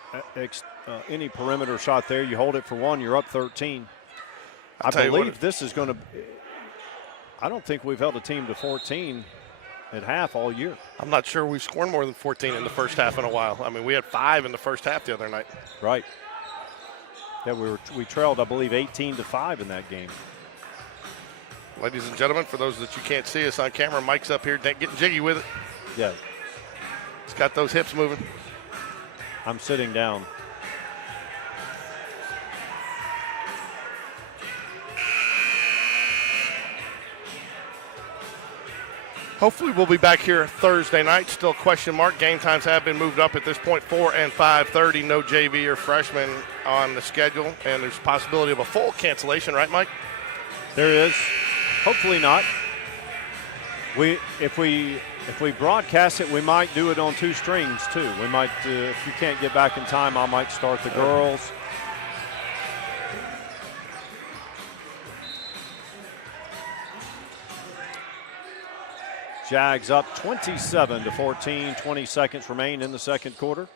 perimeter shot there. You hold it for one, you're up 13. I believe this is going to – I don't think we've held a team to 14 at half all year. I'm not sure we've scored more than 14 in the first half in a while. I mean, we had 5 in the first half the other night. Right. Yeah, we trailed, I believe, 18-5 in that game. Ladies and gentlemen, for those that you can't see us on camera, Mike's up here getting jiggy with it. Yeah. He's got those hips moving. I'm sitting down. Hopefully we'll be back here Thursday night. Still question mark. Game times have been moved up at this point, 4 and 5:30. No JV or freshman on the schedule, and there's a possibility of a full cancellation, right, Mike? There is. Hopefully not. If we broadcast it, we might do it on 2 strings too. We might, if you can't get back in time, I might start the girls. Jags up 27-14. 20 seconds remain in the second quarter.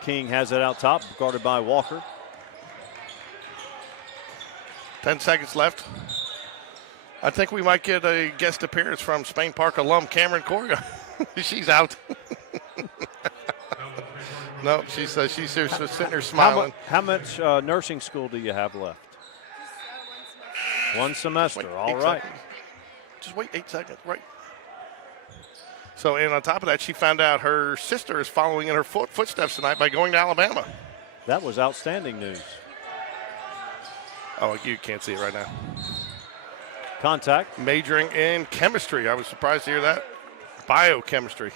King has it out top, guarded by Walker. 10 seconds left. I think we might get a guest appearance from Spain Park alum Cameron Corga. She's out. No, she's sitting there smiling. How much nursing school do you have left? One semester. All right. Seconds. Just wait 8 seconds. Right. So, and on top of that, she found out her sister is following in her footsteps tonight by going to Alabama. That was outstanding news. Oh, you can't see it right now. Contact. Majoring in chemistry. I was surprised to hear that. Biochemistry.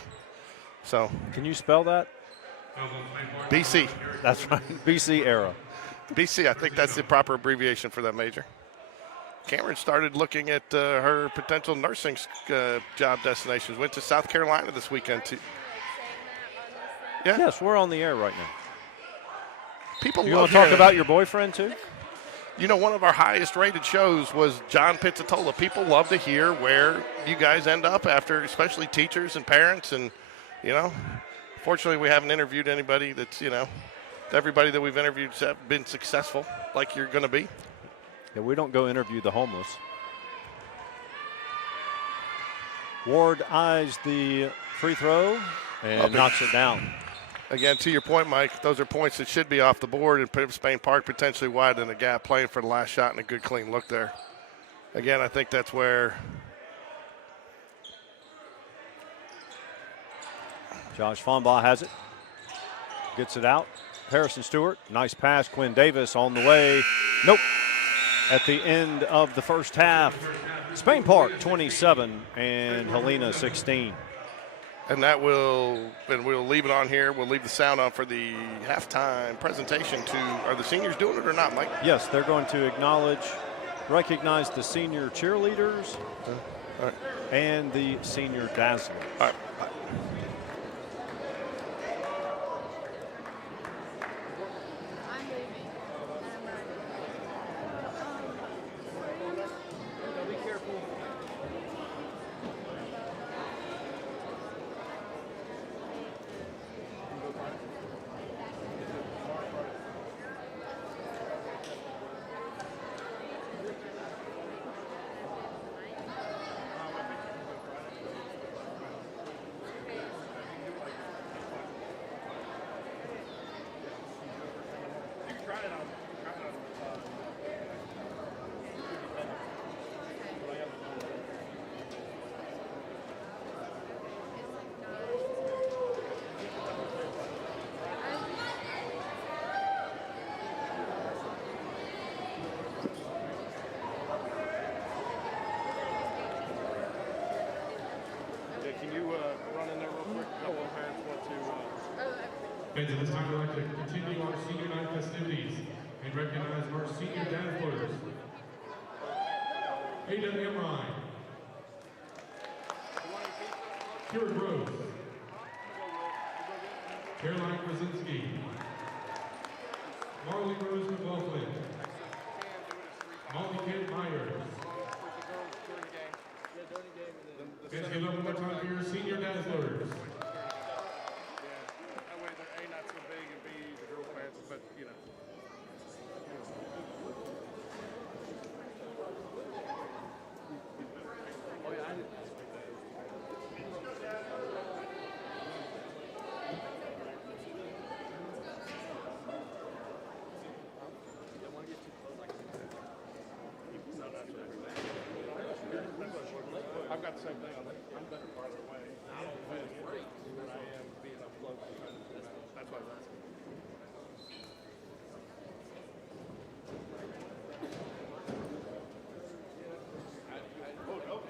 So. Can you spell that? BC. That's right. BC era. BC, I think that's the proper abbreviation for that major. Cameron started looking at her potential nursing job destinations. Went to South Carolina this weekend, too. Yeah. Yes, we're on the air right now. People you love want to talk hearing about your boyfriend, too? You know, one of our highest rated shows was John Pizzatola. People love to hear where you guys end up after, especially teachers and parents. And, you know, fortunately, we haven't interviewed anybody that's, you know, everybody that we've interviewed have been successful like you're going to be. Yeah, we don't go interview the homeless. Ward eyes the free throw and knocks it down. Again, to your point, Mike, those are points that should be off the board, and Spain Park potentially wide in the gap, playing for the last shot and a good clean look there. Again, I think that's where Josh Fonbaugh has it. Gets it out. Harrison Stewart, nice pass. Quinn Davis on the way. Nope. At the end of the first half, Spain Park 27 and Helena 16. And we'll leave it on here. We'll leave the sound on for the halftime presentation are the seniors doing it or not, Mike? Yes, they're going to recognize the senior cheerleaders and the senior dazzler. All right. Fans, at this time, we'd like to continue our senior night festivities and recognize our senior dazzlers. A.W. Ryan, Kieran Rose, Caroline Krasinski, Marley Rose McLaughlin, Molly Kent Myers. Fans, give up one more time for your senior dazzlers. But, you know. Oh, yeah, I didn't. the same thing. I'm better farther away. I don't feel great than I am being up close. That's why I was asking. Oh, no.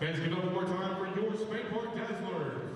Fans, give up one more time for your Spain Park Dazzlers.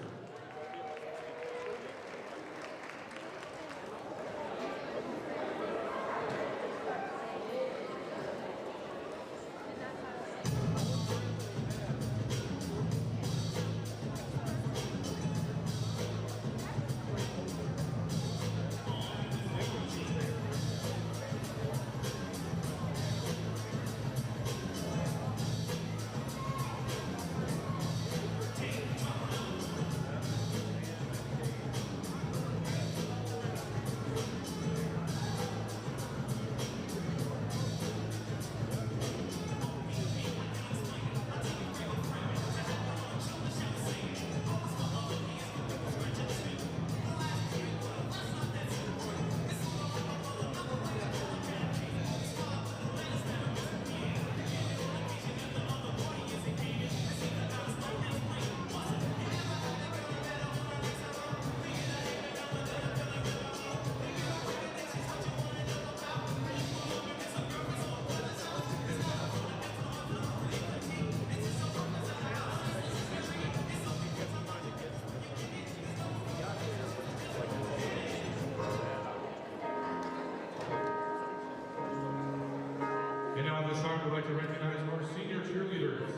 And now at this time, we'd like to recognize our senior cheerleaders.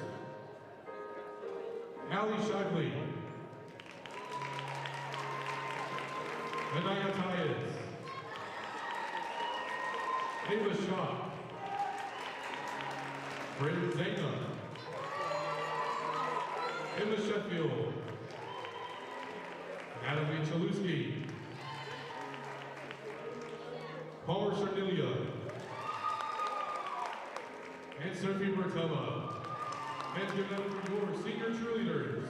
Allie Shockley, Anaya Tyus, Ava Shaw, Bryn Zana, Emma Sheffield, Natalie Chalewski, Palmer Sharnilia, and Sophie Bertella. And give them for your senior cheerleaders.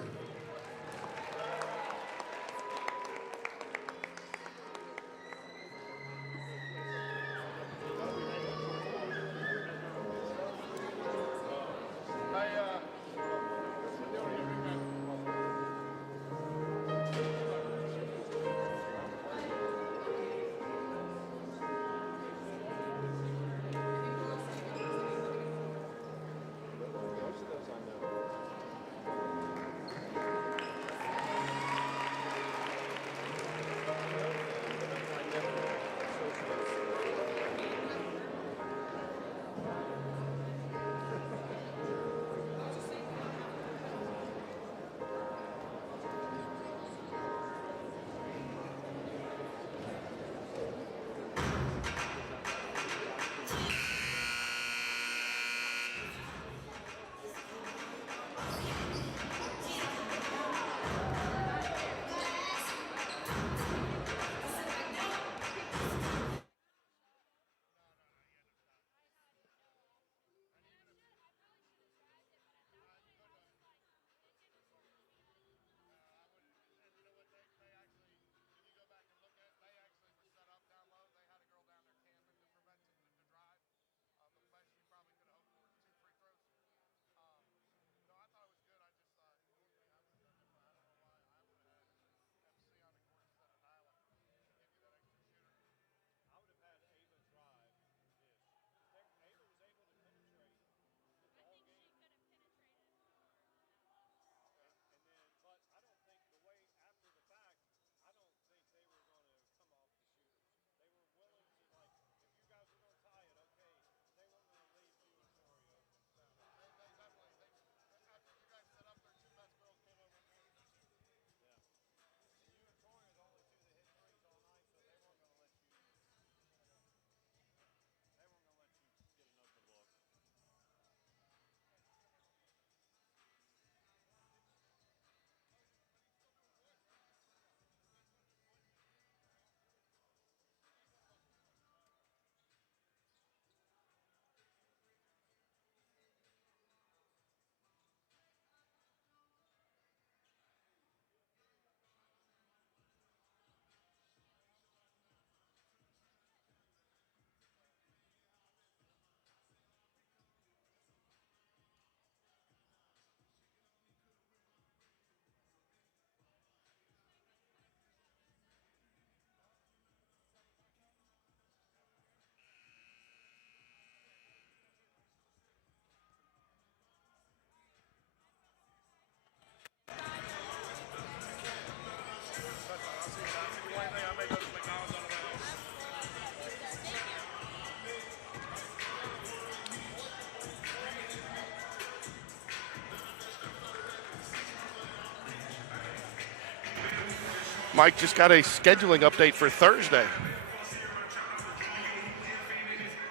Mike just got a scheduling update for Thursday.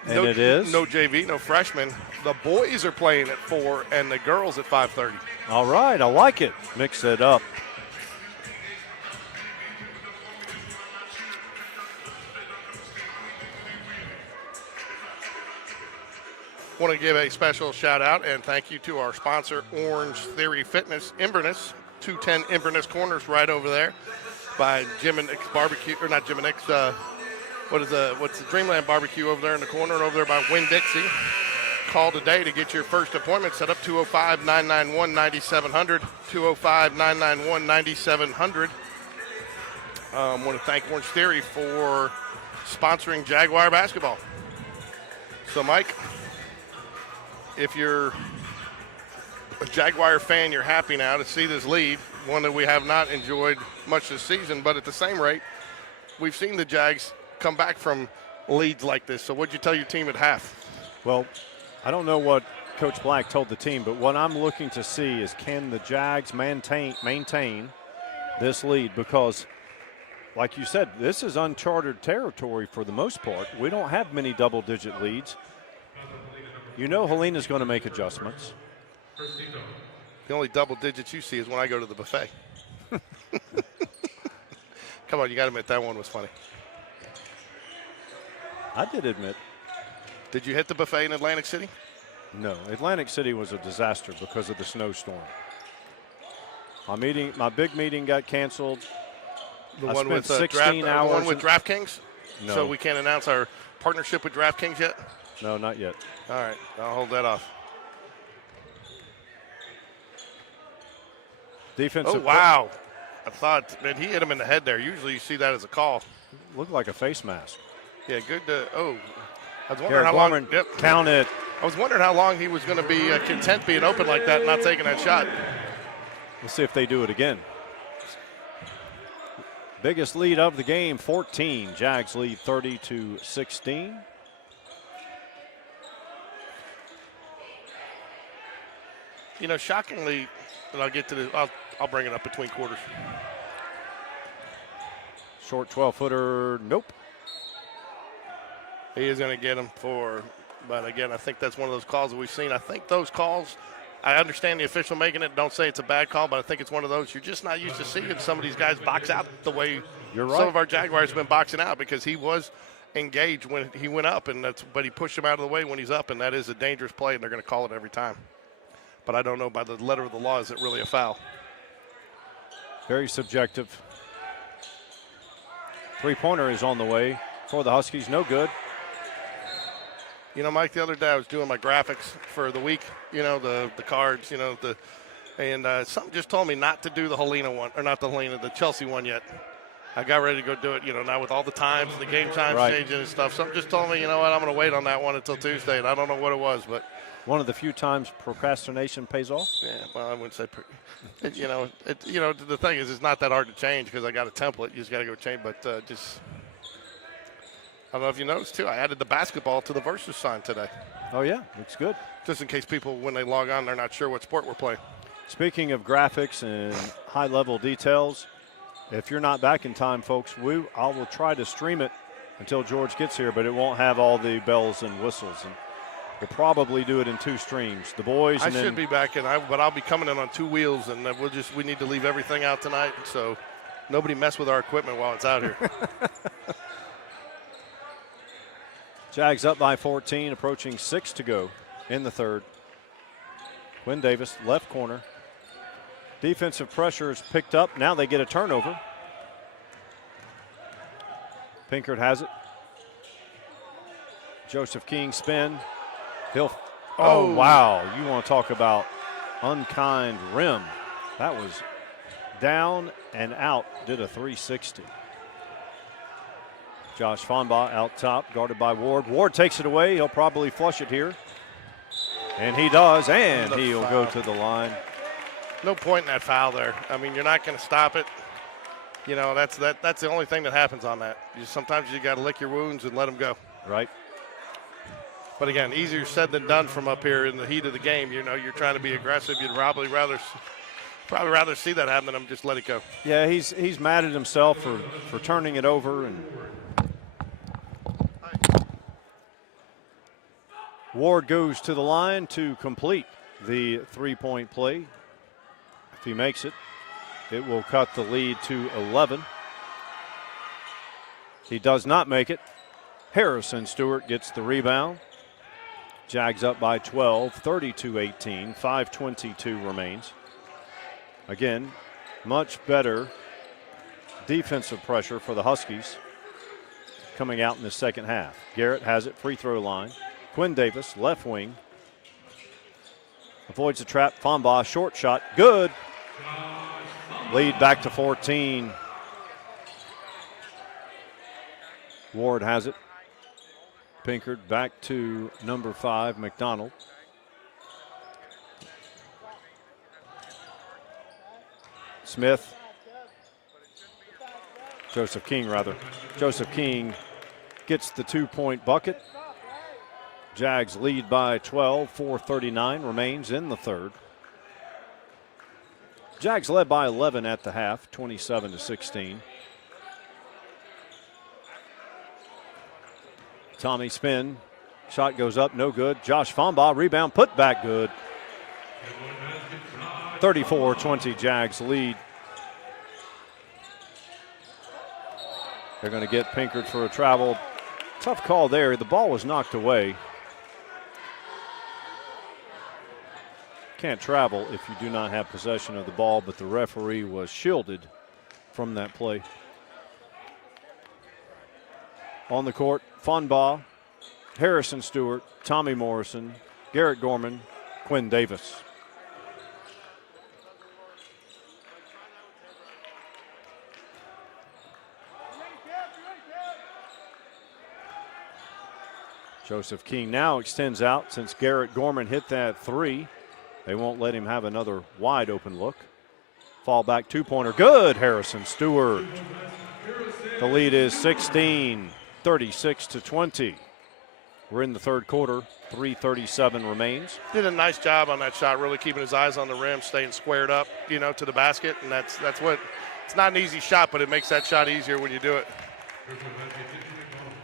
And it is? No JV, no freshmen. The boys are playing at 4 and the girls at 5:30. All right, I like it. Mix it up. Want to give a special shout out and thank you to our sponsor, Orange Theory Fitness, Inverness, 210 Inverness Corners right over there by Jim and Nick's Barbecue, or not Jim and Nick's, what's the Dreamland Barbecue over there in the corner, and over there by Winn-Dixie. Call today to get your first appointment set up, 205-991-9700, 205-991-9700. Want to thank Orange Theory for sponsoring Jaguar basketball. So, Mike, if you're a Jaguar fan, you're happy now to see this lead, one that we have not enjoyed much this season, but at the same rate, we've seen the Jags come back from leads like this. So what'd you tell your team at half? Well, I don't know what Coach Black told the team, but what I'm looking to see is can the Jags maintain this lead, because like you said, this is uncharted territory for the most part. We don't have many double-digit leads. You know Helena's going to make adjustments. The only double digits you see is when I go to the buffet. Come on, you got to admit that one was funny. I did admit. Did you hit the buffet in Atlantic City? No, Atlantic City was a disaster because of the snowstorm. My big meeting got canceled. The I one spent with 16 hours. The one with DraftKings? No. So we can't announce our partnership with DraftKings yet? No, not yet. All right, I'll hold that off. Defensive. Oh, wow. I thought, man, he hit him in the head there. Usually you see that as a call. Looked like a face mask. Yeah, good. I was wondering Garrett how long. Gorman, Yep. count it. I was wondering how long he was going to be content being open like that and not taking that shot. We'll see if they do it again. Biggest lead of the game, 14. Jags lead 30-16. You know, shockingly, and I'll get to the. I'll bring it up between quarters. Short 12-footer, nope. He is going to get him but again, I think that's one of those calls that we've seen. I think those calls, I understand the official making it. Don't say it's a bad call, but I think it's one of those you're just not used to seeing some of these guys box out the way You're right. some of our Jaguars have been boxing out, because he was engaged when he went up, but he pushed him out of the way when he's up, and that is a dangerous play, and they're going to call it every time. But I don't know, by the letter of the law, is it really a foul? Very subjective. Three-pointer is on the way for the Huskies. No good. You know, Mike, the other day I was doing my graphics for the week, you know, the cards, you know, and something just told me not to do the Helena one, or not the Helena, the Chelsea one yet. I got ready to go do it, you know, now with all the times, the game times changing and stuff. Something just told me, you know what, I'm going to wait on that one until Tuesday, and I don't know what it was, but. One of the few times procrastination pays off. Yeah, well, I wouldn't say, the thing is, it's not that hard to change because I got a template. You just got to go change, but just. I don't know if you noticed, too, I added the basketball to the Versus sign today. Oh, yeah, looks good. Just in case people, when they log on, they're not sure what sport we're playing. Speaking of graphics and high-level details, if you're not back in time, folks, I will try to stream it until George gets here, but it won't have all the bells and whistles. And we'll probably do it in 2 streams. The boys and I should be back in, but I'll be coming in on 2 wheels, and we need to leave everything out tonight, so nobody mess with our equipment while it's out here. Jags up by 14, approaching 6 to go in the third. Quinn Davis, left corner. Defensive pressure is picked up. Now they get a turnover. Pinkert has it. Joseph King spin. Oh, wow. You want to talk about unkind rim. That was down and out, did a 360. Josh Fonbaugh out top, guarded by Ward. Ward takes it away. He'll probably flush it here. And he does, and he'll go to the line. No point in that foul there. I mean, you're not going to stop it. You know, that's the only thing that happens on that. Sometimes you got to lick your wounds and let them go. Right. But again, easier said than done from up here in the heat of the game. You know, you're trying to be aggressive. You'd probably rather Probably rather see that happen than him just let it go. Yeah, he's mad at himself for turning it over. And Ward goes to the line to complete the three-point play. If he makes it, it will cut the lead to 11. He does not make it. Harrison Stewart gets the rebound. Jags up by 12, 32-18, 5:22 remains. Again, much better defensive pressure for the Huskies coming out in the second half. Garrett has it, free throw line. Quinn Davis, left wing. Avoids the trap. Fonbaugh, short shot, good. Lead back to 14. Ward has it. Pinkard back to number 5, McDonald. Smith. Joseph King gets the 2-point bucket. Jags lead by 12, 4:39 remains in the third. Jags led by 11 at the half, 27-16. Tommy spin, shot goes up, no good. Josh Fonbaugh, rebound, put back, good. 34-20, Jags lead. They're going to get Pinkard for a travel. Tough call there. The ball was knocked away. Can't travel if you do not have possession of the ball, but the referee was shielded from that play. On the court, Fonbaugh, Harrison Stewart, Tommy Morrison, Garrett Gorman, Quinn Davis. Joseph King now extends out since Garrett Gorman hit that three. They won't let him have another wide open look. Fall back two-pointer, good, Harrison Stewart. The lead is 16, 36-20. We're in the third quarter, 3:37 remains. Did a nice job on that shot, really keeping his eyes on the rim, staying squared up, to the basket. And that's what, it's not an easy shot, but it makes that shot easier when you do it.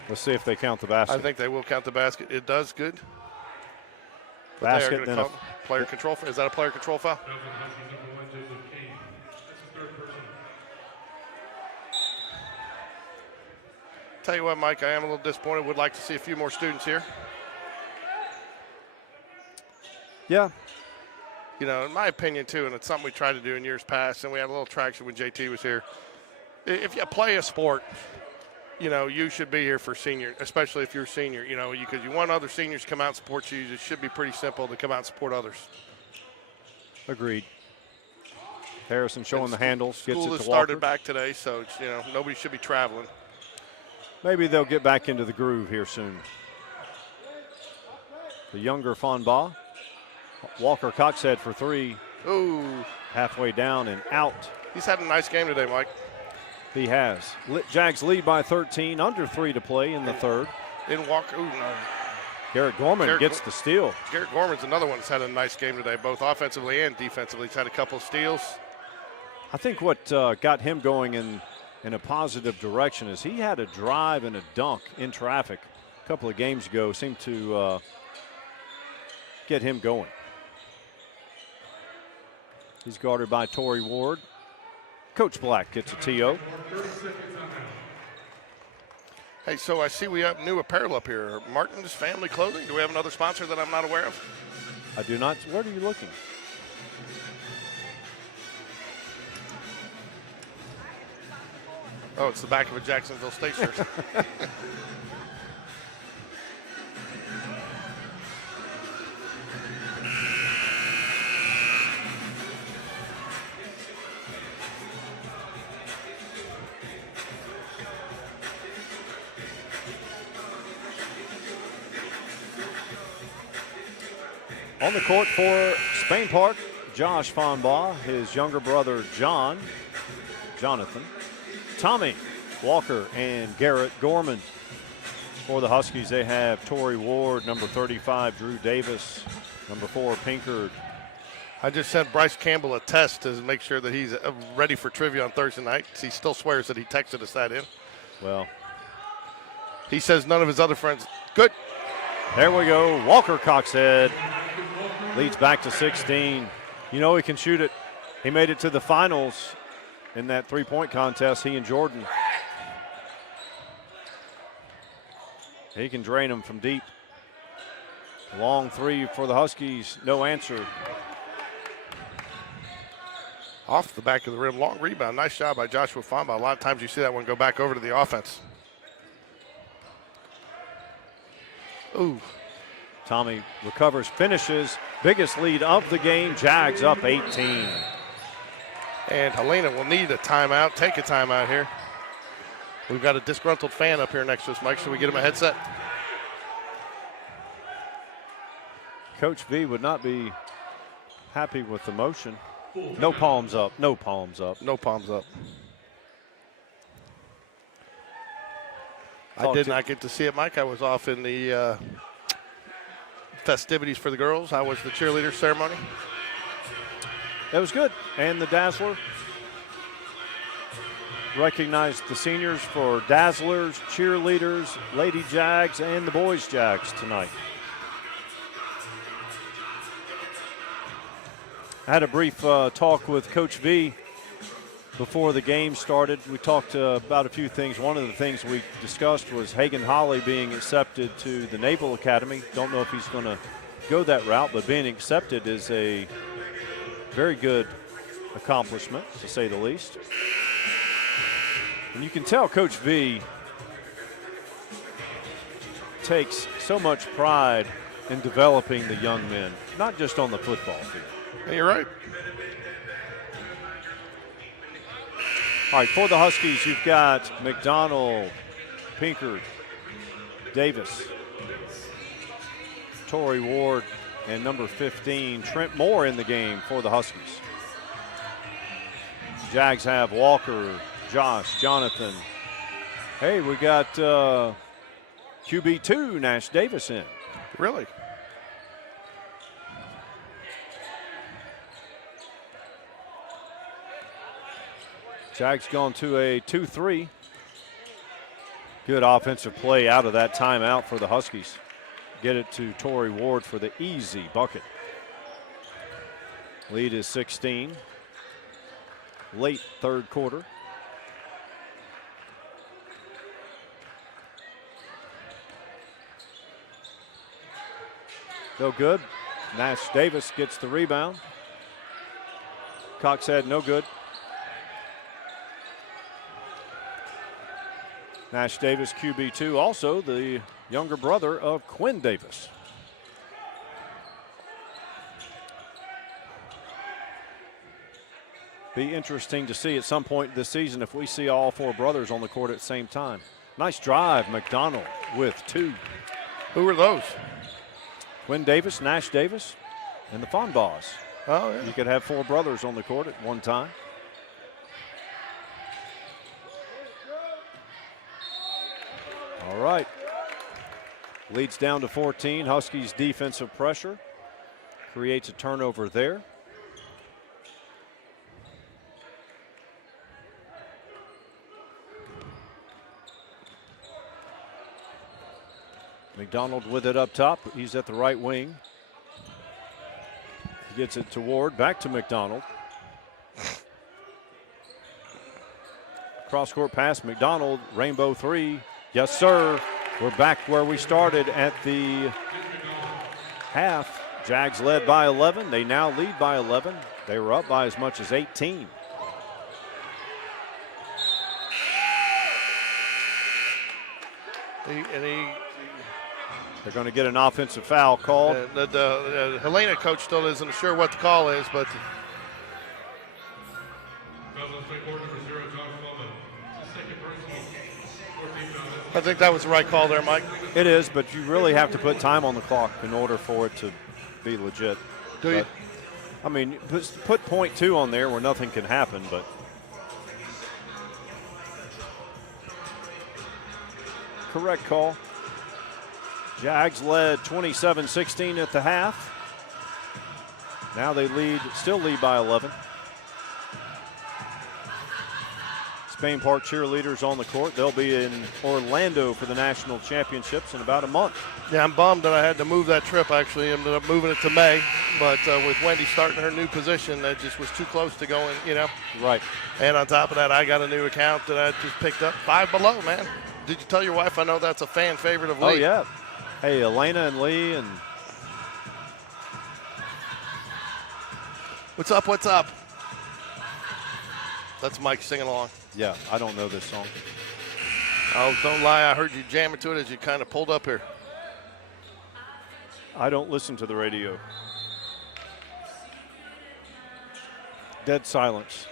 Let's see if they count the basket. I think they will count the basket. It does, good. Basket, then a player control. Is that a player control foul? Tell you what, Mike, I am a little disappointed. Would like to see a few more students here. Yeah. In my opinion, too, and it's something we tried to do in years past, and we had a little traction when JT was here. If you play a sport, you should be here for senior, especially if you're a senior, because you want other seniors to come out and support you. It should be pretty simple to come out and support others. Agreed. Harrison showing the handles, gets it to School Walker. has started back today, so it's, nobody should be traveling. Maybe they'll get back into the groove here soon. The younger Fonbaugh. Walker Coxhead for three. Ooh. Halfway down and out. He's had a nice game today, Mike. He has. Jags lead by 13, under 3 to play in the third. Didn't walk. Ooh, no. Garrett Gorman gets the steal. Garrett Gorman's another one that's had a nice game today, both offensively and defensively. He's had a couple of steals. I think what got him going in a positive direction is he had a drive and a dunk in traffic a couple of games ago. Seemed to get him going. He's guarded by Torrey Ward. Coach Black gets a TO. Hey, so I see we have new apparel up here. Martin's Family Clothing. Do we have another sponsor that I'm not aware of? I do not. Where are you looking? Oh, it's the back of a Jacksonville State shirt. On the court for Spain Park, Josh Fonbaugh, his younger brother Jonathan, Tommy Walker, and Garrett Gorman. For the Huskies, they have Torrey Ward, number 35, Drew Davis, number 4, Pinkard, I just sent Bryce Campbell a test to make sure that he's ready for trivia on Thursday night. He still swears that he texted us that in. Well, he says none of his other friends. Good. There we go. Walker Coxhead leads back to 16. You know he can shoot it. He made it to the finals in that three-point contest, he and Jordan. He can drain them from deep. Long three for the Huskies, no answer. Off the back of the rim, long rebound. Nice job by Joshua Famba. A lot of times you see that one go back over to the offense. Ooh. Tommy recovers, finishes. Biggest lead of the game. Jags up 18. And Helena will need a timeout. Take a timeout here. We've got a disgruntled fan up here next to us, Mike. Should we get him a headset? Coach V would not be happy with the motion. No palms up. No palms up. No palms up. I did not get to see it, Mike. I was off in the festivities for the girls. How was the cheerleader ceremony? It was good. And the Dazzler recognized the seniors for Dazzlers, cheerleaders, Lady Jags, and the Boys Jags tonight. I had a brief talk with Coach V before the game started. We talked about a few things. One of the things we discussed was Hagan Holly being accepted to the Naval Academy. Don't know if he's going to go that route, but being accepted is a very good accomplishment, to say the least. And you can tell Coach V takes so much pride in developing the young men, not just on the football field. Yeah, you're right. All right, for the Huskies, you've got McDonald, Pinkard, Davis, Torrey Ward, and number 15, Trent Moore in the game for the Huskies. Jags have Walker, Josh, Jonathan. Hey, we got QB2, Nash Davis in. Really? Jags gone to a 2-3. Good offensive play out of that timeout for the Huskies. Get it to Torrey Ward for the easy bucket. Lead is 16. Late third quarter. No good. Nash Davis gets the rebound. Coxhead, no good. Nash Davis, QB2, also the younger brother of Quinn Davis. Be interesting to see at some point this season if we see all four brothers on the court at the same time. Nice drive, McDonald with 2. Who are those? Quinn Davis, Nash Davis, and the Fonbaugh. Oh, yeah. You could have 4 brothers on the court at one time. All right. Leads down to 14. Huskies defensive pressure. Creates a turnover there. McDonald with it up top. He's at the right wing. He gets it to Ward. Back to McDonald. Cross-court pass. McDonald. Rainbow 3. Yes, sir. We're back where we started at the half. Jags led by 11. They now lead by 11. They were up by as much as 18. They're going to get an offensive foul called. The Helena coach still isn't sure what the call is, but I think that was the right call there, Mike. It is, but you really have to put time on the clock in order for it to be legit. Do you? I mean, put .2 on there where nothing can happen, but correct call. Jags led 27-16 at the half. Now they still lead by 11. Spain Park cheerleaders on the court. They'll be in Orlando for the national championships in about a month. Yeah, I'm bummed that I had to move that trip. Actually, ended up moving it to May, but with Wendy starting her new position, that just was too close to going, Right. And on top of that, I got a new account that I just picked up, Five Below, man. Did you tell your wife? I know that's a fan favorite of Lee. Oh, yeah. Hey, Helena and Lee and What's up? What's up? That's Mike singing along. yeah, I don't know this song. Oh, don't lie. I heard you jamming to it as you kind of pulled up here. I don't listen to the radio. Dead silence.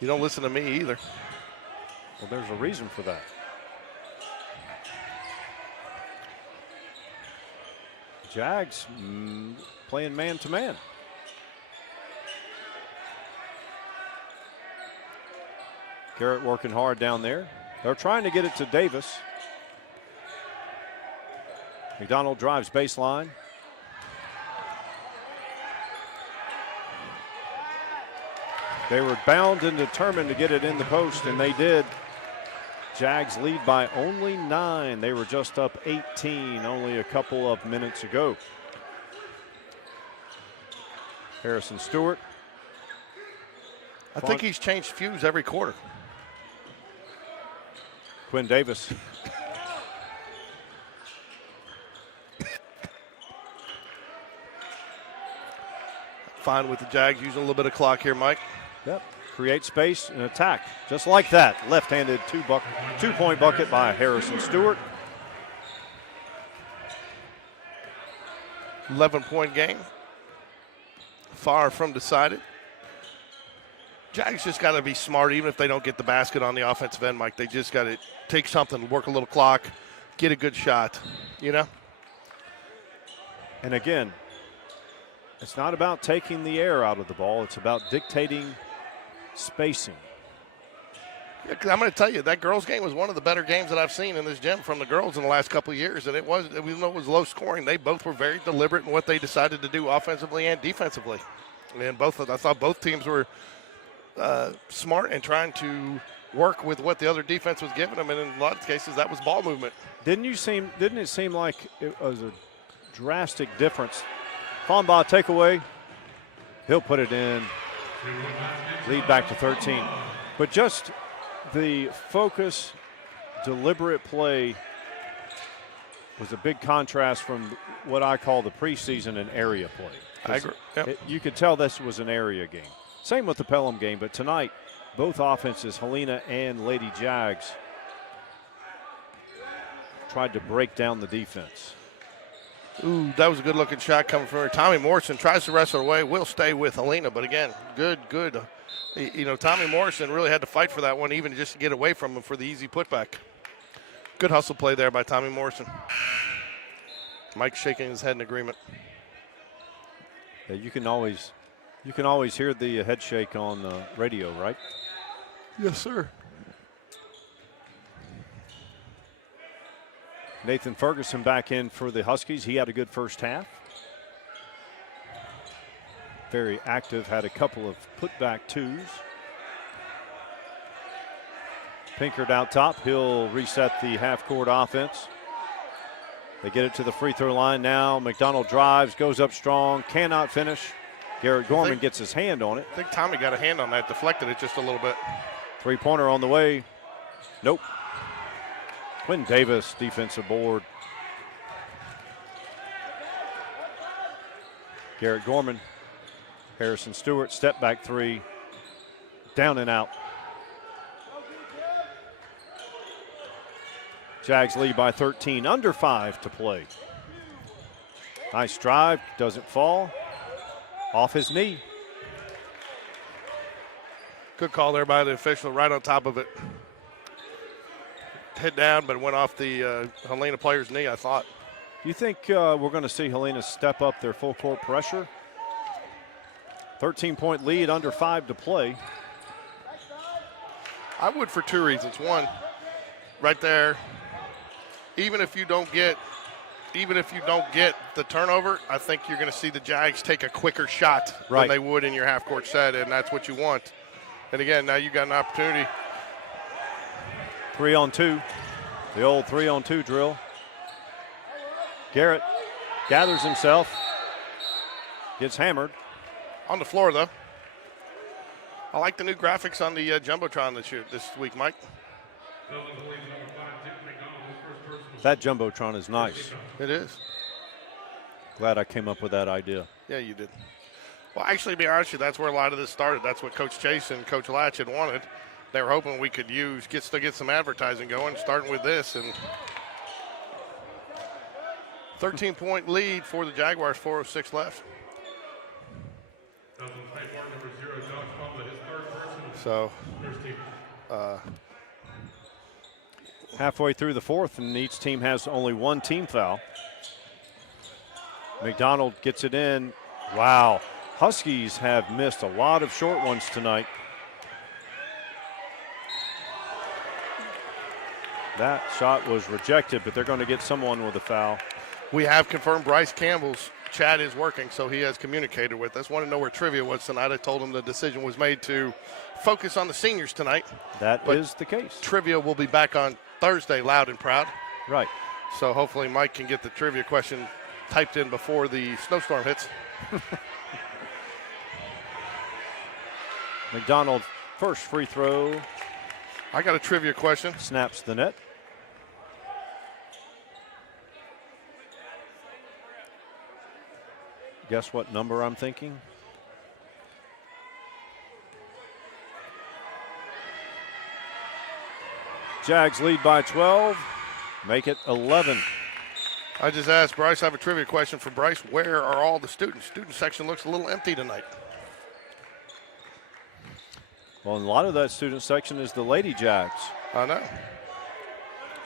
You don't listen to me either. Well, there's a reason for that. Jags playing man-to-man. Garrett working hard down there. They're trying to get it to Davis. McDonald drives baseline. They were bound and determined to get it in the post, and they did. Jags lead by only 9. They were just up 18 only a couple of minutes ago. Harrison Stewart. I think he's changed fuse every quarter. Quinn Davis. Fine with the Jags using a little bit of clock here, Mike. Yep. Create space and attack. Just like that. Left-handed two-point bucket by Harrison Stewart. 11-point game. Far from decided. Jags just got to be smart, even if they don't get the basket on the offensive end, Mike. They just got to take something, work a little clock, get a good shot, And again, it's not about taking the air out of the ball. It's about dictating spacing. Yeah, 'cause I'm going to tell you, that girls' game was one of the better games that I've seen in this gym from the girls in the last couple of years. And even though it was low scoring, they both were very deliberate in what they decided to do offensively and defensively. And I thought both teams were smart and trying to work with what the other defense was giving them, and in a lot of cases that was ball movement. Didn't it seem like it was a drastic difference? Fonbaugh takeaway. He'll put it in. Lead back to 13. But just the focus, deliberate play was a big contrast from what I call the preseason and area play. I agree. Yep. You could tell this was an area game. Same with the Pelham game, but tonight, both offenses, Helena and Lady Jags, tried to break down the defense. Ooh, that was a good-looking shot coming from her. Tommy Morrison tries to wrestle away. Will stay with Helena, but again, good. Tommy Morrison really had to fight for that one, even just to get away from him for the easy putback. Good hustle play there by Tommy Morrison. Mike shaking his head in agreement. Yeah, you can always hear the head shake on the radio, right? Yes, sir. Nathan Ferguson back in for the Huskies. He had a good first half. Very active, had a couple of putback twos. Pinkard out top. He'll reset the half-court offense. They get it to the free throw line now. McDonald drives, goes up strong, cannot finish. Garrett Gorman gets his hand on it. I think Tommy got a hand on that, deflected it just a little bit. Three-pointer on the way. Nope. Quinn Davis, defensive board. Garrett Gorman. Harrison Stewart, step back three. Down and out. Jags lead by 13, under 5 to play. Nice drive, doesn't fall. Off his knee. Good call there by the official, right on top of it. Head down, but went off the Helena player's knee, I thought. Do you think we're going to see Helena step up their full court pressure? 13-point lead, under 5 to play. I would for two reasons. One, right there, even if you don't get even if you don't get the turnover, I think you're going to see the Jags take a quicker shot Right. than they would in your half-court set, and that's what you want. And, again, now you got an opportunity. 3-on-2. The old 3-on-2 drill. Garrett gathers himself. Gets hammered. On the floor, though. I like the new graphics on the Jumbotron this week, Mike. That Jumbotron is nice. It is. Glad I came up with that idea. Yeah, you did. Well, actually, to be honest with you, that's where a lot of this started. That's what Coach Chase and Coach Latch had wanted. They were hoping we could get some advertising going, starting with this. And 13-point lead for the Jaguars, 4:06 left. So, halfway through the fourth, and each team has only one team foul. McDonald gets it in. Wow. Huskies have missed a lot of short ones tonight. That shot was rejected, but they're going to get someone with a foul. we have confirmed Bryce Campbell's chat is working, so he has communicated with us. Want to know where trivia was tonight. I told him the decision was made to focus on the seniors tonight. That is the case. Trivia will be back on Thursday, loud and proud. Right. So hopefully Mike can get the trivia question typed in before the snowstorm hits. McDonald, first free throw. I got a trivia question. Snaps the net. Guess what number I'm thinking? Jags lead by 12. Make it 11. I just asked Bryce, I have a trivia question for Bryce. Where are all the students? Student section looks a little empty tonight. Well, and a lot of that student section is the Lady Jags, I know.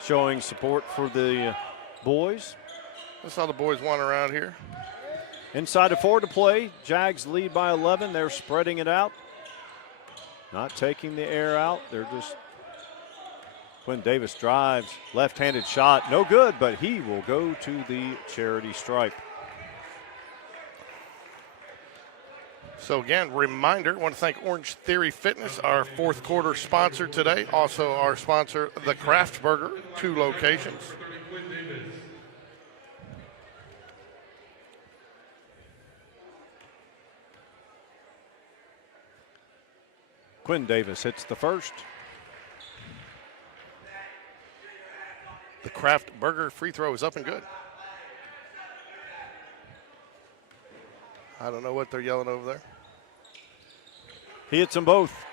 showing support for the boys. That's all the boys want around here. Inside of 4 to play. Jags lead by 11. They're spreading it out. Not taking the air out. They're just. Quinn Davis drives. Left-handed shot. No good, but he will go to the charity stripe. So again, reminder, I want to thank Orange Theory Fitness, our fourth quarter sponsor today. Also our sponsor, the Kraft Burger, 2 locations. Quinn Davis hits the first. The Kraft Burger free throw is up and good. I don't know what they're yelling over there. He hits them both.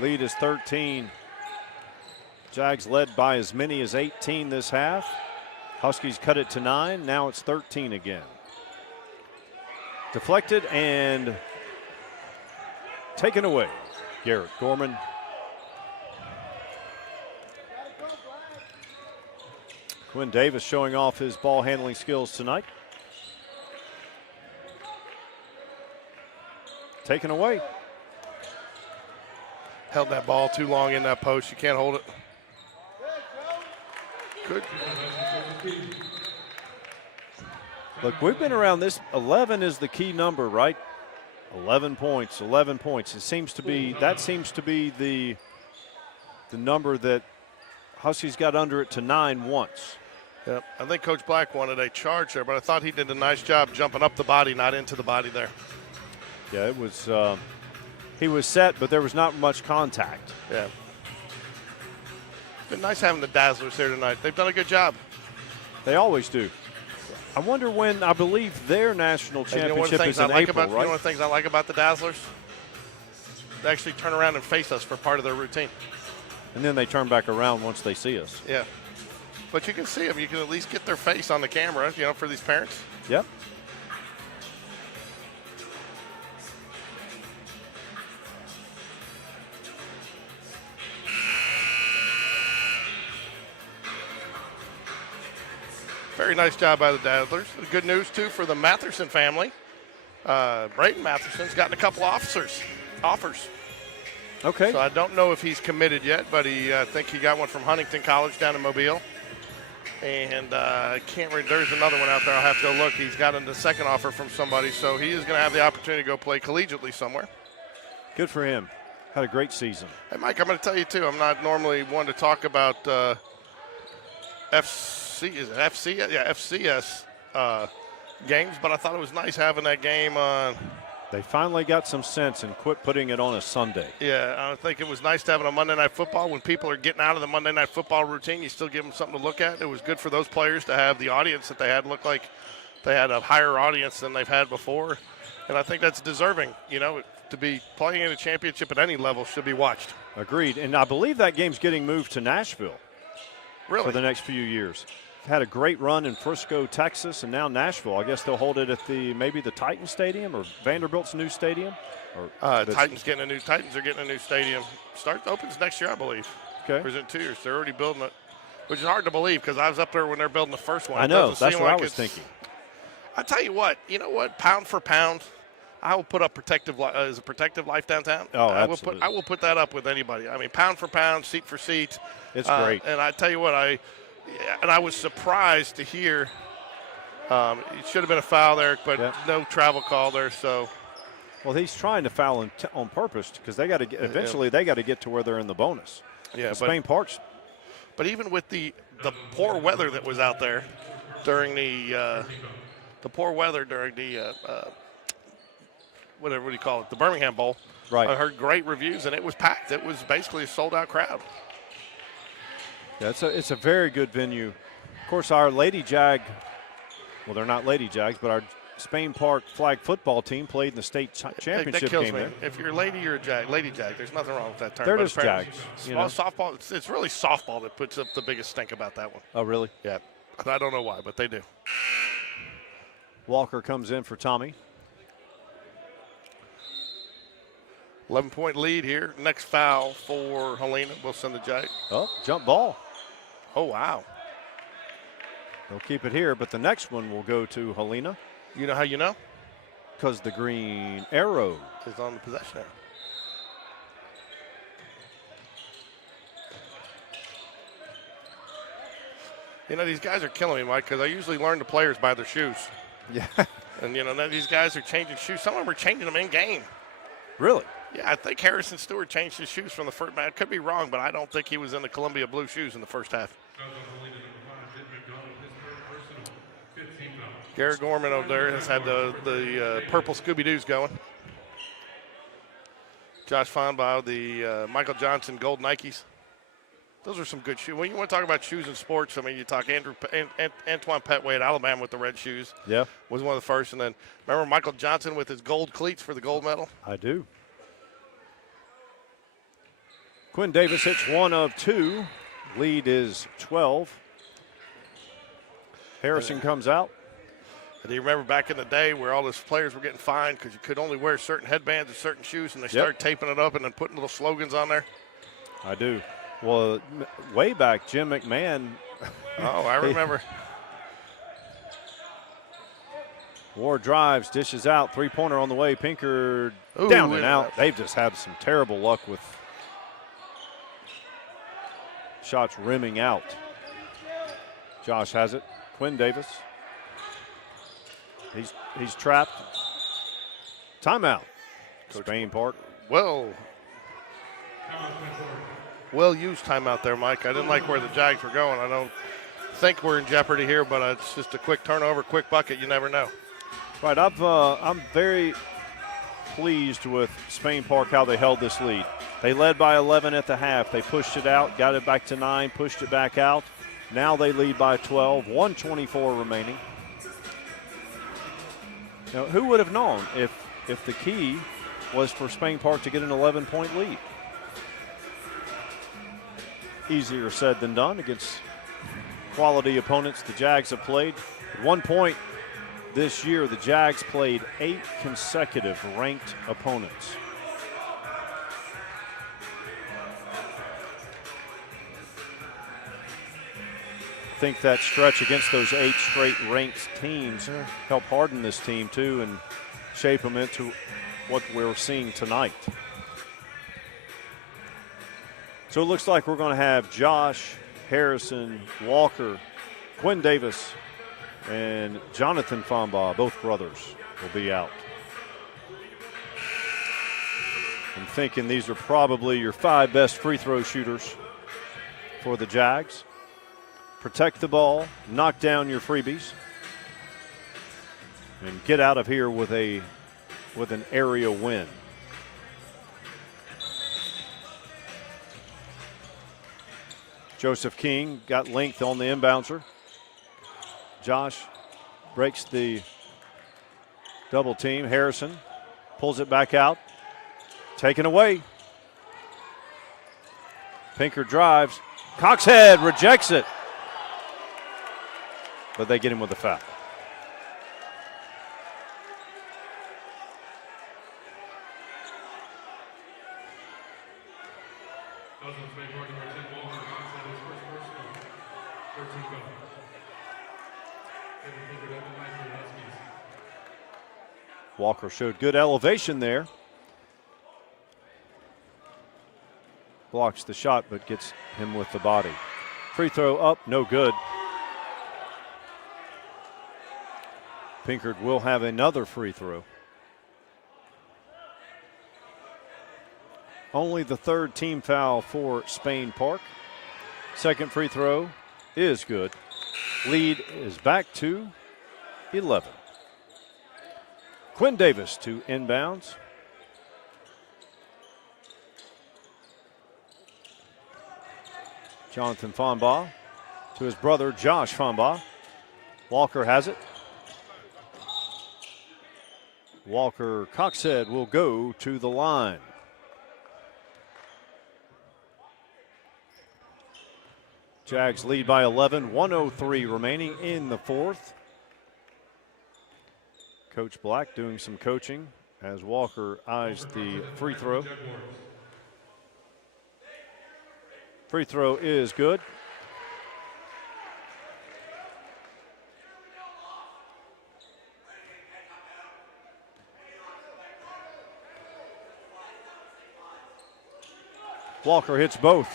Lead is 13. Jags led by as many as 18 this half. Huskies cut it to 9. Now it's 13 again. Deflected and taken away. Garrett Gorman. Quinn Davis showing off his ball handling skills tonight. Taken away. Held that ball too long in that post. You can't hold it. Good. Look, we've been around this. 11 is the key number, right? 11 points, 11 points. It seems to be, that seems to be the number that Huskies got under it to 9 once. Yep. I think Coach Black wanted a charge there, but I thought he did a nice job jumping up the body, not into the body there. Yeah, it was, he was set, but there was not much contact. Yeah. Been nice having the Dazzlers here tonight. They've done a good job. They always do. I wonder when, I believe their national championship is in April, right? You know one of the things I like about the Dazzlers? They actually turn around and face us for part of their routine. And then they turn back around once they see us. Yeah. But you can see them. You can at least get their face on the camera, you know, for these parents. Yep. Very nice job by the Dazzlers. Good news, too, for the Matherson family. Brayton Matherson's gotten a couple offers. Okay. So I don't know if he's committed yet, but I think he got one from Huntington College down in Mobile. And can't read. There's another one out there. I'll have to go look. He's gotten the second offer from somebody, so he is going to have the opportunity to go play collegiately somewhere. Good for him. Had a great season. Hey, Mike, I'm going to tell you, too, I'm not normally one to talk about FCS games, but I thought it was nice having that game on. They finally got some sense and quit putting it on a Sunday. Yeah, I think it was nice to have it on Monday Night Football. When people are getting out of the Monday Night Football routine, you still give them something to look at. It was good for those players to have the audience that they had look like they had a higher audience than they've had before. And I think that's deserving, to be playing in a championship at any level should be watched. Agreed. And I believe that game's getting moved to Nashville Really? for the next few years. Had a great run in Frisco, Texas, and now Nashville. I guess they'll hold it at maybe the Titans Stadium or Vanderbilt's new stadium. Or Titans are getting a new stadium. Opens next year, I believe. Okay. Or is it 2 years? They're already building it, which is hard to believe because I was up there when they're building the first one. I know. That's what I was thinking. I tell you what. You know what? Pound for pound, I will put up Protective Life downtown. Oh, absolutely. I will put that up with anybody. I mean, pound for pound, seat for seat. It's great. And I tell you what, I was surprised to hear. It should have been a foul there, but no travel call there. So, well, he's trying to foul on purpose because they got to get. Eventually, they got to get to where they're in the bonus. Yeah, Spain Park's. But even with the poor weather that was out there during the whatever do you call it, the Birmingham Bowl. Right. I heard great reviews, and it was packed. It was basically a sold-out crowd. Yeah, it's a very good venue. Of course, our Lady Jag, well, they're not Lady Jags, but our Spain Park flag football team played in the state championship that kills game me. there. If you're a lady, you're a Jag. Lady Jag. There's nothing wrong with that term. They're but just apparently Jags. Softball. It's really softball that puts up the biggest stink about that one. Oh, really? Yeah. I don't know why, but they do. Walker comes in for Tommy. 11-point lead here. Next foul for Helena. We'll send the Jag. Oh, jump ball. Oh, wow. They'll keep it here, but the next one will go to Helena. You know how you know? Because the green arrow is on the possession arrow. These guys are killing me, Mike, because I usually learn the players by their shoes. Yeah. And, now these guys are changing shoes. Some of them are changing them in game. Really? Yeah, I think Harrison Stewart changed his shoes from the first. I could be wrong, but I don't think he was in the Columbia blue shoes in the first half. Garrett Gorman over there has had the purple Scooby-Doos going. Josh Fonbaugh, the Michael Johnson gold Nikes. Those are some good shoes. When you want to talk about shoes in sports, I mean, you talk Antoine Petway at Alabama with the red shoes. Yeah. Was one of the first. And then remember Michael Johnson with his gold cleats for the gold medal? I do. Quinn Davis hits 1 of 2. Lead is 12. Harrison comes out. Do you remember back in the day where all those players were getting fined because you could only wear certain headbands and certain shoes, and they started taping it up and then putting little slogans on there? I do. Well, way back, Jim McMahon. Oh, I remember. Ward drives, dishes out, three-pointer on the way. Pinker down and out. They've just had some terrible luck with shots rimming out. Josh has it. Quinn Davis. He's trapped. Timeout. Spain Park. Well used timeout there, Mike. I didn't like where the Jags were going. I don't think we're in jeopardy here, but it's just a quick turnover, quick bucket. You never know. Right. I'm very pleased with Spain Park how they held this lead. They led by 11 at the half. They pushed it out, got it back to 9, pushed it back out. Now they lead by 12, 1:24 remaining. Now, who would have known if the key was for Spain Park to get an 11-point lead? Easier said than done against quality opponents the Jags have played. At one point this year, the Jags played 8 consecutive ranked opponents. I think that stretch against those 8 straight ranked teams helped harden this team too and shape them into what we're seeing tonight. So it looks like we're going to have Josh, Harrison, Walker, Quinn Davis and Jonathan Fambaugh, both brothers, will be out. I'm thinking these are probably your 5 best free throw shooters for the Jags. Protect the ball, knock down your freebies, and get out of here with an area win. Joseph King got length on the inbouncer. Josh breaks the double team. Harrison pulls it back out. Taken away. Pinker drives. Coxhead rejects it. But they get him with a foul. Walker showed good elevation there. Blocks the shot, but gets him with the body. Free throw up, no good. Pinkard will have another free throw. Only the 3rd team foul for Spain Park. Second free throw is good. Lead is back to 11. Quinn Davis to inbounds. Jonathan Fambaugh to his brother Josh Fambaugh. Walker has it. Walker Coxhead will go to the line. Jags lead by 11, 1:03 remaining in the 4th. Coach Black doing some coaching as Walker eyes the free throw. Free throw is good. Walker hits both.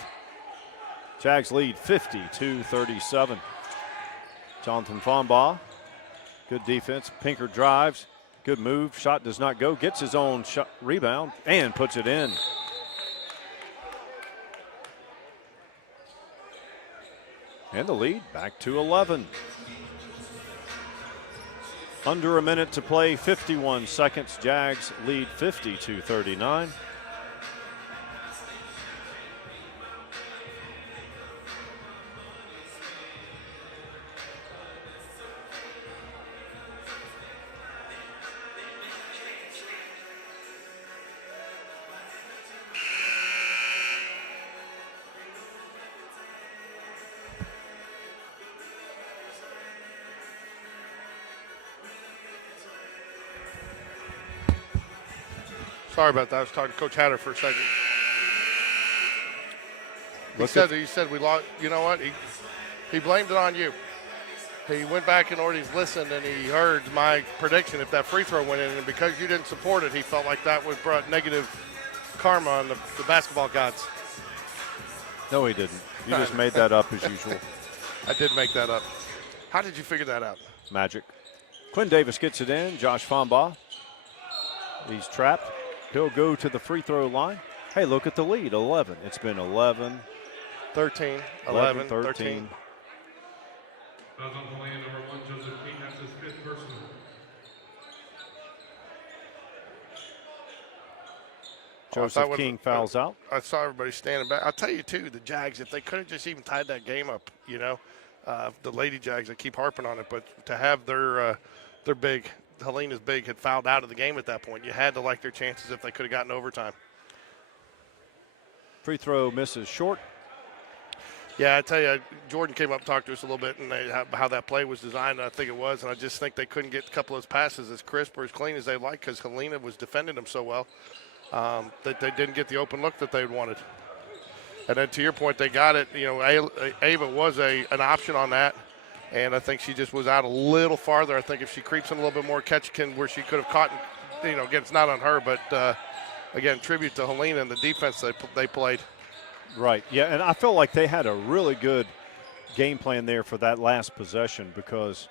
Jags lead 50-37. Jonathan Fambaugh, good defense. Pinker drives, good move. Shot does not go. Gets his own shot, rebound and puts it in. And the lead back to 11. Under a minute to play, 51 seconds. Jags lead 50-39. Sorry about that. I was talking to Coach Hatter for a second. He said we lost. You know what? He blamed it on you. He went back and already listened, and he heard my prediction if that free throw went in, and because you didn't support it, he felt like that would brought negative karma on the basketball gods. No, he didn't. You just made that up as usual. I did make that up. How did you figure that out? Magic. Quinn Davis gets it in. Josh Fambaugh. He's trapped. He'll go to the free throw line. Hey, look at the lead, 11. It's been 11. 13, 11, 13. Fouls on Helena, number 1, Joseph King. That's his 5th personal. Joseph King fouls out. I saw everybody standing back. I'll tell you, too, the Jags, if they could have just even tied that game up, you know, the Lady Jags, I keep harping on it, but to have their big, Helena's big, had fouled out of the game at that point, you had to like their chances if they could have gotten overtime. Free throw misses short. Yeah, I tell you, Jordan came up and talked to us a little bit and how that play was designed, and I think it was, and I just think they couldn't get a couple of those passes as crisp or as clean as they'd like because Helena was defending them so well that they didn't get the open look that they wanted. And then to your point, they got it. You know, Ava was an option on that, and I think she just was out a little farther. I think if she creeps in a little bit more, where she could have caught, you know, again, it's not on her, but again, tribute to Helena and the defense they played. Right, yeah, and I felt like they had a really good game plan there for that last possession, because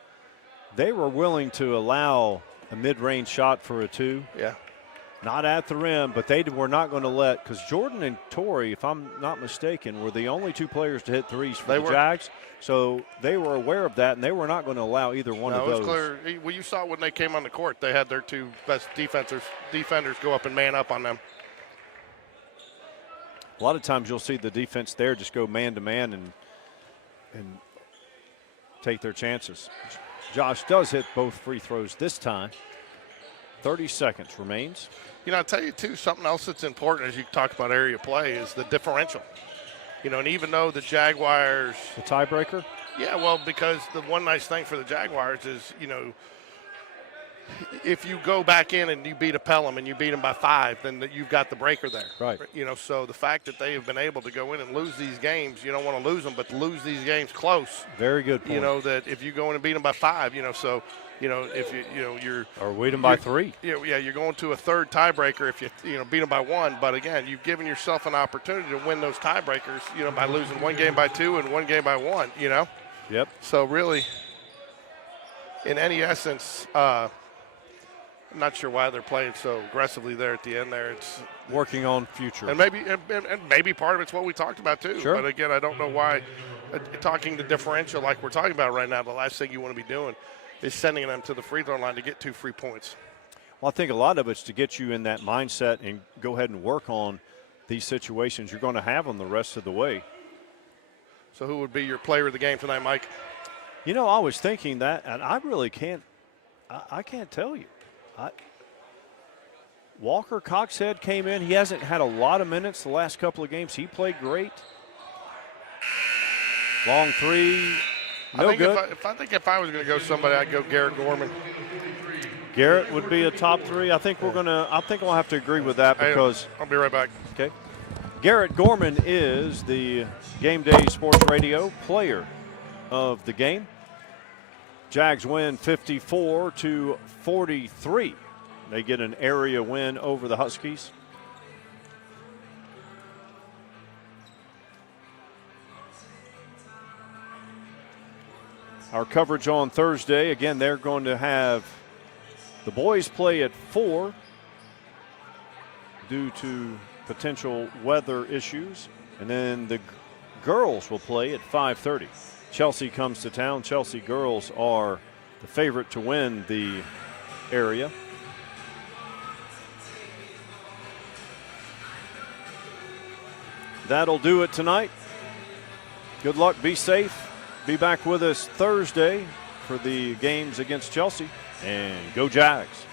they were willing to allow a mid-range shot for a 2. Yeah. Not at the rim, but they were not going to let, because Jordan and Torrey, if I'm not mistaken, were the only 2 players to hit threes for the Jags. So they were aware of that, and they were not going to allow either one of those. It was clear. Well, you saw when they came on the court, they had their 2 best defenders go up and man up on them. A lot of times you'll see the defense there just go man-to-man and take their chances. Josh does hit both free throws this time. 30 seconds remains. You know, I'll tell you, too, something else that's important as you talk about area play is the differential. You know, and even though the Jaguars – the tiebreaker? Yeah, well, because the one nice thing for the Jaguars is, you know, if you go back in and you beat a Pelham and you beat them by 5, then you've got the breaker there. Right. You know, so the fact that they have been able to go in and lose these games, you don't want to lose them, but to lose these games close. Very good point. You know, that if you go in and beat them by 5, you know, so – you know, if you're or beat them by 3. Yeah, you're going to a third tiebreaker if you beat them by 1. But again, you've given yourself an opportunity to win those tiebreakers, you know, by losing 1 game by 2 and 1 game by 1. You know. Yep. So really, in any essence, I'm not sure why they're playing so aggressively there at the end. There, it's working on future, and maybe part of it's what we talked about too. Sure. But again, I don't know why. Talking the differential like we're talking about right now, the last thing you want to be doing is sending them to the free throw line to get 2 free points. Well, I think a lot of it's to get you in that mindset and go ahead and work on these situations you're going to have them the rest of the way. So who would be your player of the game tonight, Mike? You know, I was thinking that, and I really can't – I can't tell you. Walker Coxhead came in. He hasn't had a lot of minutes the last couple of games. He played great. Long 3. No good. If I was going to go somebody, I'd go Garrett Gorman. Garrett would be a top 3. I think I'll have to agree with that because I'll be right back. Okay. Garrett Gorman is the Game Day Sports Radio player of the game. Jags win 54-43. They get an area win over the Huskies. Our coverage on Thursday, again, they're going to have the boys play at 4 due to potential weather issues, and then the girls will play at 5:30. Chelsea comes to town. Chelsea girls are the favorite to win the area. That'll do it tonight. Good luck, be safe. Be back with us Thursday for the games against Chelsea, and go Jags.